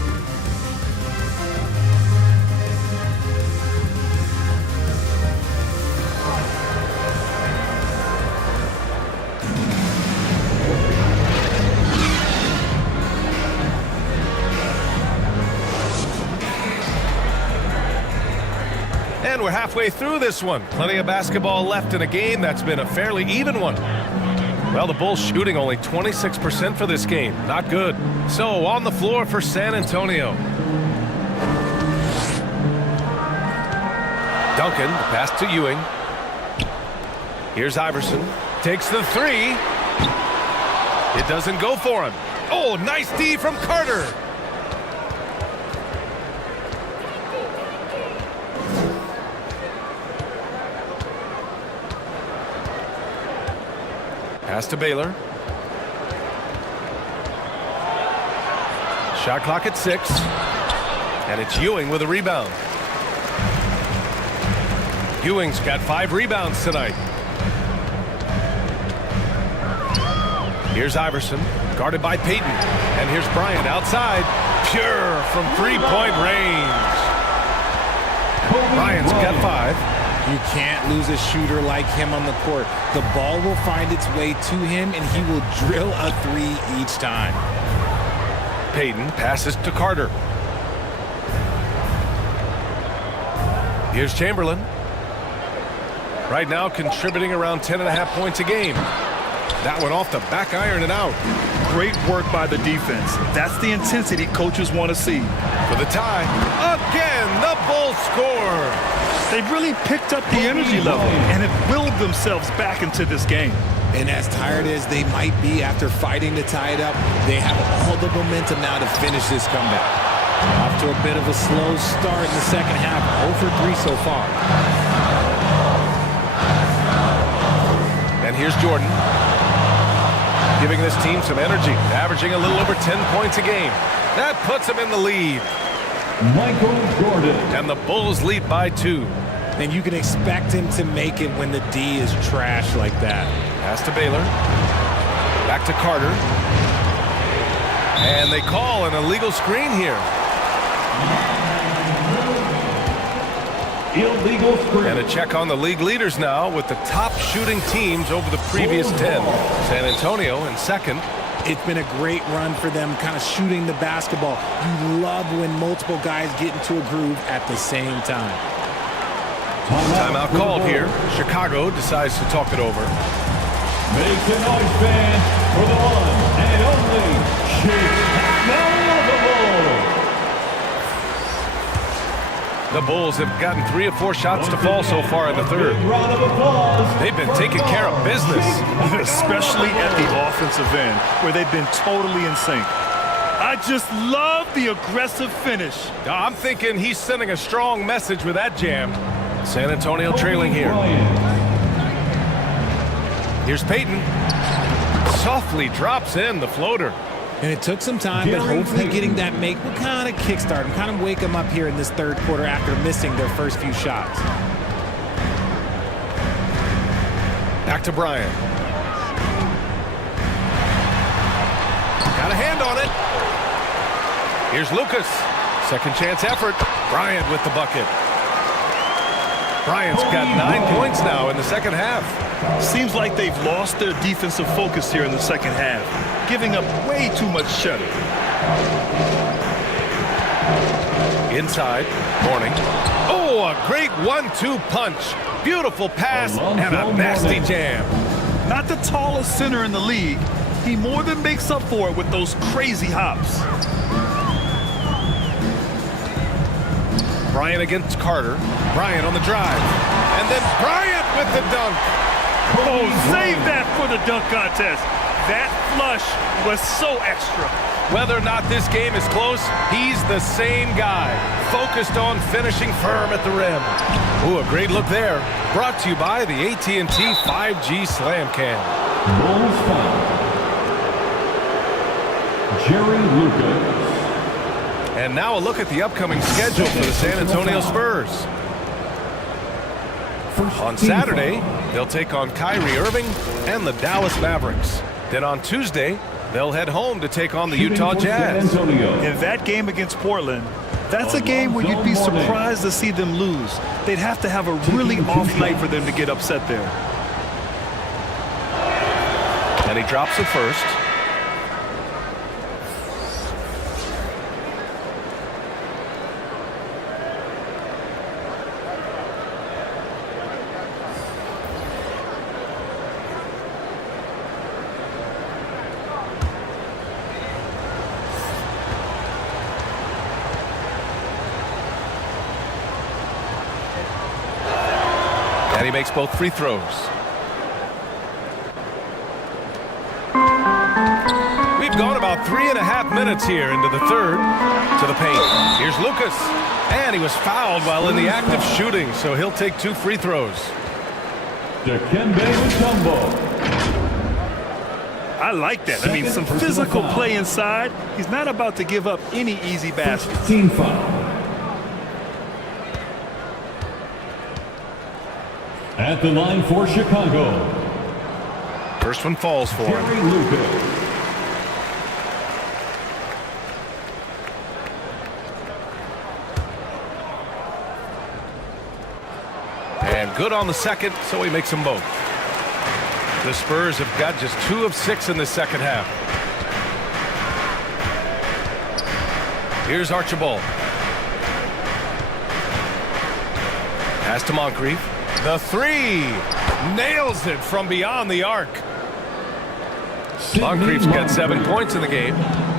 And we're halfway through this one. Plenty of basketball left in a game that's been a fairly even one. Well, the Bulls shooting only 26% for this game. Not good. So on the floor for San Antonio. Duncan, the pass to Ewing. Here's Iverson. Takes the 3. It doesn't go for him. Oh, nice D from Carter. Pass to Baylor. Shot clock at 6. And it's Ewing with a rebound. Ewing's got 5 rebounds tonight. Here's Iverson, guarded by Payton. And here's Bryant outside. Pure from 3-point range. Bryant's got 5. You can't lose a shooter like him on the court. The ball will find its way to him, and he will drill a 3 each time. Payton passes to Carter. Here's Chamberlain. Right now contributing around 10.5 points a game. That one off the back iron and out. Great work by the defense. That's the intensity coaches want to see. For the tie. Again, the Bulls score. They've really picked up the energy level and have willed themselves back into this game. And as tired as they might be after fighting to tie it up, they have all the momentum now to finish this comeback. Off to a bit of a slow start in the second half. 0 for 3 so far. And here's Jordan. Giving this team some energy. Averaging a little over 10 points a game. That puts them in the lead. Michael Jordan. And the Bulls lead by 2. then you can expect him to make it when the D is trash like that. Pass to Baylor. Back to Carter. And they call an illegal screen here. Illegal screen. And a check on the league leaders now with the top shooting teams over the previous 10. San Antonio in second. It's been a great run for them, kind of shooting the basketball. You love when multiple guys get into a groove at the same time. Timeout called here. Chicago decides to talk it over. Make some noise, fans, for the one and only Chicago Bulls. The Bulls have gotten 3 of 4 shots to fall so far in the third. They've been taking care of business. Especially at the offensive end, where they've been totally in sync. I just love the aggressive finish. I'm thinking he's sending a strong message with that jam. San Antonio trailing here. Here's Payton. Softly drops in the floater. And it took some time, but hopefully getting that make will kind of kickstart them, kind of wake them up here in this third quarter after missing their first few shots. Back to Bryant. Got a hand on it. Here's Lucas. Second chance effort. Bryant with the bucket. Bryant's got 9 points now in the second half. Seems like they've lost their defensive focus here in the second half, giving up way too much shutting. Inside, Morning. Oh, a great 1-2 punch. Beautiful pass and a nasty jam. Not the tallest center in the league. He more than makes up for it with those crazy hops. Bryant against Carter. Bryant on the drive. And then Bryant with the dunk. Oh, save that for the dunk contest. That flush was so extra. Whether or not this game is close, he's the same guy. Focused on finishing firm at the rim. Ooh, a great look there. Brought to you by the AT&T 5G Slam Cam. Bulls foul. Jerry Lucas. And now a look at the upcoming schedule for the San Antonio Spurs. On Saturday, they'll take on Kyrie Irving and the Dallas Mavericks. Then on Tuesday, they'll head home to take on the Utah Jazz. In that game against Portland, that's a game where you'd be surprised to see them lose. They'd have to have a really off night for them to get upset there. And he drops it first. And he makes both free throws. We've gone about 3.5 minutes here into the third. To the paint. Here's Lucas. And he was fouled while in the act of shooting, so he'll take 2 free throws. Dikembe Mutombo. I like that. I mean, some physical play inside. He's not about to give up any easy baskets. Team foul. At the line for Chicago. First one falls for Jerry him. Lucas. And good on the second, so he makes them both. The Spurs have got just 2 of 6 in the second half. Here's Archibald. Pass to Moncrief. The 3. Nails it from beyond the arc. Moncrief's got 7 points in the game.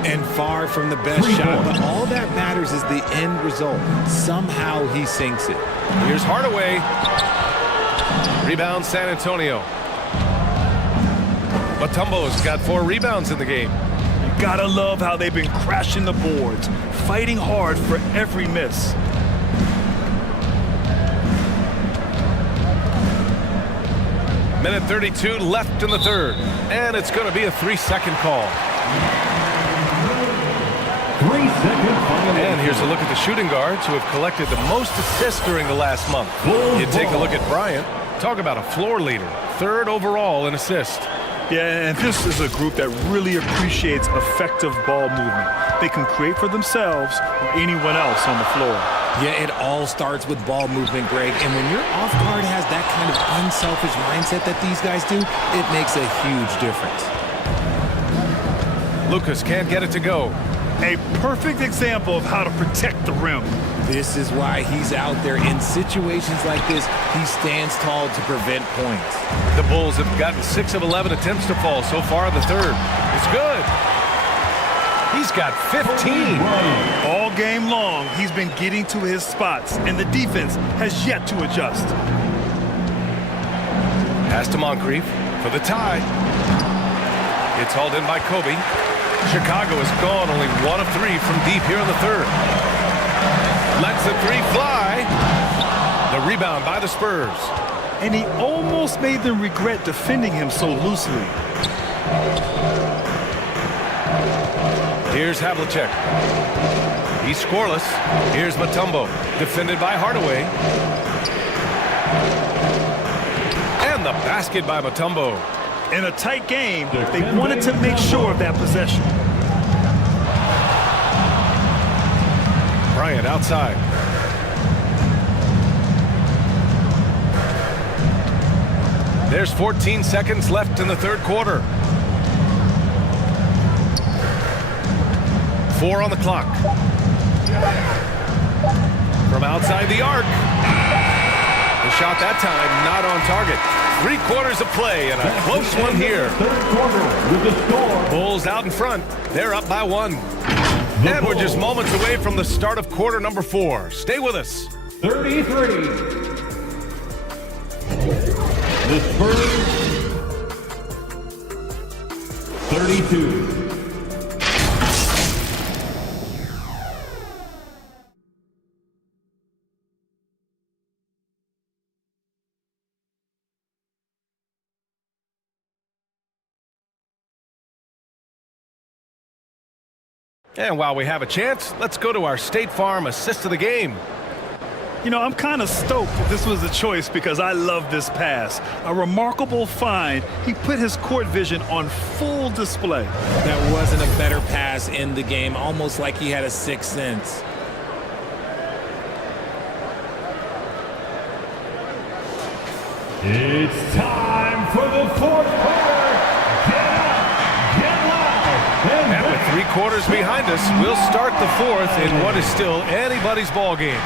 And far from the best shot, but all that matters is the end result. Somehow he sinks it. Here's Hardaway. Rebound San Antonio. Mutombo's got 4 rebounds in the game. You gotta love how they've been crashing the boards, fighting hard for every miss. Minute 32 left in the third, and it's going to be a 3-second call. 3-second violation. And here's a look at the shooting guards who have collected the most assists during the last month. You take a look at Bryant. Talk about a floor leader. 3rd overall in assists. Yeah, and this is a group that really appreciates effective ball movement. They can create for themselves or anyone else on the floor. Yeah, it all starts with ball movement, Greg. And when your off guard has that kind of unselfish mindset that these guys do, it makes a huge difference. Lucas can't get it to go. A perfect example of how to protect the rim. This is why he's out there. In situations like this, he stands tall to prevent points. The Bulls have gotten 6 of 11 attempts to fall so far in the 3rd. It's good. He's got 15. All game long, he's been getting to his spots, and the defense has yet to adjust. Pass to Moncrief for the tie. It's hauled in by Kobe. Chicago has gone only 1 of 3 from deep here in the 3rd. Lets the 3 fly. The rebound by the Spurs. And he almost made them regret defending him so loosely. Here's Havlicek. He's scoreless. Here's Mutombo. Defended by Hardaway. And the basket by Mutombo. In a tight game, they wanted to make sure of that possession. Bryant outside. There's 14 seconds left in the 3rd quarter. 4 on the clock. From outside the arc. The shot that time not on target. 3 quarters of play and a close one here. 3rd quarter with the score. Bulls out in front. They're up by 1. And we're just moments away from the start of quarter number 4. Stay with us. 33. The Spurs. 32. And while we have a chance, let's go to our State Farm assist of the game. You know, I'm kind of stoked that this was a choice because I love this pass. A remarkable find. He put his court vision on full display. That wasn't a better pass in the game, almost like he had a 6th sense. It's time for the 4th quarter. Get up, get loud. And with 3 quarters behind us, we'll start the 4th in what is still anybody's ball game.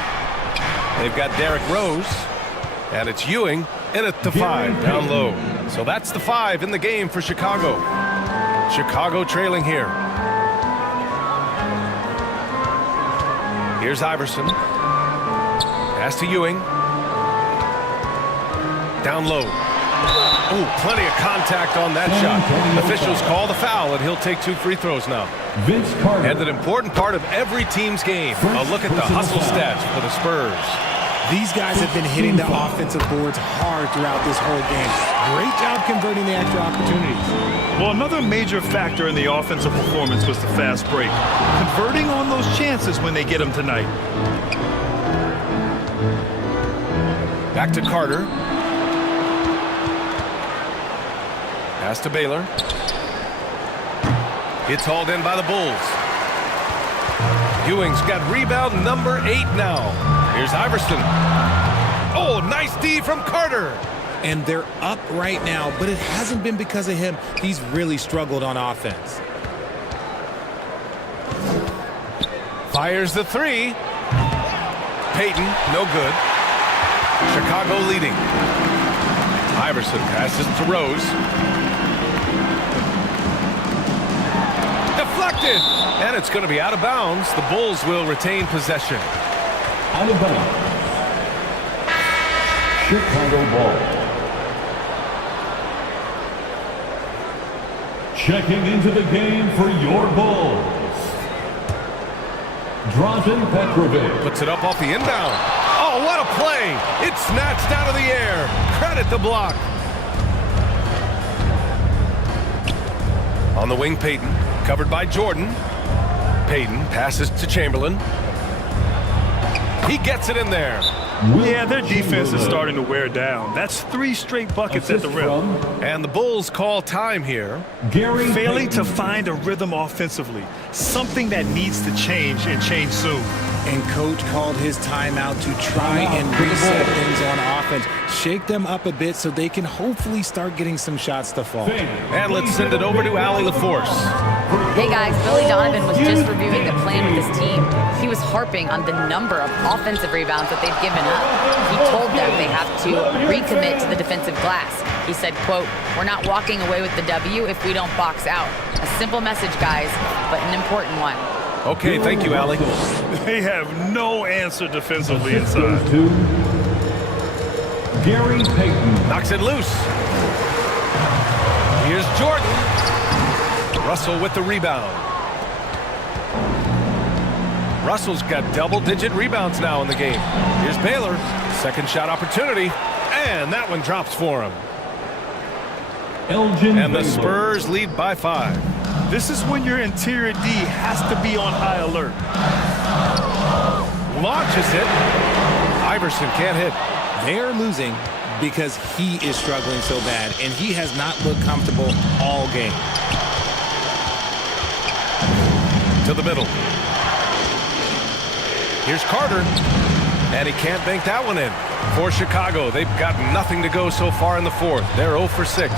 They've got Derrick Rose, and it's Ewing in at the 5 down low. So that's the 5 in the game for Chicago. Chicago trailing here. Here's Iverson. Pass to Ewing. Down low. Oh, plenty of contact on that shot. Officials call the foul, and he'll take 2 free throws now. Vince Carter. And an important part of every team's game. A look at the hustle stats for the Spurs. These guys have been hitting the offensive boards hard throughout this whole game. Great job converting the extra opportunities. Well, another major factor in the offensive performance was the fast break. Converting on those chances when they get them tonight. Back to Carter. Pass to Baylor. It's hauled in by the Bulls. Ewing's got rebound number 8 now. Here's Iverson. Oh, nice D from Carter. And they're up right now, but it hasn't been because of him. He's really struggled on offense. Fires the 3. Payton, no good. Chicago leading. Iverson passes to Rose. Deflected, and it's going to be out of bounds. The Bulls will retain possession. Out of bounds. Chicago ball. Checking into the game for your Bulls, Drazen Petrovic. Puts it up off the inbound. Oh, what a play! It's snatched out of the air. Credit the block. On the wing, Payton. Covered by Jordan. Payton passes to Chamberlain. He gets it in there. Yeah, their defense is starting to wear down. That's 3 straight buckets at the rim. And the Bulls call time here. Failing to find a rhythm offensively. Something that needs to change and change soon. And coach called his timeout to try and reset things on offense. Shake them up a bit so they can hopefully start getting some shots to fall. And let's send it over to Allie LaForce. Hey guys, Billy Donovan was just reviewing the plan with his team. He was harping on the number of offensive rebounds that they've given up. He told them they have to recommit to the defensive glass. He said, quote, "We're not walking away with the W if we don't box out." A simple message, guys, but an important one. Okay, thank you, Allie. They have no answer defensively inside. Gary Payton knocks it loose. Here's Jordan. Russell with the rebound. Russell's got double-digit rebounds now in the game. Here's Baylor. Second shot opportunity. And that one drops for him. And the Spurs lead by 5. This is when your interior D has to be on high alert. Launches it. Iverson can't hit. They're losing because he is struggling so bad, and he has not looked comfortable all game. To the middle. Here's Carter. And he can't bank that one in. For Chicago, they've got nothing to go so far in the 4th. They're 0 for 6.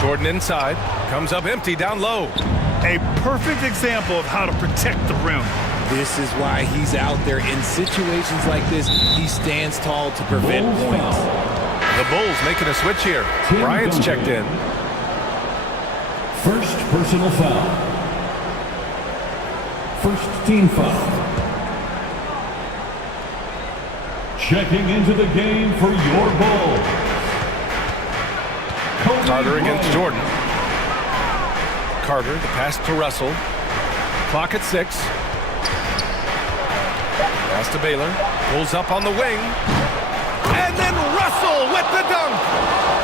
Jordan inside. Comes up empty down low. A perfect example of how to protect the rim. This is why he's out there in situations like this. He stands tall to prevent points. The Bulls making a switch here. Bryant's checked in. First personal foul. First team foul. Checking into the game for your Bulls. Carter against Jordan. Carter, the pass to Russell. Clock at 6. Pass to Baylor. Pulls up on the wing. And then Russell with the dunk.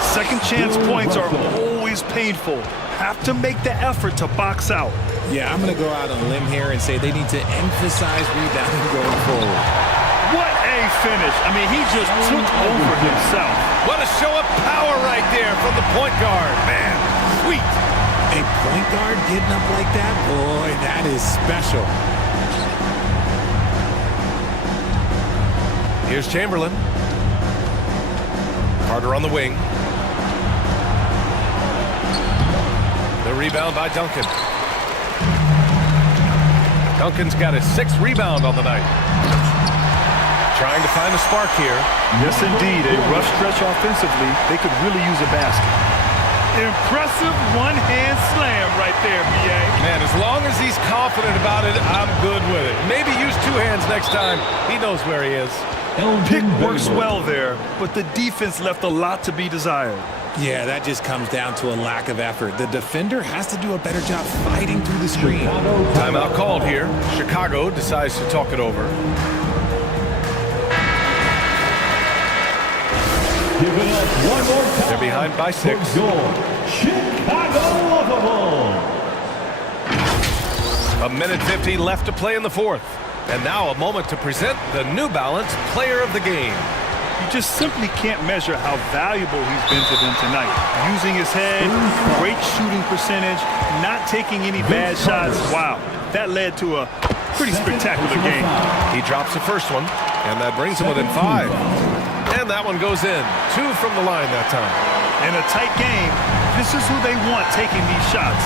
Second chance points are always painful. Have to make the effort to box out. Yeah, I'm going to go out on a limb here and say they need to emphasize rebounding going forward. What a finish. I mean, he just took over himself. What a show of power right there from the point guard. Man, sweet. A point guard getting up like that? Boy, that is special. Here's Chamberlain. Carter on the wing. The rebound by Duncan. Duncan's got his 6th rebound on the night. Trying to find a spark here. Yes, indeed. A rough stretch offensively. They could really use a basket. Impressive one-hand slam right there, B.A. Man, as long as he's confident about it, I'm good with it. Maybe use 2 hands next time. He knows where he is. Pick works well there, but the defense left a lot to be desired. Yeah, that just comes down to a lack of effort. The defender has to do a better job fighting through the screen. Timeout called here. Chicago decides to talk it over. Give it up one more time. They're behind by 6. Chicago Bulls. A minute 50 left to play in the 4th. And now a moment to present the New Balance Player of the Game. You just simply can't measure how valuable he's been to them tonight. Using his head, great shooting percentage, not taking any bad shots. Wow, that led to a pretty spectacular game. He drops the first one, and that brings him within 5. And that one goes in. 2 from the line that time. In a tight game, this is who they want taking these shots.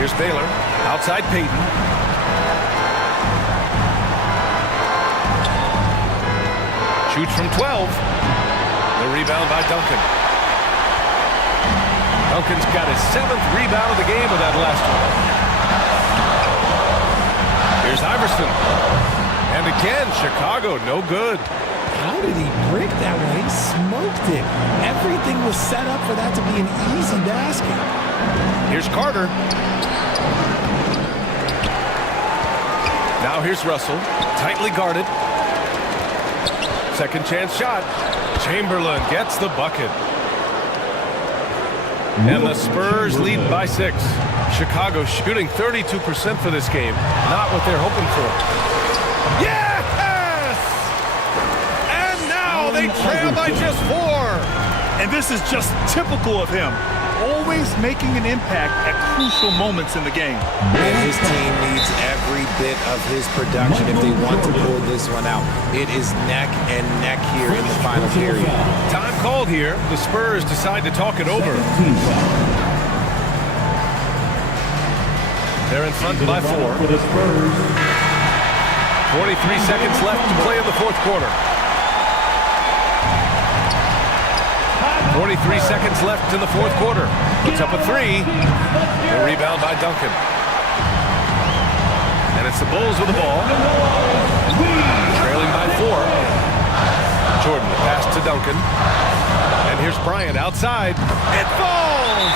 Here's Baylor. Outside Payton. Shoots from 12. The rebound by Duncan. Duncan's got his 7th rebound of the game with that last one. Here's Iverson. And again, Chicago, no good. How did he break that one? He smoked it. Everything was set up for that to be an easy basket. Here's Carter. Now here's Russell, tightly guarded. Second chance shot. Chamberlain gets the bucket. And the Spurs lead by 6. Chicago shooting 32% for this game. Not what they're hoping for. Yes! And now they trail by just 4. And this is just typical of him. Always making an impact at crucial moments in the game. And his team needs every bit of his production if they want to pull this one out. It is neck and neck here in the final period. Time called here. The Spurs decide to talk it over. They're in front by 4. 43 seconds left to play in the fourth quarter. 43 seconds left in the fourth quarter. Puts up a 3. The rebound by Duncan. And it's the Bulls with the ball. Trailing by 4. Jordan, the pass to Duncan. And here's Bryant outside. It falls!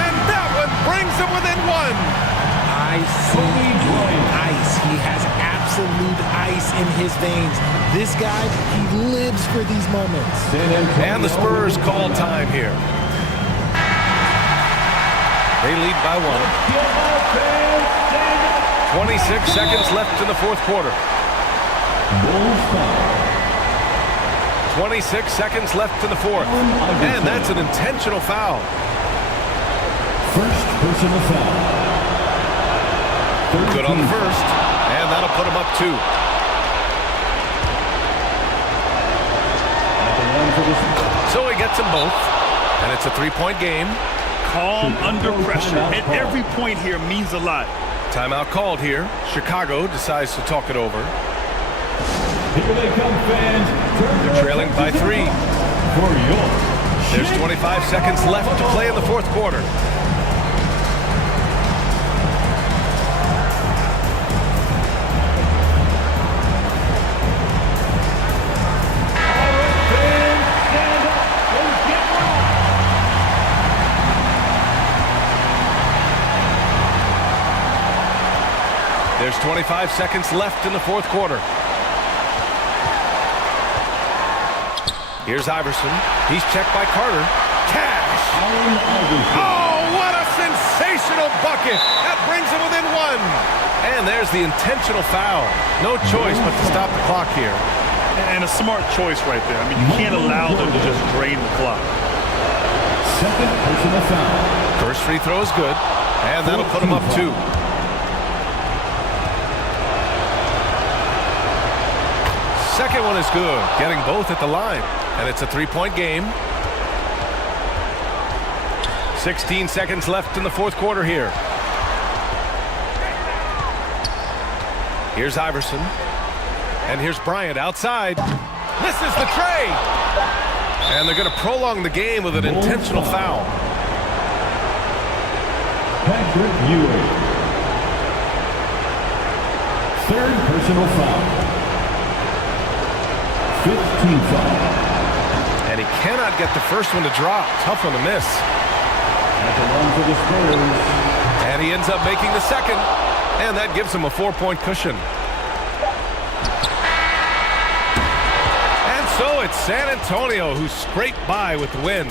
And that one brings them within 1. Ice. He has absolute ice in his veins. This guy, he lives for these moments. And the Spurs call time here. They lead by 1. 26 seconds left in the fourth quarter. 26 seconds left in the fourth. And that's an intentional foul. First personal foul. Good on the first. And that'll put him up 2. So he gets them both. And it's a 3-point game. Calm under pressure. And every point here means a lot. Timeout called here. Chicago decides to talk it over. Here they come, fans. They're trailing by 3. There's 25 seconds left to play in the fourth quarter. There's 25 seconds left in the fourth quarter. Here's Iverson. He's checked by Carter. Cash! Oh, what a sensational bucket! That brings him within 1. And there's the intentional foul. No choice but to stop the clock here. And a smart choice right there. I mean, you can't allow them to just drain the clock. Second personal foul. First free throw is good. And that'll put him up 2. Second one is good, getting both at the line. And it's a 3-point game. 16 seconds left in the fourth quarter here. Here's Iverson. And here's Bryant outside. Misses the tray. And they're going to prolong the game with an intentional foul. Patrick Ewing. Third personal foul. 15 foul. And he cannot get the first one to drop. Tough one to miss. At the line for the Spurs. And he ends up making the second. And that gives him a 4-point cushion. And so it's San Antonio who scraped by with the win.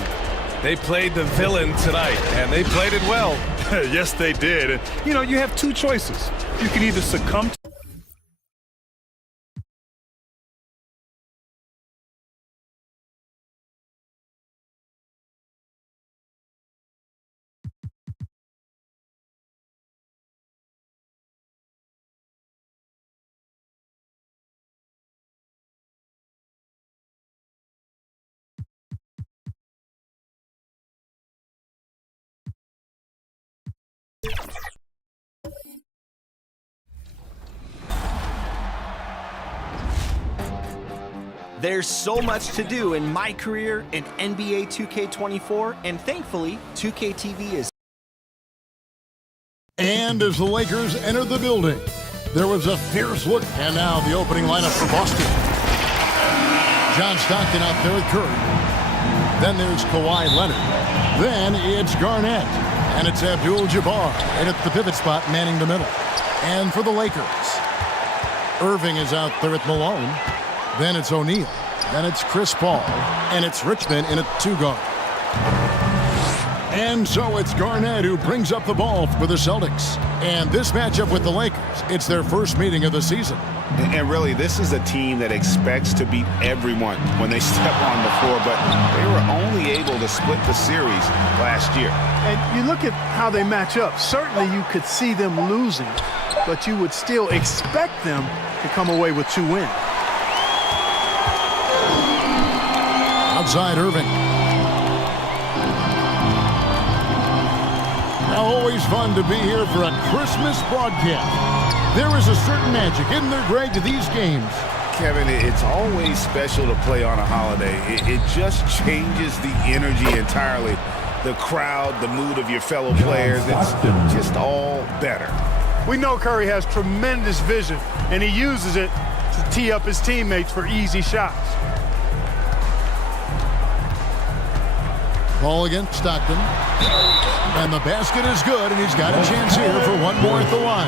They played the villain tonight, and they played it well. Yes, they did. And, you know, you have 2 choices. You can either succumb to There's so much to do in my career in NBA 2K24, and thankfully, 2K TV is. And as the Lakers enter the building, there was a fierce look. And now the opening lineup for Boston. John Stockton out there with Curry. Then there's Kawhi Leonard. Then it's Garnett. And it's Abdul-Jabbar. And at the pivot spot, manning the middle. And for the Lakers, Irving is out there at Malone. Then it's O'Neal. Then it's Chris Paul. And it's Richmond in a 2-guard. And so it's Garnett who brings up the ball for the Celtics. And this matchup with the Lakers, it's their first meeting of the season. And really, this is a team that expects to beat everyone when they step on the floor, but they were only able to split the series last year. And you look at how they match up. Certainly you could see them losing, but you would still expect them to come away with 2 wins. Outside Irving. Now, always fun to be here for a Christmas broadcast. There is a certain magic, isn't there, Greg, to these games? Kevin, it's always special to play on a holiday. It just changes the energy entirely. The crowd, the mood of your fellow players, it's just all better. We know Curry has tremendous vision, and he uses it to tee up his teammates for easy shots. Ball against Stockton. And the basket is good, and he's got a chance here for one more at the line.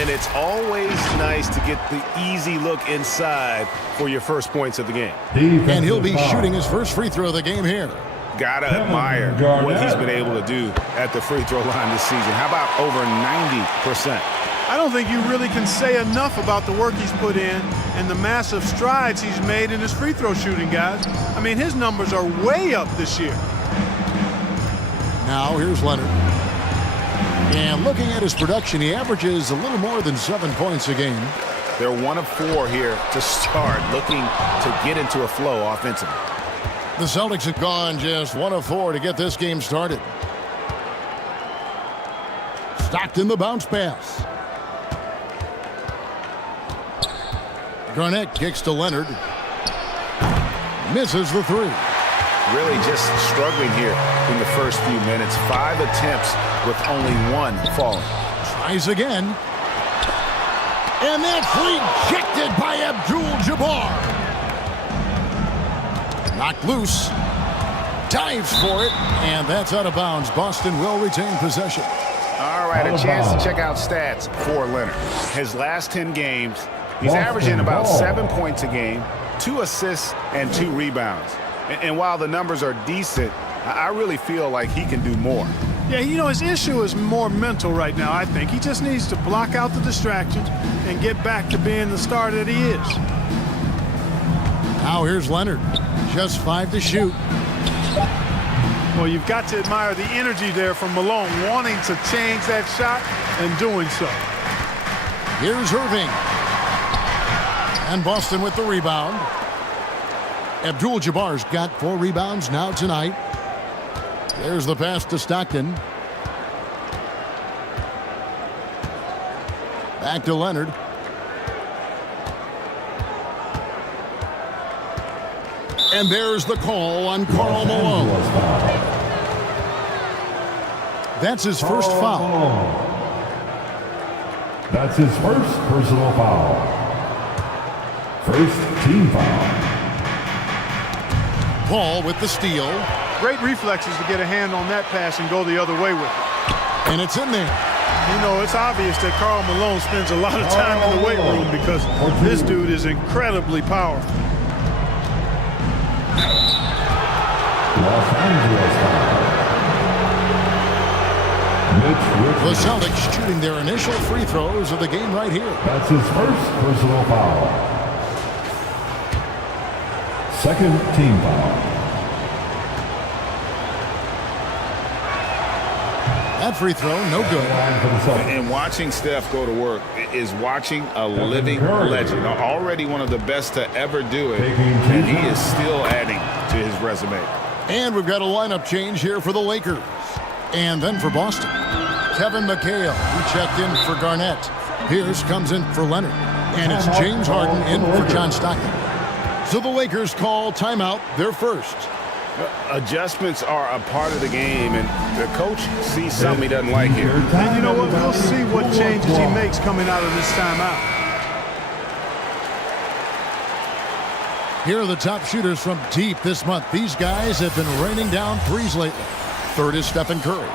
And it's always nice to get the easy look inside for your first points of the game. And he'll be shooting his first free throw of the game here. Gotta admire what he's been able to do at the free throw line this season. How about over 90%? I don't think you really can say enough about the work he's put in and the massive strides he's made in his free throw shooting, guys. I mean, his numbers are way up this year. Now here's Leonard. And looking at his production, he averages a little more than 7 points a game. They're 1 of 4 here to start, looking to get into a flow offensively. The Celtics have gone just 1 of 4 to get this game started. Stockton the bounce pass. Garnett kicks to Leonard. Misses the 3. Really just struggling here in the first few minutes. 5 attempts with only 1 falling. Tries again. And that's rejected by Abdul-Jabbar. Knocked loose. Dives for it. And that's out of bounds. Boston will retain possession. All right, a chance to check out stats for Leonard. His last 10 games, he's averaging about 7 points a game, 2 assists, and 2 rebounds. And while the numbers are decent, I really feel like he can do more. Yeah, you know, his issue is more mental right now, I think. He just needs to block out the distractions and get back to being the star that he is. Now here's Leonard. Just 5 to shoot. Well, you've got to admire the energy there from Malone, wanting to change that shot and doing so. Here's Irving. And Boston with the rebound. Abdul-Jabbar's got 4 rebounds now tonight. There's the pass to Stockton. Back to Leonard. And there's the call on Karl Malone. That's his first foul. That's his first personal foul. First team foul. Paul with the steal. Great reflexes to get a hand on that pass and go the other way with it. And it's in there. You know, it's obvious that Karl Malone spends a lot of time in the weight room because this dude is incredibly powerful. Los Angeles foul. The Celtics shooting their initial free throws of the game right here. That's his first personal foul. Second team foul. That free throw, no good. And watching Steph go to work is watching a living legend. Already one of the best to ever do it. And he is still adding to his resume. And we've got a lineup change here for the Lakers. And then for Boston. Kevin McHale, who checked in for Garnett. Pierce comes in for Leonard. And it's James Harden in for John Stockton. So the Lakers call timeout, their first. Adjustments are a part of the game, and the coach sees something he doesn't like here. And you know what? We'll see what changes he makes coming out of this timeout. Here are the top shooters from deep this month. These guys have been raining down threes lately. Third is Stephen Curry.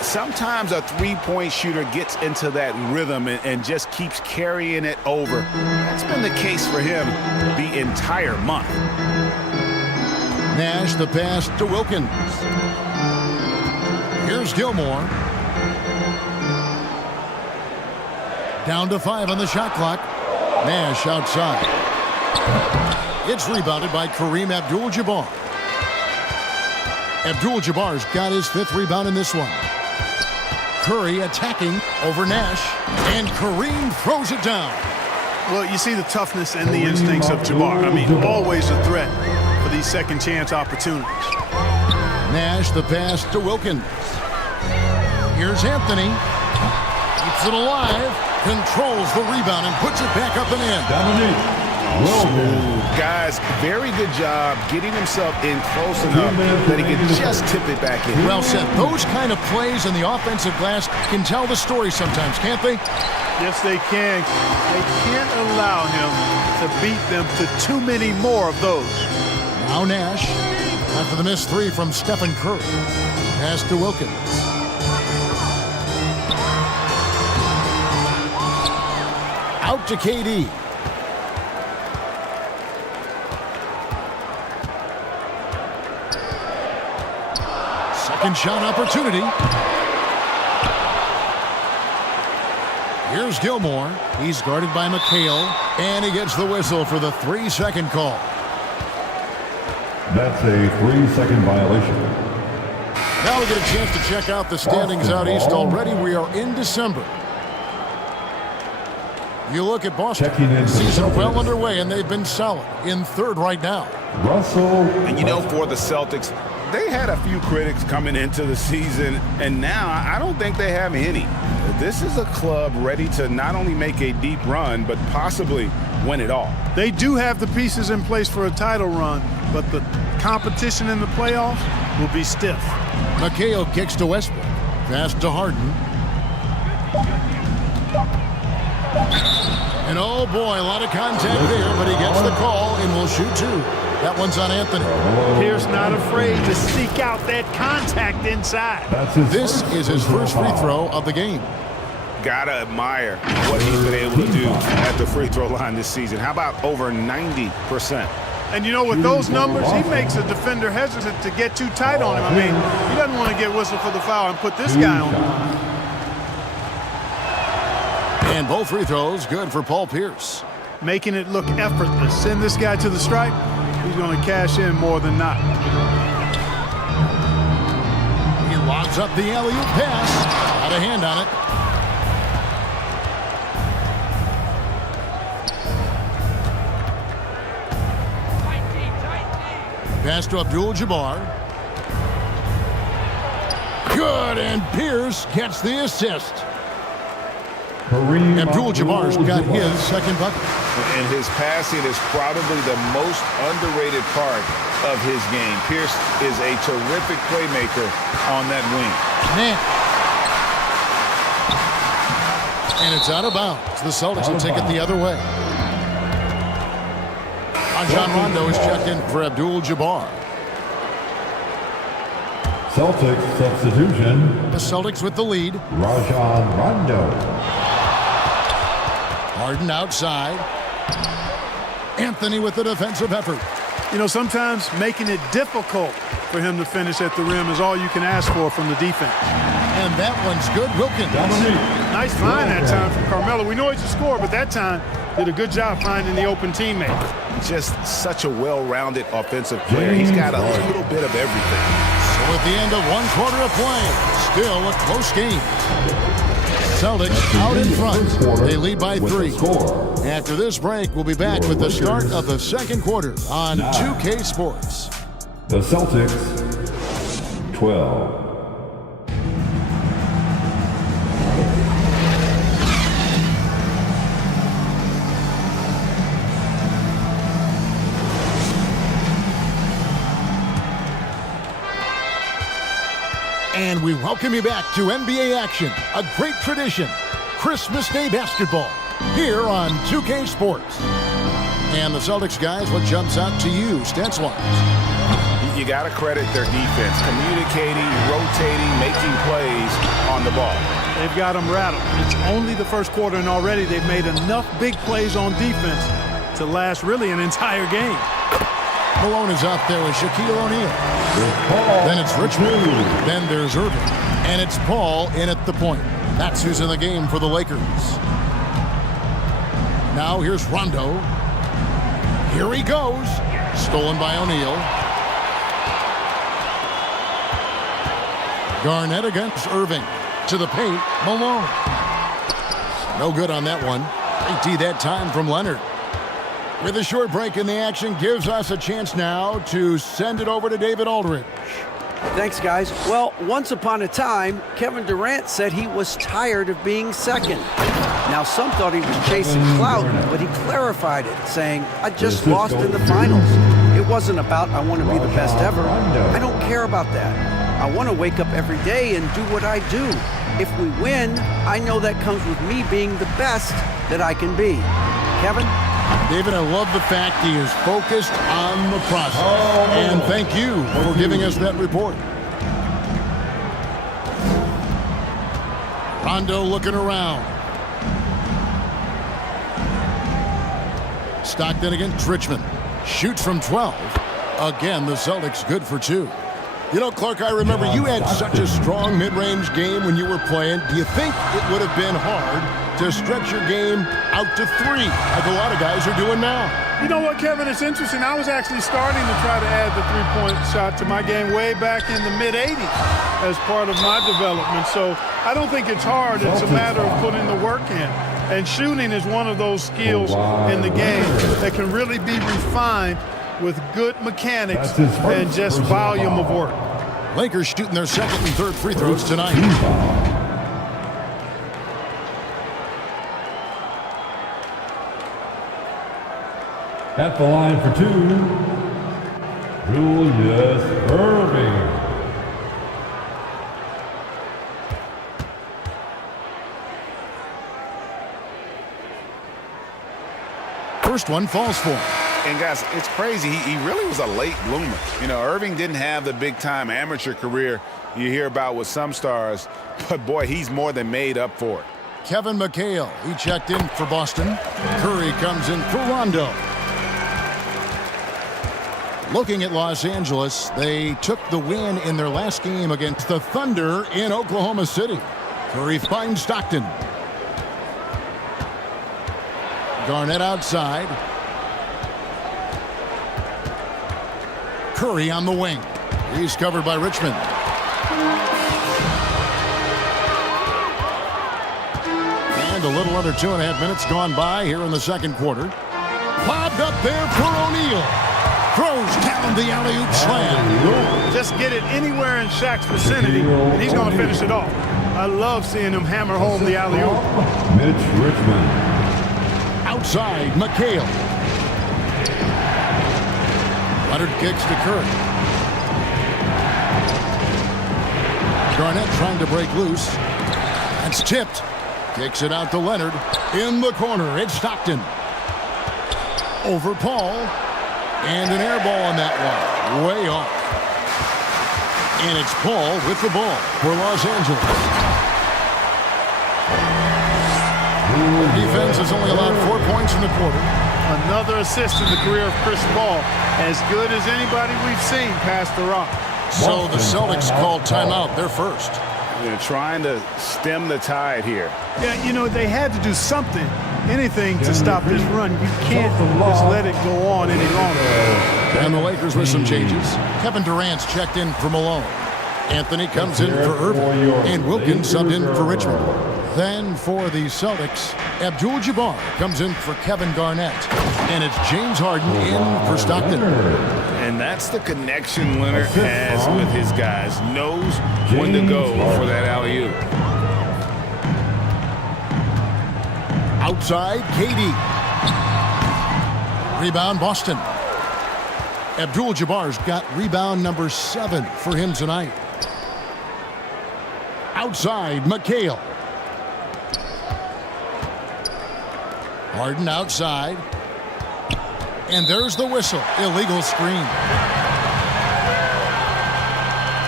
Sometimes a three-point shooter gets into that rhythm and just keeps carrying it over. That's been the case for him the entire month. Nash the pass to Wilkins. Here's Gilmore. Down to 5 on the shot clock. Nash outside. It's rebounded by Kareem Abdul-Jabbar. Abdul-Jabbar's got his 5th rebound in this one. Curry attacking over Nash, and Kareem throws it down. Well, you see the toughness and the instincts of Jabbar. I mean, always a threat for these second chance opportunities. Nash the pass to Wilkins. Here's Anthony. Keeps it alive. Controls the rebound and puts it back up and in. Guys, very good job getting himself in close enough that he can just tip it back in. Well said. Those kind of plays in the offensive glass can tell the story sometimes, can't they? Yes, they can. They can't allow him to beat them to too many more of those. Now Nash, after the missed 3 from Stephen Curry. Pass to Wilkins. Out to KD. Second shot opportunity. Here's Gilmore. He's guarded by McHale, and he gets the whistle for the 3-second call. That's a 3-second violation. Now we get a chance to check out the standings out east already. We are in December. You look at Boston, season well underway, and they've been solid in 3rd right now. And you know, for the Celtics, they had a few critics coming into the season, and now I don't think they have any. This is a club ready to not only make a deep run, but possibly win it all. They do have the pieces in place for a title run, but the competition in the playoffs will be stiff. McHale kicks to Westbrook. Pass to Harden. And oh boy, a lot of contact there, but he gets the call and will shoot 2. That one's on Anthony. Pierce not afraid to seek out that contact inside. This is his first free throw of the game. Gotta admire what he's been able to do at the free throw line this season. How about over 90%? And you know, with those numbers, he makes a defender hesitant to get too tight on him. I mean, he doesn't want to get whistled for the foul and put this guy on the line. And both free throws good for Paul Pierce. Making it look effortless. Send this guy to the stripe. He's going to cash in more than not. He lobs up the alley-oop pass. Got a hand on it. Pass to Abdul-Jabbar. Good, and Pierce gets the assist. Abdul-Jabbar's got his 2nd bucket. And his passing is probably the most underrated part of his game. Pierce is a terrific playmaker on that wing. Man. And it's out of bounds. The Celtics will take it the other way. Rajon Rondo is checked in for Abdul-Jabbar. Celtics substitution. The Celtics with the lead. Rajon Rondo. Harden outside. Anthony with the defensive effort. You know, sometimes making it difficult for him to finish at the rim is all you can ask for from the defense. And that one's good. Wilkins. Nice find that time from Carmelo. We know he's a scorer, but that time did a good job finding the open teammate. Just such a well-rounded offensive player. He's got a little bit of everything. So at the end of 1 quarter of play, still a close game. Celtics out in front. They lead by 3. After this break, we'll be back with the start of the 2nd quarter on 2K Sports. The Celtics, 12. And we welcome you back to NBA action, a great tradition, Christmas Day basketball, here on 2K Sports. And the Celtics guys, what jumps out to you, stats-wise? You got to credit their defense, communicating, rotating, making plays on the ball. They've got them rattled. It's only the 1st quarter, and already they've made enough big plays on defense to last really an entire game. Malone is out there with Shaquille O'Neal. Then it's Richmond. Then there's Irving. And it's Paul in at the point. That's who's in the game for the Lakers. Now here's Rondo. Here he goes. Stolen by O'Neal. Garnett against Irving. To the paint, Malone. No good on that one. Great D that time from Leonard. With a short break in the action, gives us a chance now to send it over to David Aldridge. Thanks, guys. Well, once upon a time, Kevin Durant said he was tired of being second. Now, some thought he was chasing clout, but he clarified it, saying, I just lost in the finals. It wasn't about I want to be the best ever. I don't care about that. I want to wake up every day and do what I do. If we win, I know that comes with me being the best that I can be. Kevin? David, I love the fact he is focused on the process. And thank you for giving us that report. Rondo looking around. Stockton against Richmond. Shoots from 12. Again, the Celtics good for 2. You know, Clark, I remember you had such a strong mid-range game when you were playing. Do you think it would have been hard to stretch your game out to 3, like a lot of guys are doing now? You know what, Kevin? It's interesting. I was actually starting to try to add the three-point shot to my game way back in the mid-'80s as part of my development. So I don't think it's hard. It's a matter of putting the work in. And shooting is one of those skills in the game that can really be refined with good mechanics and just volume of work. Lakers shooting their second and third free throws tonight. At the line for 2, Julius Irving. First one falls for him. And guys, it's crazy. He really was a late bloomer. You know, Irving didn't have the big-time amateur career you hear about with some stars, but boy, he's more than made up for it. Kevin McHale, he checked in for Boston. Curry comes in for Rondo. Looking at Los Angeles, they took the win in their last game against the Thunder in Oklahoma City. Curry finds Stockton. Garnett outside. Curry on the wing. He's covered by Richmond. And a little under 2.5 minutes gone by here in the second quarter. Lobbed up there for O'Neal. Throws down the alley-oop slam. Just get it anywhere in Shaq's vicinity, and he's going to finish it off. I love seeing him hammer home the alley-oop. Mitch Richmond. Outside, McHale. Leonard kicks to Curry. Garnett trying to break loose. It's tipped. Kicks it out to Leonard. In the corner, it's Stockton. Over Paul. And an air ball on that one. Way off. And it's Paul with the ball for Los Angeles. Defense has only allowed 4 points in the quarter. Another assist in the career of Chris Paul. As good as anybody we've seen past the rock. So the Celtics called timeout. They're first. They're trying to stem the tide here. Yeah, you know, they had to do something, anything to stop this run. You can't just let it go on any longer. And the Lakers with some changes. Kevin Durant's checked in for Malone. Anthony comes in for Irving. And Wilkins subbed in for Richmond. Then for the Celtics, Abdul-Jabbar comes in for Kevin Garnett. And it's James Harden in for Stockton. And that's the connection Leonard has with his guys. Knows when to go for that alley-oop. Outside, KD. Rebound, Boston. Abdul-Jabbar's got rebound number 7 for him tonight. Outside, McHale. Harden outside. And there's the whistle. Illegal screen.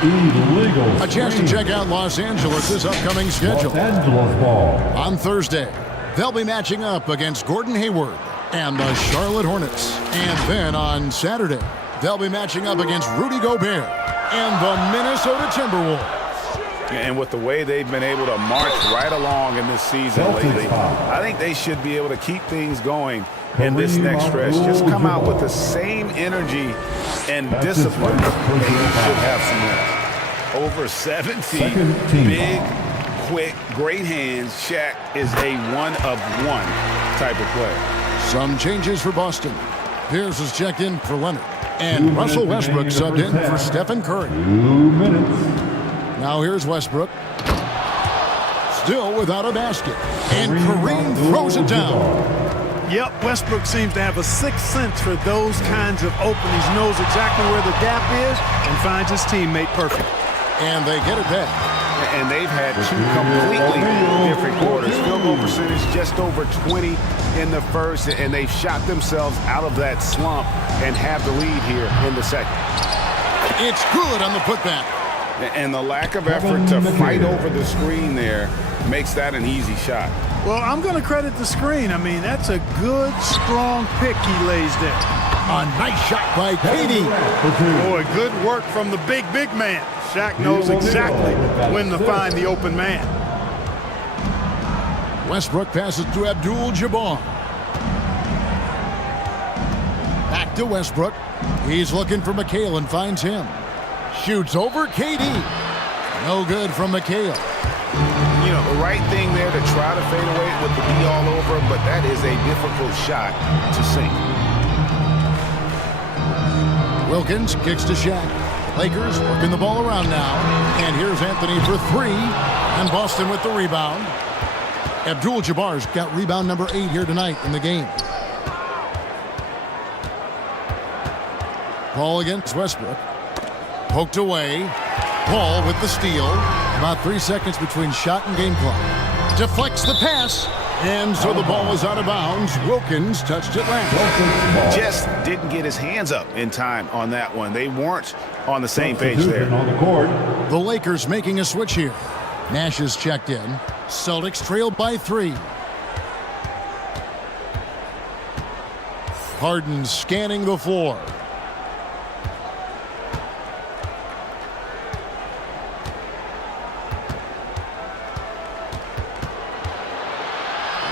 Illegal. A chance to check out Los Angeles' upcoming schedule. Los Angeles ball. On Thursday, they'll be matching up against Gordon Hayward and the Charlotte Hornets. And then on Saturday, They'll be matching up against Rudy Gobert and the Minnesota Timberwolves. And with the way they've been able to march right along in this season lately, I think they should be able to keep things going in this next stretch. Just come out with the same energy and discipline. They should have some more. Over 7 feet, big, quick, great hands. Shaq is a one-of-one type of player. Some changes for Boston. Pierce is checked in for Leonard. And Russell Westbrook subbed in for Stephen Curry. 2 minutes. Now here's Westbrook. Still without a basket. And Kareem throws it down. Yep, Westbrook seems to have a sixth sense for those kinds of openings. Knows exactly where the gap is and finds his teammate perfect. And they get it back. And they've had two completely different quarters. Field goal percentage just over 20 in the first, and they've shot themselves out of that slump and have the lead here in the second. It's good on the putback. And the lack of effort to fight over the screen there makes that an easy shot. Well, I'm going to credit the screen. I mean, that's a good, strong pick he lays there. A nice shot by KD. Boy, good work from the big man. Shaq knows exactly when to find the open man. Westbrook passes to Abdul-Jabbar. Back to Westbrook. He's looking for McHale and finds him. Shoots over KD. No good from McHale. You know, the right thing there to try to fade away with the D all over, but that is a difficult shot to sink. Wilkins kicks to Shaq. Lakers working the ball around now. And here's Anthony for 3. And Boston with the rebound. Abdul-Jabbar's got rebound number 8 here tonight in the game. Paul against Westbrook. Poked away. Paul with the steal. About 3 seconds between shot and game clock. Deflects the pass. And so the ball is out of bounds. Wilkins touched it last. Just didn't get his hands up in time on that one. They weren't on the same page there. The Lakers making a switch here. Nash is checked in. Celtics trailed by 3. Harden scanning the floor.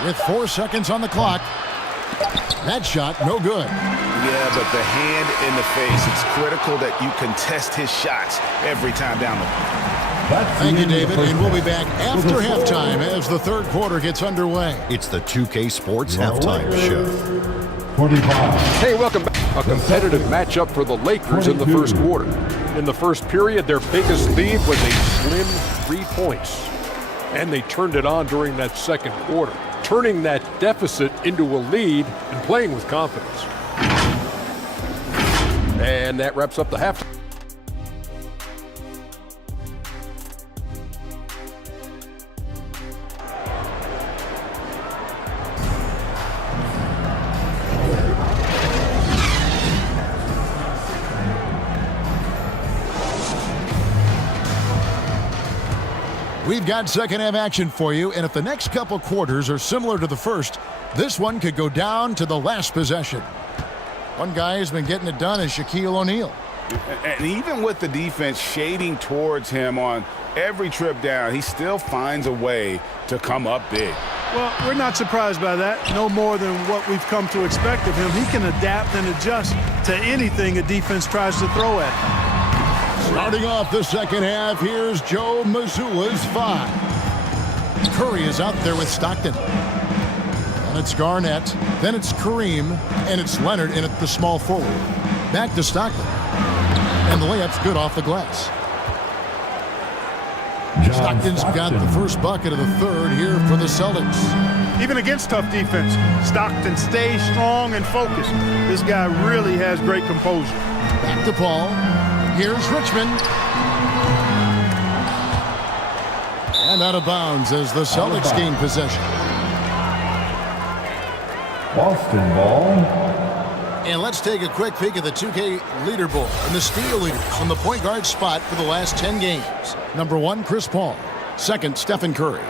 With 4 seconds on the clock. That shot, no good. Yeah, but the hand in the face, it's critical that you contest his shots every time down the line. Thank you, David, and we'll be back after halftime as the third quarter gets underway. It's the 2K Sports Halftime Show. 25. Hey, welcome back. A competitive matchup for the Lakers in the first quarter. In the first period, their biggest lead was a slim 3 points. And they turned it on during that second quarter, turning that deficit into a lead and playing with confidence. And that wraps up the half. We've got second half action for you, and if the next couple quarters are similar to the first, this one could go down to the last possession. One guy who's been getting it done is Shaquille O'Neal. And even with the defense shading towards him on every trip down, he still finds a way to come up big. Well, we're not surprised by that. No more than what we've come to expect of him. He can adapt and adjust to anything a defense tries to throw at him. Starting off the second half, here's Joe Mazzulla's 5. Curry is out there with Stockton. And it's Garnett, then it's Kareem, and it's Leonard in at the small forward. Back to Stockton. And the layup's good off the glass. Stockton's got the first bucket of the third here for the Celtics. Even against tough defense, Stockton stays strong and focused. This guy really has great composure. Back to Paul. Here's Richmond. And out of bounds as the Celtics gain possession. Boston ball. And let's take a quick peek at the 2K leaderboard and the steal leaders on the point guard spot for the last 10 games. Number 1, Chris Paul. Second, Stephen Curry.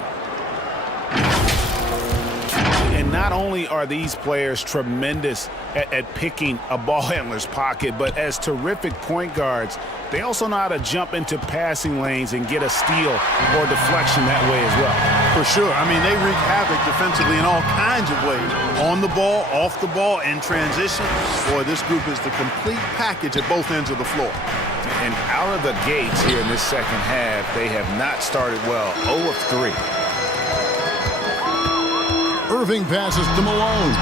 And not Not only are these players tremendous at picking a ball handler's pocket, but as terrific point guards, they also know how to jump into passing lanes and get a steal or deflection that way as well. For sure. I mean, they wreak havoc defensively in all kinds of ways. On the ball, off the ball, in transition. Boy, this group is the complete package at both ends of the floor. And out of the gates here in this second half, they have not started well. 0 of 3. Irving passes to Malone.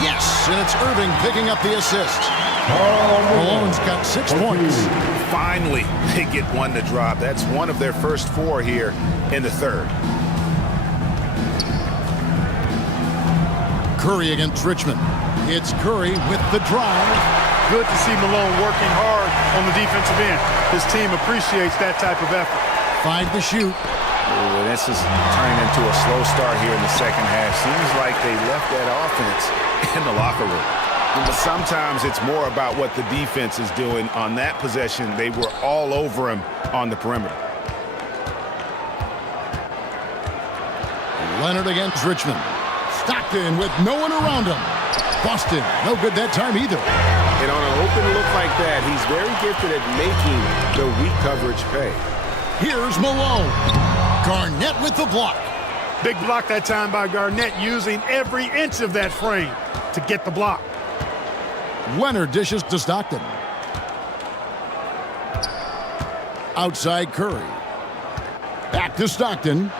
Yes, and it's Irving picking up the assist. Malone's got 6 points. Finally, they get one to drop. That's one of their first 4 here in the third. Curry against Richmond. It's Curry with the drive. Good to see Malone working hard on the defensive end. His team appreciates that type of effort. 5 to shoot. Ooh, this is turning into a slow start here in the second half. Seems like they left that offense in the locker room. But sometimes it's more about what the defense is doing. On that possession, they were all over him on the perimeter. Leonard against Richmond. Stockton with no one around him. Boston, no good that time either. And on an open look like that, he's very gifted at making the weak coverage pay. Here's Malone. Garnett with the block. Big block that time by Garnett, using every inch of that frame to get the block. Leonard dishes to Stockton. Outside Curry. Back to Stockton.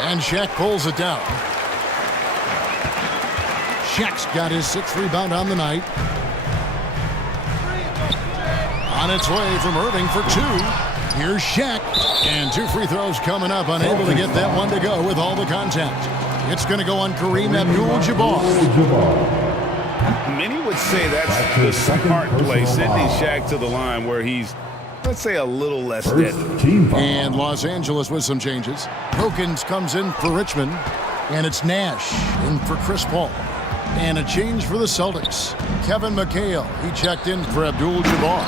And Shaq pulls it down. Shaq's got his 6th rebound on the night. On its way from Irving for 2. Here's Shaq. And 2 free throws coming up. Unable to get that one to go with all the contact. It's going to go on Kareem Abdul-Jabbar. Many would say that's the smart play, sending Shaq to the line where he's, let's say, a little less deadly. And Los Angeles with some changes. Wilkins comes in for Richmond. And it's Nash in for Chris Paul. And a change for the Celtics. Kevin McHale, he checked in for Abdul-Jabbar.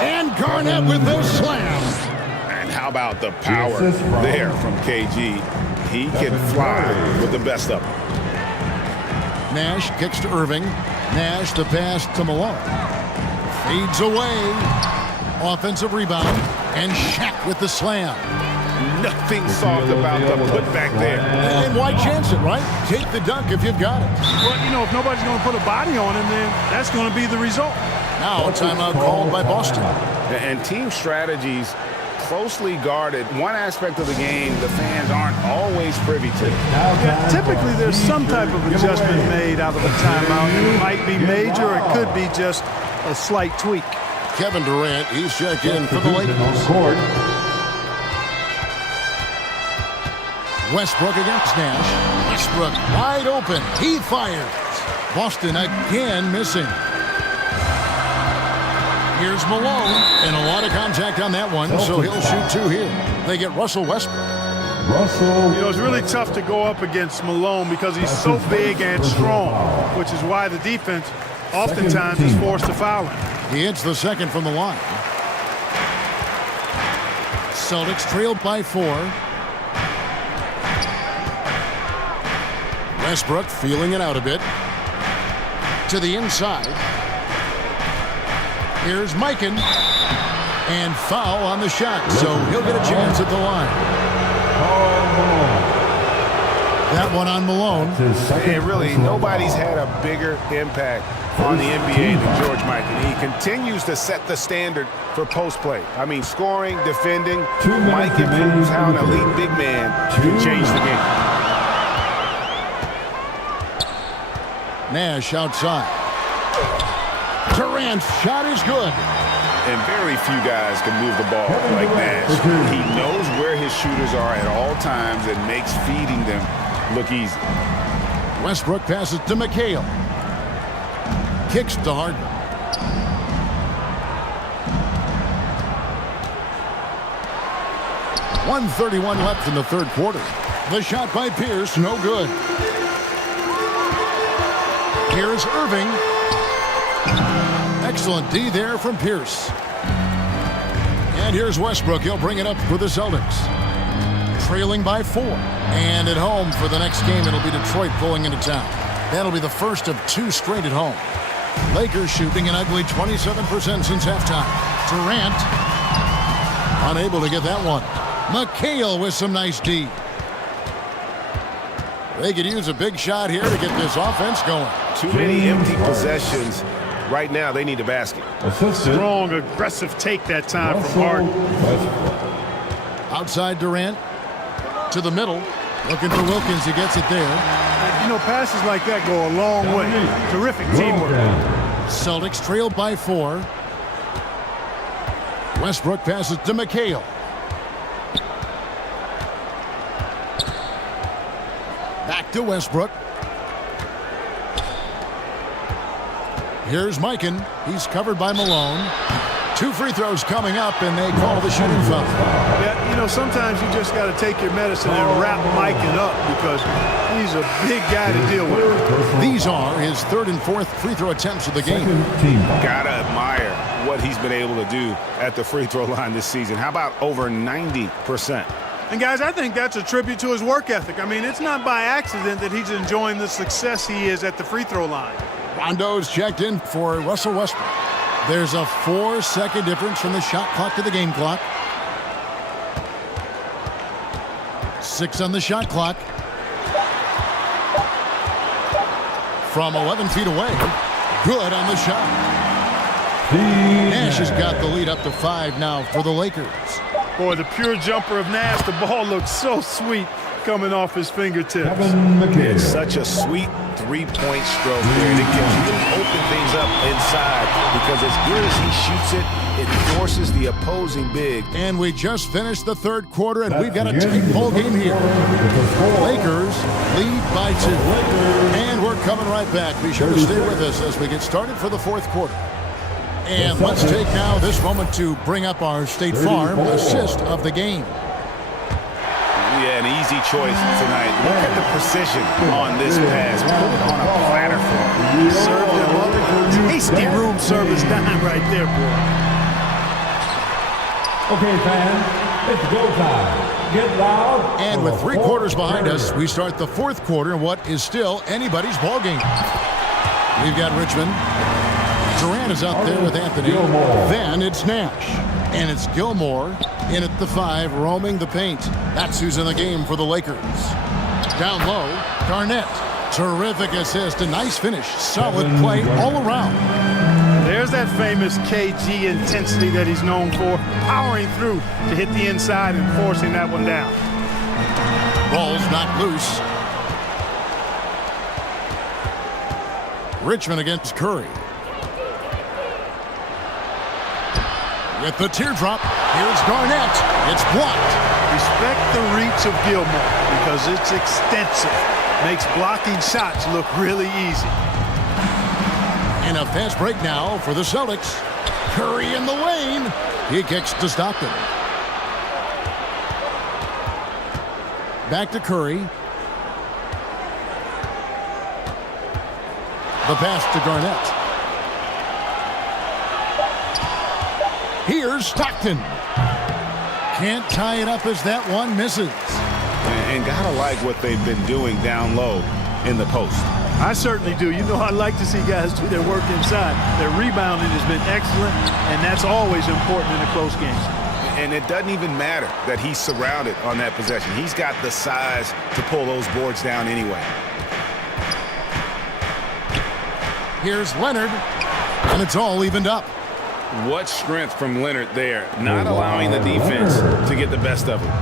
And Garnett with the slam. And how about the power there from KG? He can fly with the best of them. Nash kicks to Irving. Nash the pass to Malone. Fades away. Offensive rebound. And Shaq with the slam. Nothing soft about the putback there. And why chance it, right? Take the dunk if you've got it. Well, you know, if nobody's going to put a body on him, then that's going to be the result. Now a timeout called by Boston. And team strategies closely guarded. One aspect of the game the fans aren't always privy to. Yeah, typically there's some type of adjustment made out of a timeout. It might be major, or it could be just a slight tweak. Kevin Durant, he's checked in for the Lakers. Westbrook against Nash. Westbrook wide open. He fires. Boston again missing. Here's Malone. And a lot of contact on that one, so he'll shoot 2 here. They get Russell Westbrook. You know, it's really tough to go up against Malone because he's so big and strong, which is why the defense oftentimes is forced to foul him. He hits the second from the line. Celtics trailed by 4. Westbrook feeling it out a bit. To the inside. Here's Mikan. And foul on the shot, so he'll get a chance at the line. That one on Malone. And really, nobody's had a bigger impact on the NBA than George Mikan. He continues to set the standard for post play. I mean, scoring, defending. Mikan proves how an elite big man can change the game. Nash outside. Durant's shot is good. And very few guys can move the ball like Nash. He knows where his shooters are at all times and makes feeding them look easy. Westbrook passes to McHale. Kicks to Harden. .131 left in the third quarter. The shot by Pierce, no good. Here's Irving. Excellent D there from Pierce. And here's Westbrook. He'll bring it up for the Celtics. trailing by 4. And at home for the next game, it'll be Detroit pulling into town. That'll be the first of 2 straight at home. Lakers shooting an ugly 27% since halftime. Durant unable to get that one. McHale with some nice D. They could use a big shot here to get this offense going. Too many empty possessions. Right now, they need a basket. Strong, aggressive take that time from Harden. Outside Durant to the middle. Looking for Wilkins. He gets it there. You know, passes like that go a long way. Terrific teamwork. Celtics trail by 4. Westbrook passes to McHale. Back to Westbrook. Here's Mikan. He's covered by Malone. 2 free throws coming up, and they call the shooting foul. Yeah, you know, sometimes you just got to take your medicine and wrap Mikan up because he's a big guy to deal with. These are his 3rd and 4th free throw attempts of the game. Gotta admire what he's been able to do at the free throw line this season. How about over 90%? And guys, I think that's a tribute to his work ethic. I mean, it's not by accident that he's enjoying the success he is at the free throw line. Rondo's checked in for Russell Westbrook. There's a 4-second difference from the shot clock to the game clock. 6 on the shot clock. From 11 feet away. Good on the shot. Nash has got the lead up to 5 now for the Lakers. Boy, the pure jumper of Nash, the ball looks so sweet coming off his fingertips. It's such a sweet 3-point stroke there. It can really open things up inside because as good as he shoots it, it forces the opposing big. And we just finished the 3rd quarter, and we've got a tight ball game here. Lakers lead by 2. And we're coming right back. Be sure to stay with us as we get started for the 4th quarter. And let's take now this moment to bring up our State Farm assist of the game. Yeah, an easy choice tonight. Look at the precision on this pass. Put it on a platter for him. Served him up. Tasty room service dime right there, boy. Okay, fans, it's go time. Get loud. And with 3 quarters behind us, we start the 4th quarter in what is still anybody's ball game. We've got Richmond. Durant is out there with Anthony. Then it's Nash. And it's Gilmore in at the 5, roaming the paint. That's who's in the game for the Lakers. Down low, Garnett. Terrific assist, a nice finish. Solid play all around. There's that famous KG intensity that he's known for, powering through to hit the inside and forcing that one down. Ball's knocked loose. Richmond against Curry. With the teardrop, here's Garnett. It's blocked. Respect the reach of Gilmore because it's extensive. Makes blocking shots look really easy. And a fast break now for the Celtics. Curry in the lane. He kicks to Stockton. Back to Curry. The pass to Garnett. Here's Stockton. Can't tie it up as that one misses. And gotta like what they've been doing down low in the post. I certainly do. You know, I like to see guys do their work inside. Their rebounding has been excellent, and that's always important in a close game. And it doesn't even matter that he's surrounded on that possession. He's got the size to pull those boards down anyway. Here's Leonard, and it's all evened up. What strength from Leonard there, not allowing the defense to get the best of him.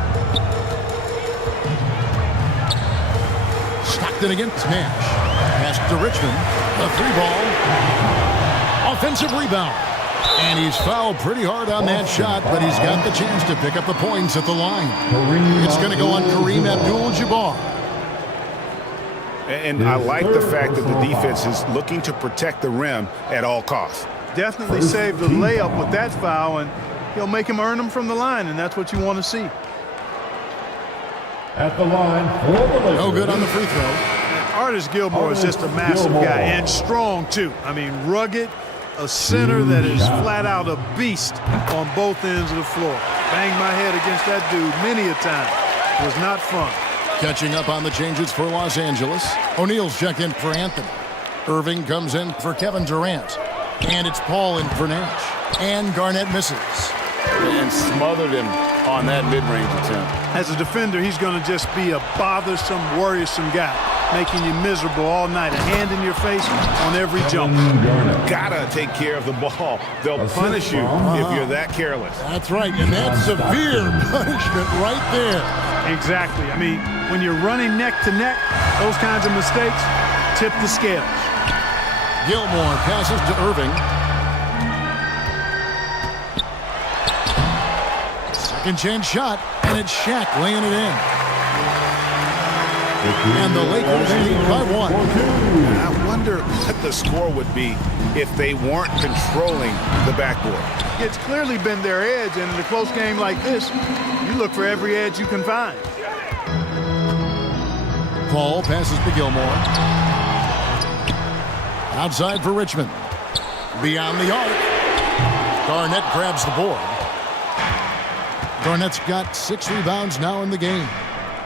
Stockton against Nash. Pass to Richmond. The 3-ball. Offensive rebound. And he's fouled pretty hard on that shot, but he's got the chance to pick up the points at the line. It's going to go on Kareem Abdul-Jabbar. And I like the fact that the defense is looking to protect the rim at all costs. Definitely saved the layup with that foul, and he'll make him earn them from the line, and that's what you want to see. At the line for the Lakers. No good on the free throw. Artis Gilmore is just a massive guy, and strong, too. I mean, rugged, a center that is flat out a beast on both ends of the floor. Banged my head against that dude many a time. was not fun. Catching up on the changes for Los Angeles. O'Neal's checked in for Anthony. Irving comes in for Kevin Durant. And it's Paul in for Nash. And Garnett misses. And smothered him on that mid-range attempt. As a defender, he's going to just be a bothersome, worrisome guy, making you miserable all night. A hand in your face on every jump. Gotta take care of the ball. They'll punish you if you're that careless. That's right, and that's severe punishment right there. Exactly. I mean, when you're running neck to neck, those kinds of mistakes tip the scales. Gilmore passes to Irving. Second chance shot, and it's Shaq laying it in. And the Lakers lead by 1. I wonder what the score would be if they weren't controlling the backboard. It's clearly been their edge, and in a close game like this, you look for every edge you can find. Paul passes to Gilmore. Outside for Richmond. Beyond the arc. Garnett grabs the board. Garnett's got 6 rebounds now in the game.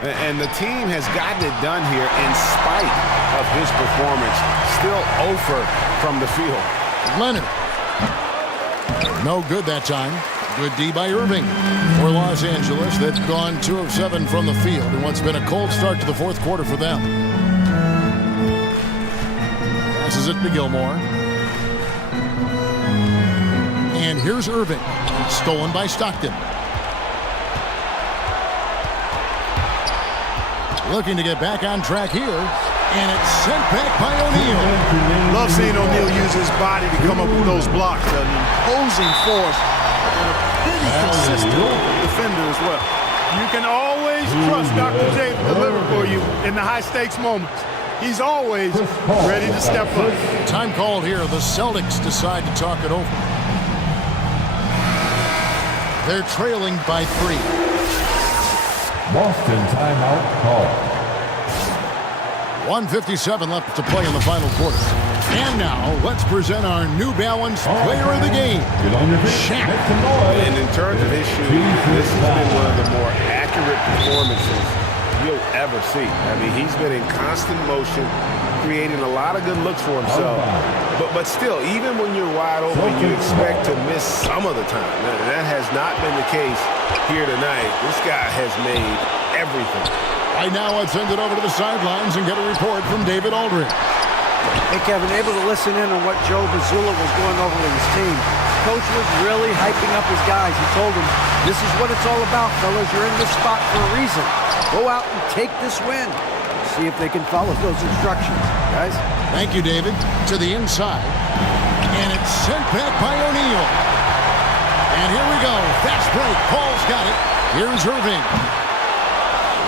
And the team has gotten it done here in spite of his performance. Still 0 from the field. Leonard. No good that time. Good D by Irving. For Los Angeles, they've gone 2 of 7 from the field in what's been a cold start to the fourth quarter for them. Passes it to Gilmore. And here's Irving. Stolen by Stockton. Looking to get back on track here. And it's sent back by O'Neal. Love seeing O'Neal use his body to come up with those blocks. An imposing force and a pretty consistent defender as well. You can always trust Dr. J to deliver for you in the high-stakes moments. He's always ready to step up. Time called here. The Celtics decide to talk it over. They're trailing by 3. Boston timeout call. 1:57 left to play in the final quarter. And now, let's present our New Balance player of the game, Shaq. And in terms of his shooting, this has been one of the more accurate performances you'll ever see. I mean, he's been in constant motion, creating a lot of good looks for himself. But still, even when you're wide open, you expect to miss some of the time. That has not been the case here tonight. This guy has made everything. Right now, let's send it over to the sidelines and get a report from David Aldridge. Hey, Kevin, able to listen in on what Joe Mazzulla was going over with his team. Coach was really hyping up his guys. He told them, this is what it's all about, fellas. You're in this spot for a reason. Go out and take this win. See if they can follow those instructions, guys. Thank you, David. To the inside. And it's sent back by O'Neal. And here we go. Fast break. Paul's got it. Here's Irving.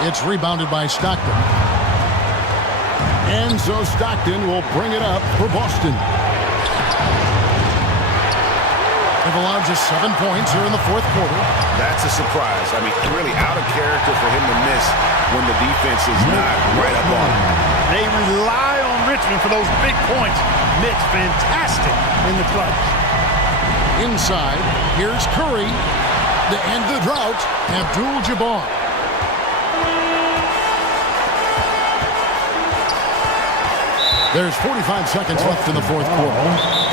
It's rebounded by Stockton. And so Stockton will bring it up for Boston. They've allowed just 7 points here in the fourth quarter. That's a surprise. I mean, really out of character for him to miss when the defense is not right up on him. They rely on Richmond for those big points. Mitch, fantastic in the clutch. Inside, here's Curry. To end the drought, Abdul-Jabbar. There's 45 seconds left in the fourth quarter,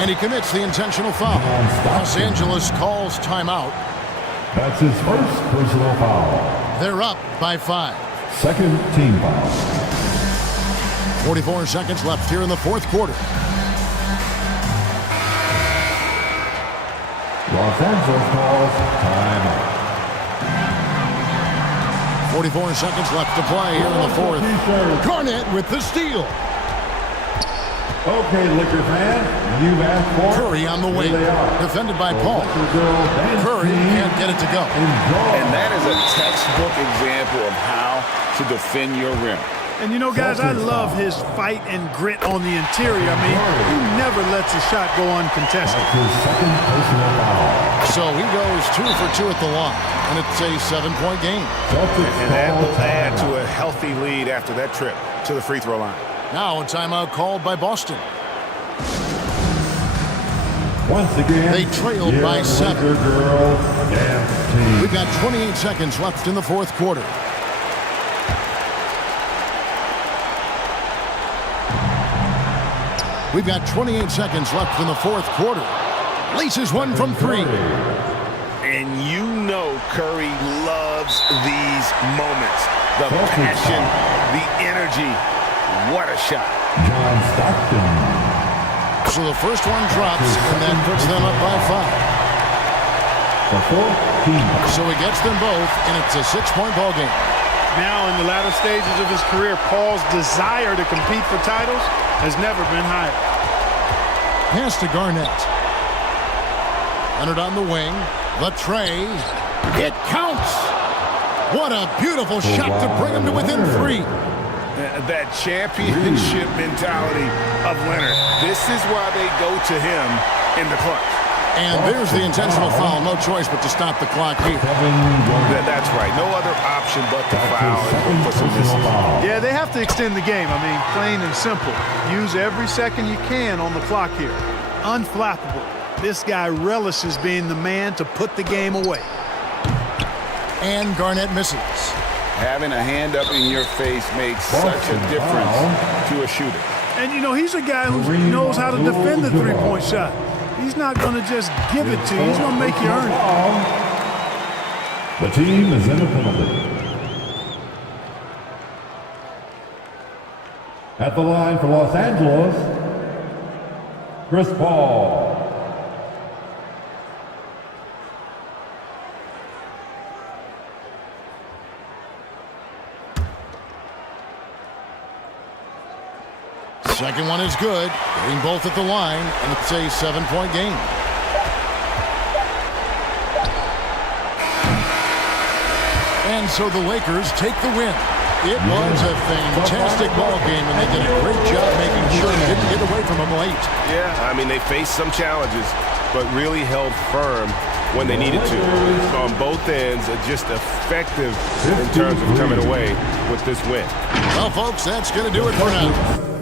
and he commits the intentional foul. Los Angeles calls timeout. That's his first personal foul. They're up by 5. Second team foul. 44 seconds left here in the fourth quarter. Los Angeles calls timeout. 44 seconds left to play here in the fourth. Garnett with the steal. Okay, Liquor fan, you've asked for Curry on the wing, defended by Paul. Curry can't get it to go. And that is a textbook example of how to defend your rim. And you know, guys, I love his fight and grit on the interior. I mean, he never lets a shot go uncontested. So he goes 2 for 2 at the line, and it's a 7-point game. And that will add to a healthy lead after that trip to the free throw line. Now a timeout called by Boston. Once again, they trailed by 7. We've got 28 seconds left in the fourth quarter. We've got 28 seconds left in the fourth quarter. Laces one from three. And you know Curry loves these moments. The passion, the energy. What a shot. John Stockton. So the first one drops, and that puts them up by 5. So he gets them both, and it's a 6-point ball game. Now in the latter stages of his career, Paul's desire to compete for titles has never been higher. Pass to Garnett. Leonard on the wing. The tray. It counts. What a beautiful shot to bring him to within 3. That championship mentality of Leonard. This is why they go to him in the clutch. And there's the intentional foul. No choice but to stop the clock here. That's right. No other option but to foul and for some distance. Yeah, they have to extend the game. I mean, plain and simple. Use every second you can on the clock here. Unflappable. This guy relishes being the man to put the game away. And Garnett misses. Having a hand up in your face makes such a difference to a shooter. And, you know, he's a guy who knows how to defend the three-point shot. He's not going to just give it to you. He's going to make you earn it. The team is in a penalty. At the line for Los Angeles, Chris Paul. Second one is good. Getting both at the line, and it's a 7-point game. And so the Lakers take the win. It was a fantastic ball game, and they did a great job making sure they didn't get away from them late. Yeah, I mean, they faced some challenges, but really held firm when they needed to. On both ends, just effective in terms of coming away with this win. Well, folks, that's going to do it for now.